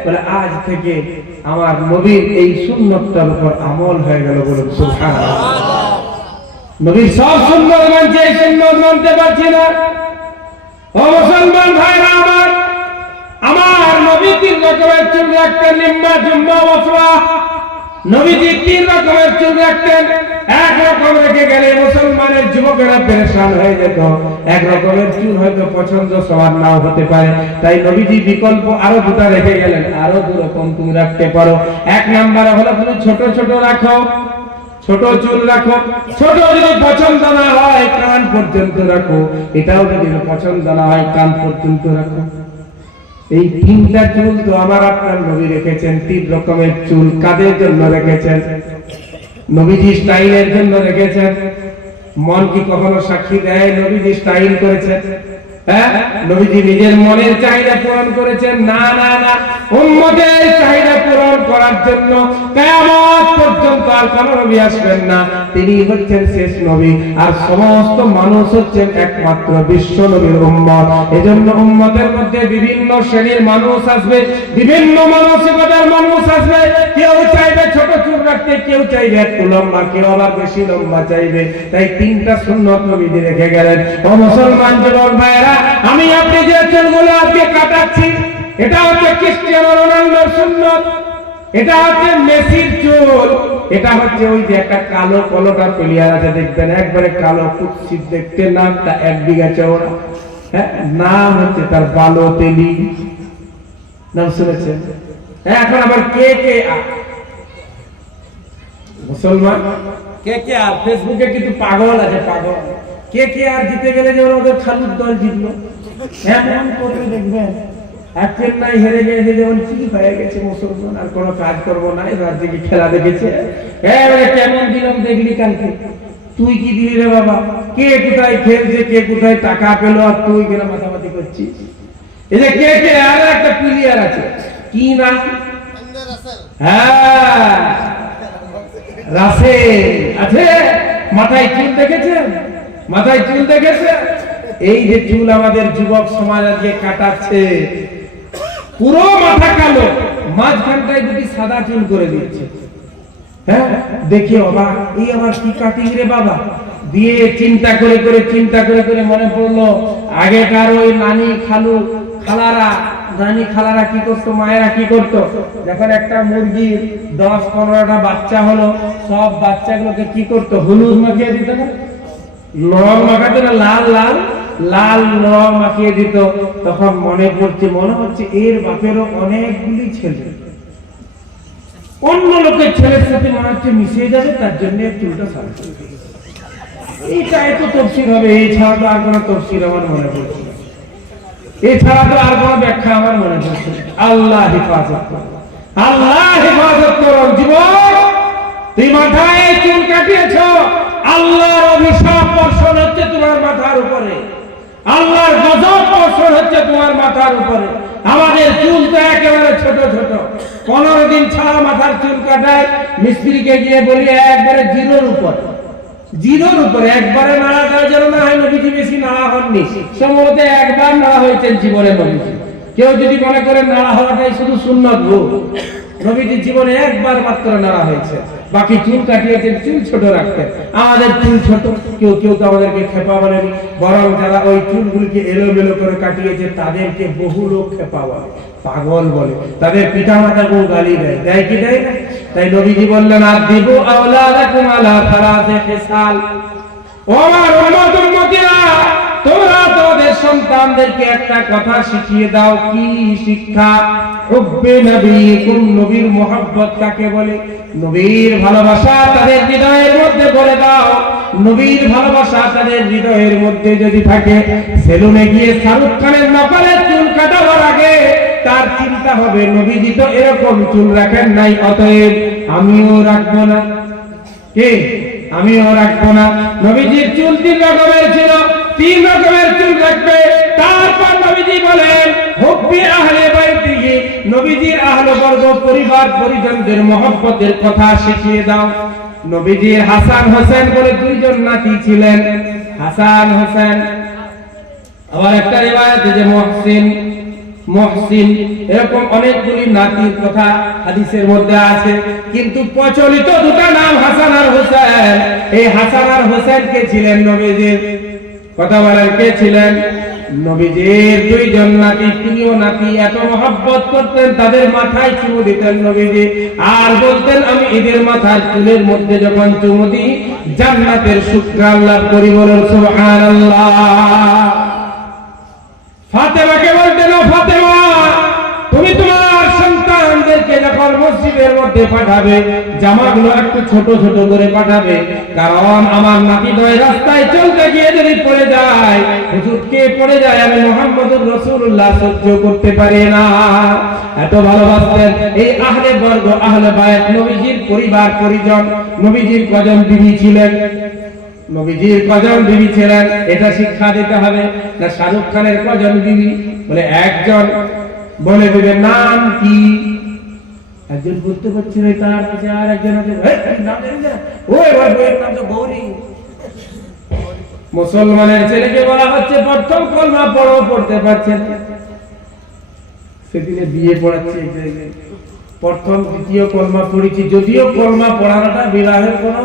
বলে, আজ থেকে আমার নবীর এই সুন্নতটার উপর আমল হয়ে গেল। বলুন সুবহানাল্লাহ। নবীর সব সুন্নত মানছে, এই সুন্নত মানতে পারছি না। ও মুসলমান ভাইরা আমার, আমার নবী 3 রকমের চুল রাখতেন, লিম্বা, জুম্মা, ওয়াসওয়া। নবীজি 3 রকমের চুল রাখতেন। এক রকম রেখে গেলে মুসলমানের যুবকেরা পেরেশান হয়ে যেত। এক রকমের চুল হয়তো পছন্দ সবার নাও হতে পারে, তাই নবীজি বিকল্প আরো 2টা রেখে গেলেন। আরো 2 রকম তুমি রাখতে পারো। এক নাম্বার হলো তুমি ছোট ছোট রাখো, ছোট চুল রাখো। ছোট যদি পছন্দ না হয় কান পর্যন্ত রাখো, এটাও যদি পছন্দ না হয় কান পর্যন্ত রাখো। এই 3টা চুল তো আমার আপনার নবী রেখেছেন। 3 রকমের চুল কাদের জন্য রেখেছেন? নবীজি স্টাইলের জন্য রেখেছেন। মন কি কখনো সাক্ষী দেয় নবীজি স্টাইল করেছেন? হ্যাঁ, নবীজি নিজের মনের চাহিদা পূরণ করেছেন? না না না, উম্মতের চাহিদা পূরণ করার জন্য কিয়ামত পর্যন্ত আর কোন নবী আসবেন না। তিনি হচ্ছেন শেষ নবী, আর সমস্ত মানুষ হচ্ছেন একমাত্র বিশ্ব নবীর উম্মত। এজন্য উম্মতের মধ্যে বিভিন্ন শ্রেণীর মানুষ আসবে, বিভিন্ন মানসিকতার মানুষ আসবে। কেউ চাইবে ছোট চুল রাখতে, কেউ চাইবে একটু লম্বা, কেউ আবার বেশি লম্বা চাইবে। তাই 3টা সুন্নত নবীজি রেখে গেলেন। ও মুসলমান যুবক ভাইরা, আমি আপনি যে চুলগুলো আজকে কাটাচ্ছি, এটা হচ্ছে ক্রিস্টিয়ানো রোনাল্ডোর সুন্নত, এটা হচ্ছে মেসির চুল, এটা হচ্ছে ওই যে একটা কালো কলটা প্লেয়ার আছে দেখবেন, একবারে কালো কুৎসিত দেখতে, নামটা 1 বিঘা চওড়া। হ্যাঁ, নাম হচ্ছে তার বালোতেলি। নাম শুনেছেন? হ্যাঁ, এখন আবার কে কে আর মুসলমান, কে কে আর ফেসবুকে কিন্তু পাগল আছে, পাগল। কে কে আর জিতে গেলে যে ওদের খালুর দল জিতলো, এমন করে দেখবেন। আর চেন্নাই হেরে গেছে, যেমন কি হয়ে গেছে মুসলমান, আর কোনো কাজ করবো না, রাজ্যে কি খেলা দেখেছে? কেমন দিলাম দেখলি কালকে? তুই কি দিলি রে বাবা? কে কোথায় খেলছে, কে কোথায় টাকা পেলো, আর তুই কেন মাথামাতি করছিস? এই যে কে কে আর একটা প্লেয়ার আছে, কি নাম? হ্যাঁ, রাসেল আছে। মাথায় চুল দেখেছেন? মাথায় চুল দেখেছে? এই যে চুল আমাদের যুবক সমাজ আজকে কাটাচ্ছে, পুরো মাথা কালো, মাঝখানটায় দুটি সাদা চুল করে দিচ্ছে। হ্যাঁ, দেখি অবাক, এই আবার কি কাটিং রে বাবা। দিয়ে চিন্তা করে মনে পড়লো আগেকার ওই নানি খালারা কি করতো, মায়েরা কি করতো, যখন একটা মুরগির 10-15টা বাচ্চা হলো, সব বাচ্চাগুলোকে কি করতো, হলুদ মাখিয়ে দিত না, লবণ মাখাতো না, লাল লবণ মাখিয়ে দিত। তখন মনে হচ্ছে এর বাপেরও অনেকগুলি ছেলে, অন্য লোকের ছেলের সাথে মনে হচ্ছে মিশে যাবে, তার জন্য চুলটা সাদা। এইটা এত তফসির হবে, এছাড়া তো আর কোনো তফসির আমার মনে পড়ছে না, এছাড়া তো আর কোনো ব্যাখ্যা আমার মনে পড়ছে না। আল্লাহ হেফাজত করো, আল্লাহ হেফাজত করো। যুবক, তুই মাথায় চুল কাটিয়েছো, আল্লাহর অভিশাপ বর্ষণ হচ্ছে তোমার মাথার উপরে, আল্লাহর গজব বর্ষণ হচ্ছে তোমার মাথার উপরে। আমাদের চুল তো একেবারে ছোট ছোট, 15 দিন ছাড়া মাথার চুল কাটায়। মিস্ত্রিকে গিয়ে বলি একবারে জিরোর উপরে একবারে নাড়া দেওয়ার জন্য না হয়, নবীজি বেশি নাড়া হননি, সম্ভবত একবার নাড়া হয়েছেন জীবনে নবীজি। কেউ যদি মনে করে নাড়া হওয়াটাই শুধু সুন্নত ভুল, নবীজি জীবনে একবার মাত্র নাড়া হয়েছে, বাকি চুল কাটিয়েছেন চুল ছোট রাখতে। আমাদের চুল ছোট, কেউ তো আমাদেরকে খেপা বলেনি, বরং যারা ওই চুলগুলিকে এলোমেলো করে কাটিয়েছে তাদেরকে বহু লোক খেপা বলে, পাগল বলে, তাদের পিতা মাতাকেও গালি দেয় কি দেয় না? তাই নবীজি বললেন, আদিবু আওলাদাকুম আলা সালাসি খিসাল। ও আমার উম্মতিরা, তোমরা তোমাদের সন্তানদেরকে একটা কথা শিখিয়ে দাও। কি শিক্ষা? হুব্বে নবীকুম, নবীর মুহাব্বত কাকে বলে, নবীর ভালোবাসা তাদের হৃদয়ের মধ্যে ভরে দাও। নবীর ভালোবাসা তাদের হৃদয়ের মধ্যে যদি থাকে, সেলুনে গিয়ে শাহরুখ খানের নকলের চুল কাটাবার আগে তার চিন্তা হবে নবীজি তো এরকম চুল রাখেন নাই, অতএব আমিও রাখবো না। কে? আমিও রাখবো না। নবীজির চুল 3 রকমের ছিল, 3 রকমের চুল রাখবে। তারপর নবীজি বলেন, হুব্বি আহলে বাইতিহি, নবীজির আহলে বর্গ পরিবার পরিজনদের মহব্বতের কথা শিখিয়ে দাও। নবীজির হাসান হোসেন বলে 2 জন নাতি ছিলেন, হাসান হোসেন। আবার একটা রিওয়ায়াতে যে মুহসিন, এরকম অনেকগুলি নাতির কথা হাদিসের মধ্যে আছে, কিন্তু প্রচলিত 2টা নাম হাসান আর হোসেন। এই হাসান আর হোসেন কে ছিলেন? নবীজির, কথা বলেন কে ছিলেন? নবীজির 2 জন নাতি। তিনিও নাতি এত মহব্বত করতেন, তাদের মাথায় চুমু দিতেন নবীজি, আর বলতেন আমি এদের মাথার চুলের মধ্যে যখন চুমু দিই জান্নাতের সুঘ্রাণ লাভ করি। বলেন সুবহানাল্লাহ। ফাতেমাকে বলতেন, ও ফাতেমা, তুমি তোমার সন্তানদেরকে যখন মসজিদের মধ্যে পাঠাবে, জামাগুলো একটু ছোট ছোট করে পাঠাবে, কারণ আমার নাতিদ্বয় রাস্তায় চলতে গিয়ে যদি পড়ে যায়, হুজুরকে পড়ে যায়, আমি মুহাম্মদুর রাসূলুল্লাহ সহ্য করতে পারি না। এত ভালোবাসতেন এই আহলে বর্গ, আহলে বায়ত, নবীজির পরিবার পরিজন। নবীজির কজন বিবি ছিলেন? নবীজির কজন বিবি ছিলেন এটা শিক্ষা দিতে হবে না? শাহরুখ খানের কজন বিবি? বলে একজন। বলে দেবে নাম কি? একজন বলতে পারছে না, তার কাছে আর একজন আছে, নাম জানি না, ওই বইয়ের নাম তো গৌরী। মুসলমানের ছেলেকে বলা হচ্ছে প্রথম কলমা পড়ো, পড়তে পারছে না, সেদিনে বিয়ে পড়াচ্ছে এক জায়গায়, প্রথম দ্বিতীয় কলমা পড়েছি, যদিও কলমা পড়ানোটা বিবাহের কোনো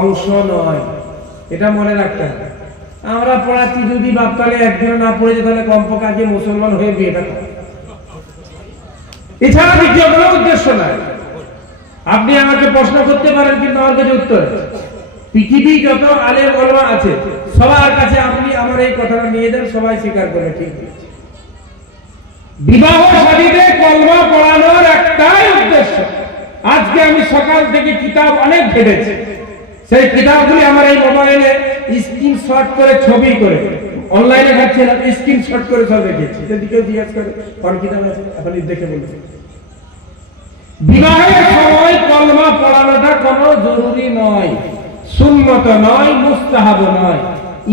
অংশ নয়, এটা মনে রাখতে হবে। আমরা পড়াচ্ছি, যদি বাপকালে একদিনও না পড়েছে তাহলে কমপক্ষে আগে মুসলমান হয়ে বিয়েটা করে। এছাড়া দ্বিতীয় কোনো উদ্দেশ্য নাই। আপনি আমাকে প্রশ্ন করতে পারেন, কিন্তু আমার কাছে উত্তর আছে। পৃথিবী যত আলেম ওলামা আছে সবার কাছে আপনি আমার এই কথাটা নিয়ে যান, সবাই স্বীকার করে ঠিক আছে। বিবাহ শাদীতে কলমা পড়ানোর একটাই উদ্দেশ্য। আজকে আমি সকাল থেকে কিতাব অনেক ঘেটেছি, সেই কিতাবগুলি আমার এই মোবাইলে স্ক্রিনশট করে, ছবি করে, অনলাইনে ঘাটছিলাম, স্ক্রিনশট করে সব রেখেছি। সেদিকেও জিজ্ঞেস করে কোন কিতাব আছে, এখন দেখে বলছি। বিবাহের সময় কলমা পড়ানোটা কোনো জরুরি নয়, সুন্নত নয়, মুস্তাহাব নয়,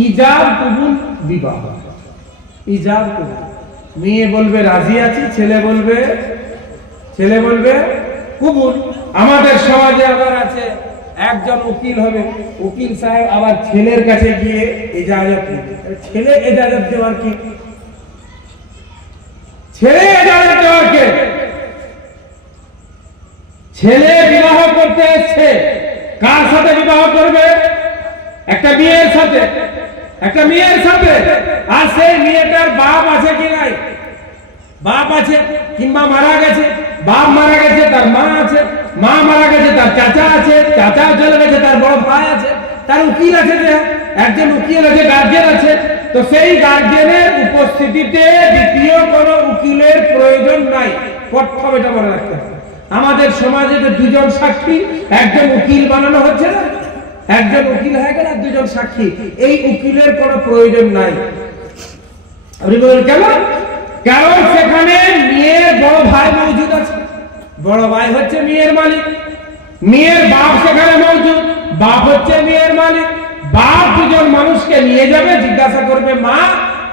ইজাব কবুল বিবাহ, ইজাব কবুল। মেয়ে বলবে রাজি আছি, ছেলে বলবে কবুল। আমাদের সমাজে আবার আছে একজন উকিল হবে, উকিল সাহেব আবার ছেলের কাছে গিয়ে ইজাজত নেবে। ছেলে ইজাজত দেওয়ার কি? ছেলে ইজাজত দেওয়ার কে? ছেলে বিবাহ করতে এসছে, কার সাথে বিবাহ করবে? একটা মেয়ের সাথে, একটা মেয়ের সাথে। আর সেই মেয়েটার বাপ আছে কি নাই? বাপ আছে, কিংবা মারা গেছে, বাপ মারা গেছে, তার মা আছে, মা মারা গেছে, তার চাচা আছে, চাচা চলে গেছে, তার বড় ভাই আছে, তার উকিল আছে, যে একজন উকিল আছে, গার্জিয়ান আছে। তো সেই গার্জিয়ানের উপস্থিতিতে দ্বিতীয় কোনো উকিলের প্রয়োজন নাই। প্রথম এটা মনে রাখতে হবে। আমাদের সমাজে যে দুজন সাক্ষী, একজন উকিল বানানো হচ্ছে না, একজন উকিল হয়ে গেল, দুজন সাক্ষী, এই উকিলের কোনো প্রয়োজন নাই। আপনি বলেন কেন? কারণ সেখানে মেয়ের বড় ভাই মজুদ আছে, বড় ভাই হচ্ছে মেয়ের মালিক, মেয়ের বাপ সেখানে মজুদ, বাপ হচ্ছে মেয়ের মালিক। বাপ দুজন মানুষকে নিয়ে যাবে, জিজ্ঞাসা করবে, মা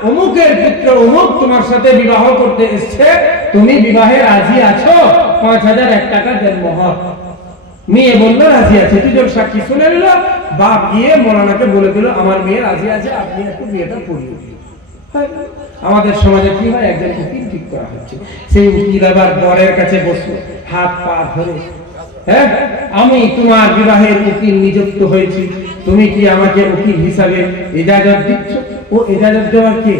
অমুকের পুত্র অমুক তোমার সাথে বিবাহ করতে এসছে, তুমি বিবাহে রাজি আছো? 5001 টাকা দেন মোহর। মেয়ে বললো রাজি আছে, দুজন সাক্ষী শুনে নিল। বাপ গিয়ে মৌলানাকে বলে দিল, আমার মেয়ে রাজি আছে, আপনি একটু বিয়েটা পড়িয়ে দিন। আমাদের সমাজে কি হয়, একজন উকিল ঠিক করা হচ্ছে, সেই উকিল আবার বরের কাছে বসে হাত পা ধরে, হ্যাঁ আমি তোমার বিবাহের উকিল নিযুক্ত হয়েছি, তুমি কি আমাকে উকিল হিসাবে ইজাজত দিচ্ছ? ও ইজাজত দেওয়ার কে?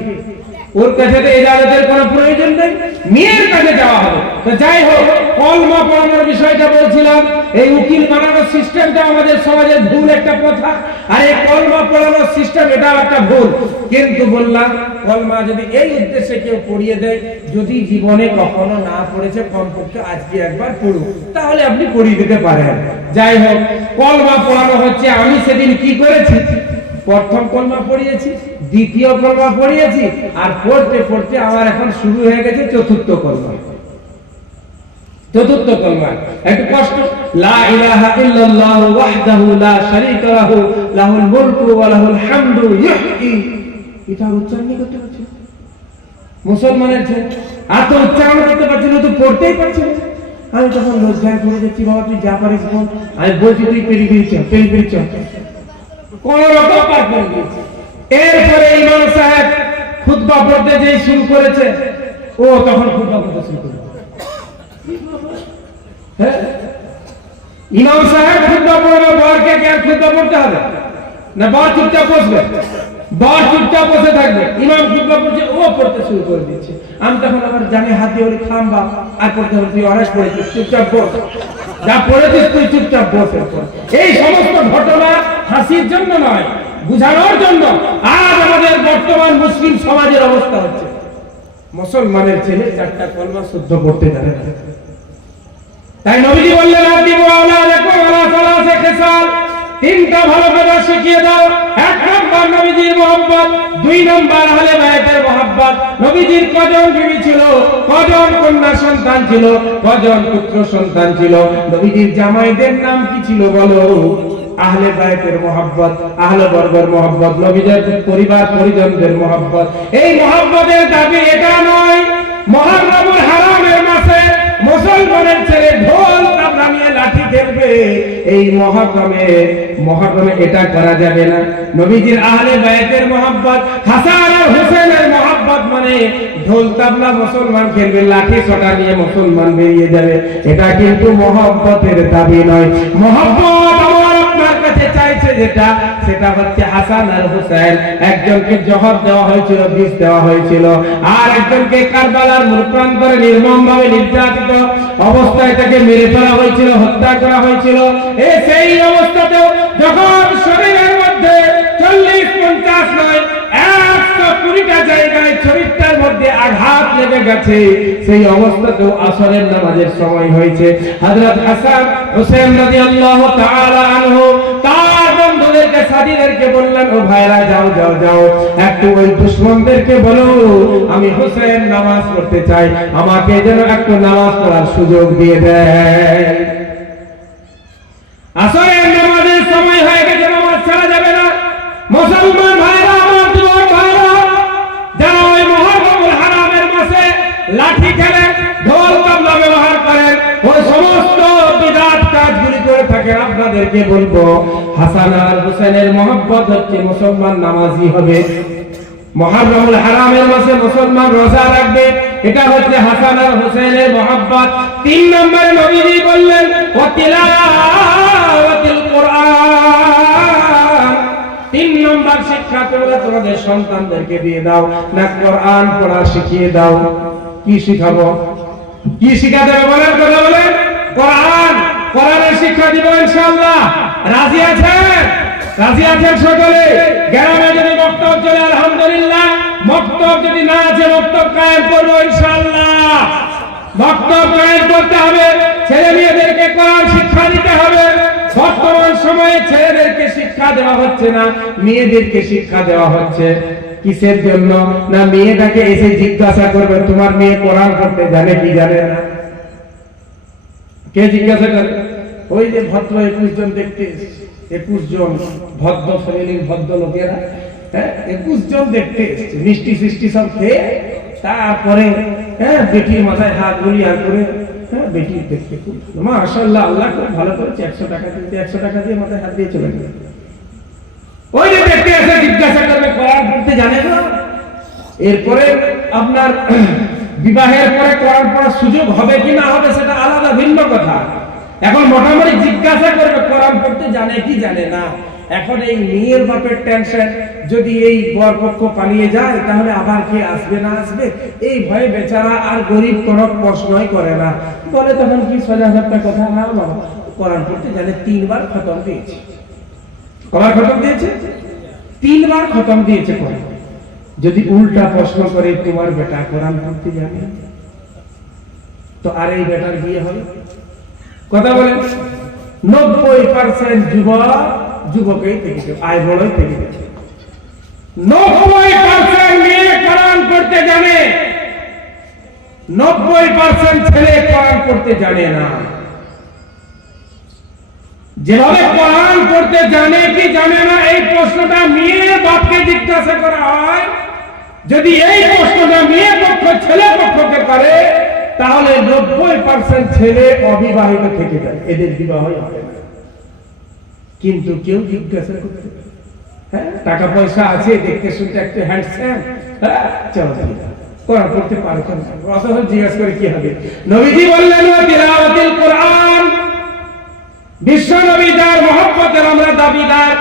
ওর কাছে তো ইজাজতের কোনো প্রয়োজন নেই, মেয়ের কাছে যাওয়া হবে। তো যাই হোক, কলমা পড়ানোর বিষয়টা বলছিলাম। এই উকিল বানানোর সিস্টেমটা আমাদের সমাজের ভুল একটা কথা, আর এই কলমা পড়ানোর সিস্টেম এটাও একটা ভুল। কিন্তু বললাম, কলমা যদি এই উদ্দেশ্যে কেউ পড়িয়ে দেয়, যদি জীবনে কখনো না পড়েছে, কমপক্ষে আজকে একবার পড়ুন, তাহলে আপনি পড়িয়ে দিতে পারেন। যাই হোক, কলমা পড়ানো হচ্ছে। আমি সেদিন কি করেছি? প্রথম কলমা পড়িয়েছি, দ্বিতীয় কলমা পড়িয়েছি, আর পড়তে পড়তে আমার এখন শুরু হয়ে গেছে চতুর্থ কলমা। চতুর্থ কলমা একটু কষ্ট, লা ইলাহা ইল্লাল্লাহু ওয়াহদাহু লা শারীকা লাহু লাহুল মুলকু ওয়া লাহুল হামদু ইহয়ি। এটা উচ্চারণ করতে পারছি না মুসলমানের ছেলে, আর তো উচ্চারণ করতে পারছি না, তো পড়তেই পারছি না। আমি তখন লজ্জায় পড়ে যাচ্ছি, বাবা তুই যা পারিস বল। আমি বলছি তুই পেরিয়ে চ, কোন রকম পার করে দিয়েছে। এরপরে ইমাম সাহেব খুতবা পড়তে যে শুরু করেছে, ও তখন খুতবা পড়তে শুরু করেছে। ইমাম সাহেব খুতবা পড়বে, বরকে কি আর খুতবা পড়তে হবে না? বর চুপচাপ বসবে, বর চুপচাপ বসে থাকবে। ইমাম খুতবা পড়ছে, ও পড়তে শুরু করে দিচ্ছে। আমি তখন আবার জানে হাত দিয়ে বলি, থাম বাপ, আর পড়তে হবে, তুই অনেক পড়েছিস, চুপচাপ বস, যা পড়েছিস তুই চুপচাপ বসে। এই সমস্ত ঘটনা হাসির জন্য নয়, বুঝানোর জন্য। আজ আমাদের বর্তমান মুসলিম সমাজের অবস্থা হচ্ছে, মুসলমানের ছেলে 4টা কলমা শুদ্ধ পড়তে জানে না। তাই নবীজি বললেন, আদিবু আওলাদাকুম আলা সালাসি খিসাল, 3টা ভালো কথা শিখিয়ে দাও। 1 নম্বর নবীজির মহব্বত, 2 নম্বর আহলে বাইতের মহব্বত। নবীজির কজন বিবি ছিল, কজন কন্যা সন্তান ছিল, কজন পুত্র সন্তান ছিল, নবীজির জামাইদের নাম কি ছিল বলো? আহলে বাইতের মহব্বত, আহলে বর্গের মহব্বত, নবীদের পরিবার পরিজনদের মহব্বত। এই মহব্বতের দাবি এটা নয় মুহররমুল হারামের মাসে মুসলমানের ছেলে ঢোল তাবলা নিয়ে লাঠি খেলবে, এই মহররমে এটা করা যাবে না। নবীজির আহলে বাইতের মহব্বত, হাসান আর হুসেনের মহব্বত মানে ঢোল তাবলা মুসলমান খেলবে, লাঠি সোটা নিয়ে মুসলমান বেরিয়ে যাবে, এটা কিন্তু মহব্বতের দাবি নয়। মহব্বত আমার আপনার কাছে চাইছে যেটা, সেটা হচ্ছে হাসান আর হুসেন। একজনকে জহর দেওয়া হয়েছিল, বিষ দেওয়া হয়েছিল, আর একজনকে কারবালার প্রান্তরে নির্মমভাবে নির্যাতিত অবস্থায় তাকে মেরে ফেলা হয়েছিল, হত্যা করা হয়েছিল। সেই অবস্থাতেও যখন শরীরের মধ্যে 40-50 নয় 120টা জায়গায় শরীরটার মধ্যে আঘাত লেগে গেছে, সেই অবস্থাতেও আসরের নামাজের সময় হয়েছে। হযরত হাসান হুসেন রাদিয়াল্লাহু তাআলা আনহু তার বন্ধুদেরকে, সাথীদেরকে বললেন, ও ভাইরা যাও যাও যাও, একটু ওই দুশমনদেরকে বলো আমি হুসেন নামাজ পড়তে চাই, আমাকে যেন একটু নামাজ পড়ার সুযোগ দিয়ে দেয়। আসরের নামাজের সময় হয়ে গেছে, নামাজ ছাড়া যাবে না। মুসলমান ভাইরা, আমার যুবক ভাইরা, যারা ওই মুহররমুল হারামের মাসে লাঠি খেলেন, ঢোল তাবলা ব্যবহার করেন, ওই সমস্ত বিদআত কাজগুলি যদি করে থাকেন আপনাদেরকে বলবো হাসান আর হুসেনের মহব্বত হচ্ছে মুসলমান নামাজি হবে, মুহররমুল হারামের মাসে মুসলমান রোজা রাখবে, এটা হচ্ছে হাসান আর হুসেনের মহব্বত। 3 নম্বরে নবীজি বললেন ওয়া তিলাওয়াতিল কোরআন। 3 নম্বর শিক্ষা তোমরা তোমাদের সন্তানদেরকে দিয়ে দাও না, কোরআন পড়া শিখিয়ে দাও। কি শিখাবো, কি শিখাতে হবে বলেন, কথা বলেন। কোরআন, কোরআনের শিক্ষা দিব ইনশাআল্লাহ। রাজি আছেন? রাজি আছেন সকলে? গ্রামে যদি মক্তব চলে আলহামদুলিল্লাহ, মক্তব যদি না আছে মক্তব কায়েম করব ইনশাআল্লাহ। মক্তব কায়েম করতে হবে, ছেলে মেয়েদেরকে কোরআন শিক্ষা দিতে হবে। বর্তমান সময়ে ছেলেদেরকে শিক্ষা দেওয়া হচ্ছে না, মেয়েদেরকে শিক্ষা দেওয়া হচ্ছে। কিসের জন্য? না মেয়েটাকে এসে জিজ্ঞাসা করবে তোমার মেয়ে কোরআন পড়তে জানে কি জানে না। কে জিজ্ঞাসা করে? ওই যে ভদ্র 21 জন দেখতে, 21 জন ভদ্র ফ্যামিলির ভদ্র লোকেরা, হ্যাঁ 21 জন দেখতে এসেছে, মিষ্টি সৃষ্টি সব খেয়ে, তারপরে হ্যাঁ বেটির মাথায় হাত বুলিয়ে করে, হ্যাঁ বেটি দেখতে খুব ভালো, মাশাআল্লাহ, আল্লাহ খুব ভালো করেছে, 100 টাকা দিতে 100 টাকা দিয়ে মাথায় হাত দিয়ে চলে গেল। ওই যে দেখতে এসে জিজ্ঞাসা করবে কোরআন পড়তে জানে না। এরপরে আপনার বিবাহের পরে কোরআন পড়ার সুযোগ হবে কি না হবে সেটা আলাদা ভিন্ন কথা। এখন মোটামুটি জিজ্ঞাসা করবে কোরআন পড়তে জানে কি জানে না। এখন এই মেয়ের বাপের টেনশন, যদি এই বরপক্ষ পালিয়ে যায় তাহলে আবার কে আসবে না আসবে, এই ভয়ে বেচারা আর গরিব কোনো প্রশ্নই করে না। বলে তখন কি সোজা সাপটা কথা, না বাবা কোরআন পড়তে জানে, 3 বার খতম দিয়েছে। কবার খতম দিয়েছে? 3 বার খতম দিয়েছে কোরআন। যদি উল্টা প্রশ্ন করে তোমার বেটা কোরআন পড়তে জানে, তো আর এই বেটার বিয়ে হবে? কথা বলেন। 90% যুবকই থেকে যাবে, আয় বড়ই থেকে যাবে। 90% মেয়ে কোরআন পড়তে জানে, 90% ছেলে কোরআন পড়তে জানে না। যেভাবে কোরআন পড়তে জানে কি জানে না এই প্রশ্নটা মেয়ের বাপকে জিজ্ঞাসা করা হয়, যদি এই প্রশ্নটা মেয়ে পক্ষ ছেলে পক্ষকে করে তাহলে 90% ছেলে অবিবাহিত থেকে যায়, এদের বিবাহ হবে না। কিন্তু কেউ জিজ্ঞাসা করতে, হ্যাঁ টাকা পয়সা আছে, দেখতে শুনতে একটু হ্যান্ডসাম, হ্যাঁ চলো কোরআন পড়তে পারো কেন, অথচ জিজ্ঞাসা করে কি হবে? নবীজি বললেন ওয়া তিলাওয়াতিল কোরআন। বিশ্ব নবী যার মহব্বতের আমরা দাবিদার,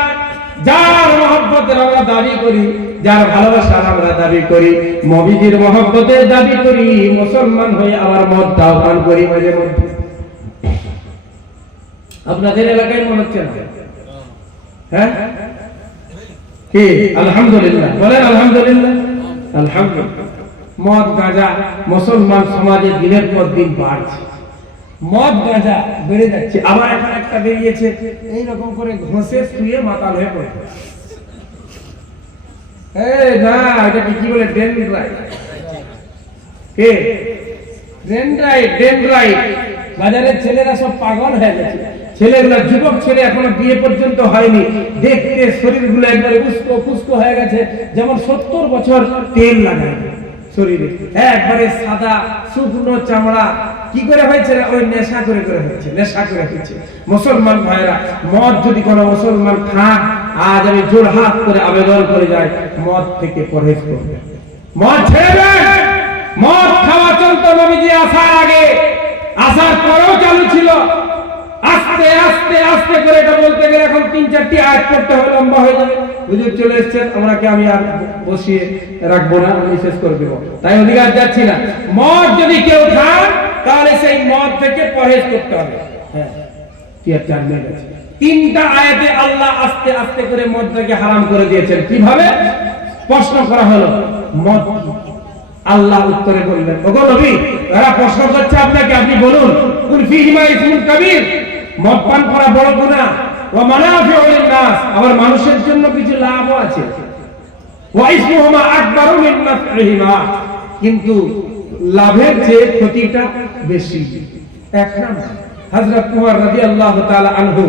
যার মহব্বতের আমরা দাবি করি, যার ভালোবাসার আমরা দাবি করি, নবীজির মহব্বতের দাবি করি, মুসলমান হয়ে আবার মদ দাও পান করি মাঝে মধ্যে। আপনাদের এলাকায় মনে হচ্ছে না? হ্যাঁ কি আলহামদুলিল্লাহ বলেন, আলহামদুলিল্লাহ, আলহামদুলিল্লাহ। মদ গাঁজা মুসলমান সমাজে দিনের পর দিন বাড়ছে, মদ গাঁজা বেড়ে যাচ্ছে। আবার এখন একটা বেরিয়েছে, এইরকম করে ঘষে শুয়ে মাতাল হয়ে পড়ে। না এটা কি বলে, ডেনড্রাইট। কে ডেনড্রাইট? বাজারের ছেলেরা সব পাগল হয়ে গেছে। ছেলেগুলা, যুবক ছেলে এখনো বিয়ে পর্যন্ত হয়নি, দেখতে শরীরগুলো একবারে উস্কো ফুস্কো হয়ে গেছে, যেমন 70 বছর তেল লাগায় শরীরে, একবারে সাদা শুকনো চামড়া। কি করে হয়েছে? ওই নেশা করে হয়েছে, নেশা করে হয়েছে। মুসলমান ভাইরা, মদ যদি কোনো মুসলমান খান, আজ আমি জোর হাত করে আবেদন করে যাই, মদ থেকে পরহেজ করবে, মদ ছেড়ে দেন। মদ খাওয়া চলতো নবীজি আসার আগে, আসার পরেও চালু ছিল। আস্তে আস্তে আস্তে করে এটা বলতে গেলে এখন 3-4টি আয়াত পড়তে হবে, লম্বা হয়ে যাবে। হুজুর চলে এসেছেন, আমি আর বসিয়ে রাখবো না, আমি শেষ করে দেবো, তাই অধিকার যাচ্ছি না। মদ যদি কেউ খান তাহলে সেই মদ থেকে পরহেজ করতে হবে। হ্যাঁ 3টা আয়াতে আল্লাহ আস্তে আস্তে করে মদটাকে হারাম করে দিয়েছেন। কিভাবে? প্রশ্ন করা হলো মদ, আল্লাহ উত্তরে বললেন, ওগো নবী, এরা প্রশ্ন করছে আপনাকে, আপনি বলুন কুল ফীহিমা ইসমুন কাবীর, মদ পান করা বড় গুনাহ, ওয়া মানাফিউ লিন-নাস, আবার মানুষের জন্য কিছু লাভও আছে, ওয়া ইসমুহুমা আকবারু মিন নাফইহিমা, কিন্তু লাভের চেয়ে ক্ষতিটা বেশি। এক নাম্বার হযরত উমর রাদিয়াল্লাহু তাআলা আনহু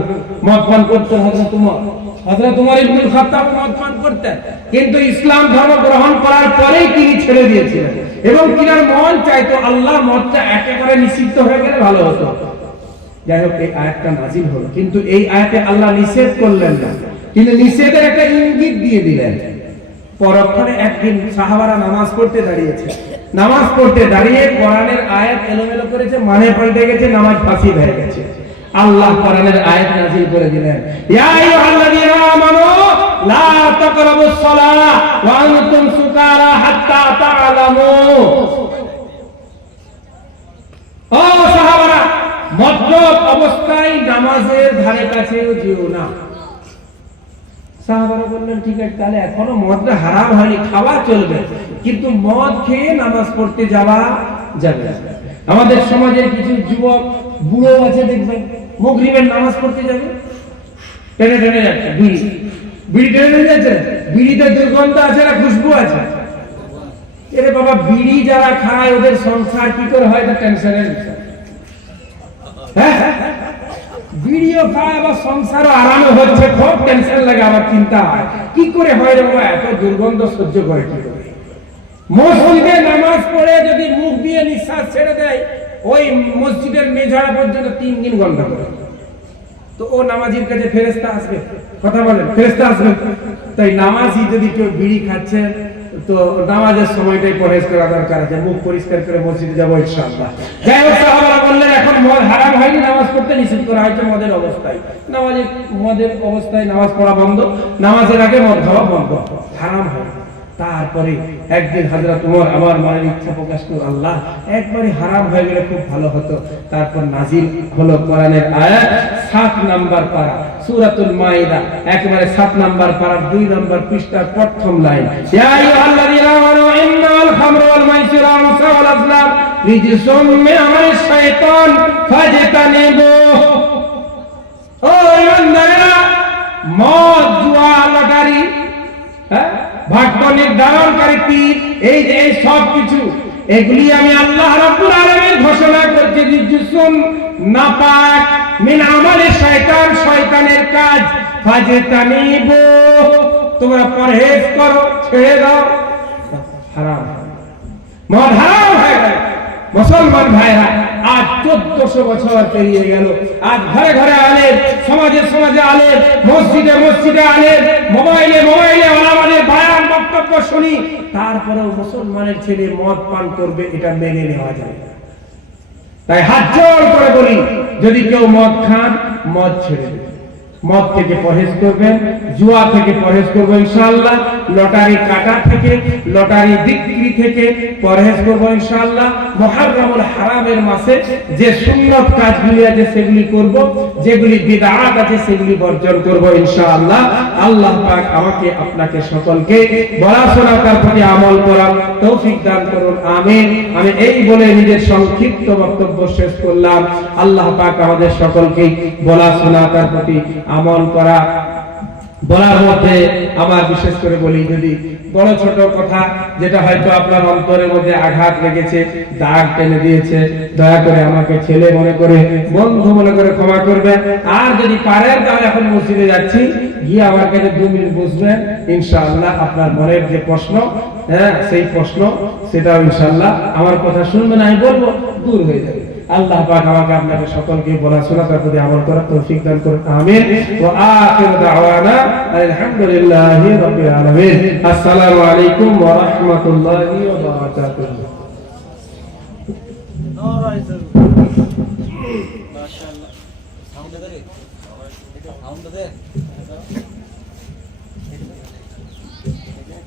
মদ পান করতেন। হযরত উমর ইবনুল খাত্তাব মদ পান করতেন, কিন্তু ইসলাম ধর্ম গ্রহণ করার পরেই তিনি ছেড়ে দিয়েছিলেন, এবং তিনার মন চাইতো আল্লাহ মদটা একেবারে নিষিদ্ধ হয়ে গেলে ভালো হতো। যাই হোক এই আয়াতটা নাজিল হলো, কিন্তু এই আয়াতে আল্লাহ নিষেধ করলেন না, কিন্তু নিষেধের একটা ইঙ্গিত দিয়ে দিলেন। পরক্ষণে একদিন সাহাবারা নামাজ পড়তে দাঁড়িয়েছে, নামাজ পড়তে দাঁড়িয়ে কোরআনের আয়াত এলোমেলো করেছে, মানে পাল্টে গেছে, নামাজ ফাঁসি হয়ে গেছে। আল্লাহ কোরআনের আয়াত নাযিল করে দিলেন, ইয়া আইয়ুহাল্লাযীনা আমানু লা তাকরাবুস সালাহ ওয়া আনতুম সুকারা হাত্তা তা'লামু। ও সাহাবারা, মদ্যপ অবস্থায় নামাজের ধারে কাছেও যেও না। সাহাবারা বললেন ঠিক আছে, তাহলে এখনো মদটা হারাম হয়নি, খাওয়া চলবে, কিন্তু মদ খেয়ে নামাজ পড়তে যাওয়া যাবে না। আমাদের সমাজের কিছু যুবক বুড়ো আছে, দেখবেন মাগরিবের নামাজ পড়তে যাবে, টেনে টেনে যাচ্ছে, বিড়ি টেনে টেনে যাচ্ছে। বিড়িতে দুর্গন্ধ আছে না খুশবু আছে? এরে বাবা, বিড়ি যারা খায় ওদের সংসার কি করে হয়? টেনশনের বিষয়। হ্যাঁ, বিড়িও খায় আবার সংসারও আরামে হচ্ছে, খুব টেনশন লাগে, আবার চিন্তা হয় কি করে হয় রে বাবা, এত দুর্গন্ধ সহ্য করে কি করে? মসজিদে নামাজ পড়ে যদি মুখ দিয়ে নিঃশ্বাস ছেড়ে দেয়, ওই মসজিদের মেঝাড়া পর্যন্ত 3 দিন গন্ধ করে। তো ও নামাজির কাছে ফেরেশতা আসবে? কথা বলেন, ফেরেশতা আসবে? তাই নামাজি যদি কেউ বিড়ি খাচ্ছে, তো নামাজের সময়টাই পরহেজ করা দরকার আছে, মুখ পরিষ্কার করে মসজিদে যাবো ইনশাআল্লাহ। যাই হোক, সাহাবারা বললেন এখন মদ হারাম হয়নি, নামাজ পড়তে নিষেধ করা হয়েছে মদের অবস্থায়। মদের অবস্থায় নামাজ পড়া বন্ধ, নামাজের আগে মদ খাওয়া বন্ধ, হারাম হয়। তারপরে একদিন হযরত ওমর আমার মনের ইচ্ছা প্রকাশ করল, আল্লাহ একবারে হারাম হয়ে গেলে খুব ভালো হতো। তারপর নাজিল হলো কোরআনের আয়াত, 7 নাম্বার পারা, সূরাতুল মাইদা, একেবারে 7 নাম্বার পারা, 2 নাম্বার পৃষ্ঠার প্রথম লাইন, ইয়া আইয়ুহাল্লাযীনা আমানু ইন্নাল খামরা ওয়াল মাইসিরা ওয়াল আনসাব ওয়াল আজলাম রিজসুম মিন আমালিশ শাইতান ফাজতানিবু। ও ইমানদারেরা, মদ, জুয়া, লটারি, ভাগ্য নির্ধারণকারী তীর, এই যে সব কিছু, এগুলি আমি আল্লাহ রাব্বুল আলামিন ঘোষণা করছি রিজসুম, নাপাক, মিন আমালিশ শাইতান, শয়তানের কাজ, ফাজতানিবু, তোমরা পরহেজ করো, ছেড়ে দাও। হারাম, মদ হারাম হয়ে গেল। মুসলমান ভাইরা, আজ 1400 বছর পেরিয়ে গেল, আজ ঘরে ঘরে আলেম, সমাজে সমাজে আলেম, মসজিদে মসজিদে আলেম, মোবাইলে মোবাইলে আমাদের বয়ান বক্তব্য শুনি, তারপরেও মুসলমানের ছেলে মদ পান করবে, এটা মেনে নেওয়া যায় না। তাই হাত জোড় করে বলি, যদি কেউ মদ খান, মদ ছেড়ে দেবেন, মদ থেকে পরহেজ করবেন, জুয়া থেকে পরহেজ করবো ইনশাআল্লাহ, লটারি কাটা থেকে, লটারি বিক্রি থেকে পরহেজ করবো ইনশাআল্লাহ। মুহররমুল হারামের মাসে যে সুন্নত কাজগুলি আছে সেগুলি করব, যেগুলি বিদআত আছে সেগুলি বর্জন করব ইনশাআল্লাহ। আল্লাহ পাক আমাকে আপনাকে সকলকে বলা শোনা তার প্রতি আমল করার তৌফিক দান করুন, আমিন। আমি এই বলে নিজের সংক্ষিপ্ত বক্তব্য শেষ করলাম। আল্লাহ পাক আমাদের সকলকে বলা শোনা তার প্রতি আমল করা, বলার মধ্যে আমার বিশেষ করে বলি, যদি বড় ছোট কথা যেটা হয়তো আপনার অন্তরের মধ্যে আঘাত লেগেছে, দাগ টেনে দিয়েছে, দয়া করে আমাকে ছেলে মনে করে, বন্ধু মনে করে ক্ষমা করবেন। আর যদি পারেন তাহলে এখন মসজিদে যাচ্ছি, গিয়ে আমার কাছে 2 মিনিট বসবেন, ইনশাআল্লাহ আপনার মনের যে প্রশ্ন, সেই প্রশ্ন সেটাও ইনশাআল্লাহ আমার কথা শুনবেন, আমি বলবো, দূর হয়ে যাবে। আল্লাহ পাক আমাকে আপনাকে সকলকে বলা শোনা তার প্রতি আমল করার তৌফিক দান করুন, আমিন। ওয়া আখিরু দাওয়ানা আলহামদুলিল্লাহি রাব্বিল আলামিন। আসসালামু আলাইকুম ওয়া রাহমাতুল্লাহি ওয়া বারাকাতুহু। মাশাআল্লাহ, সাউন্ড দে, সাউন্ড দে,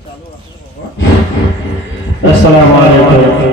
চালু রাখো বাবা। আসসালামু আলাইকুম।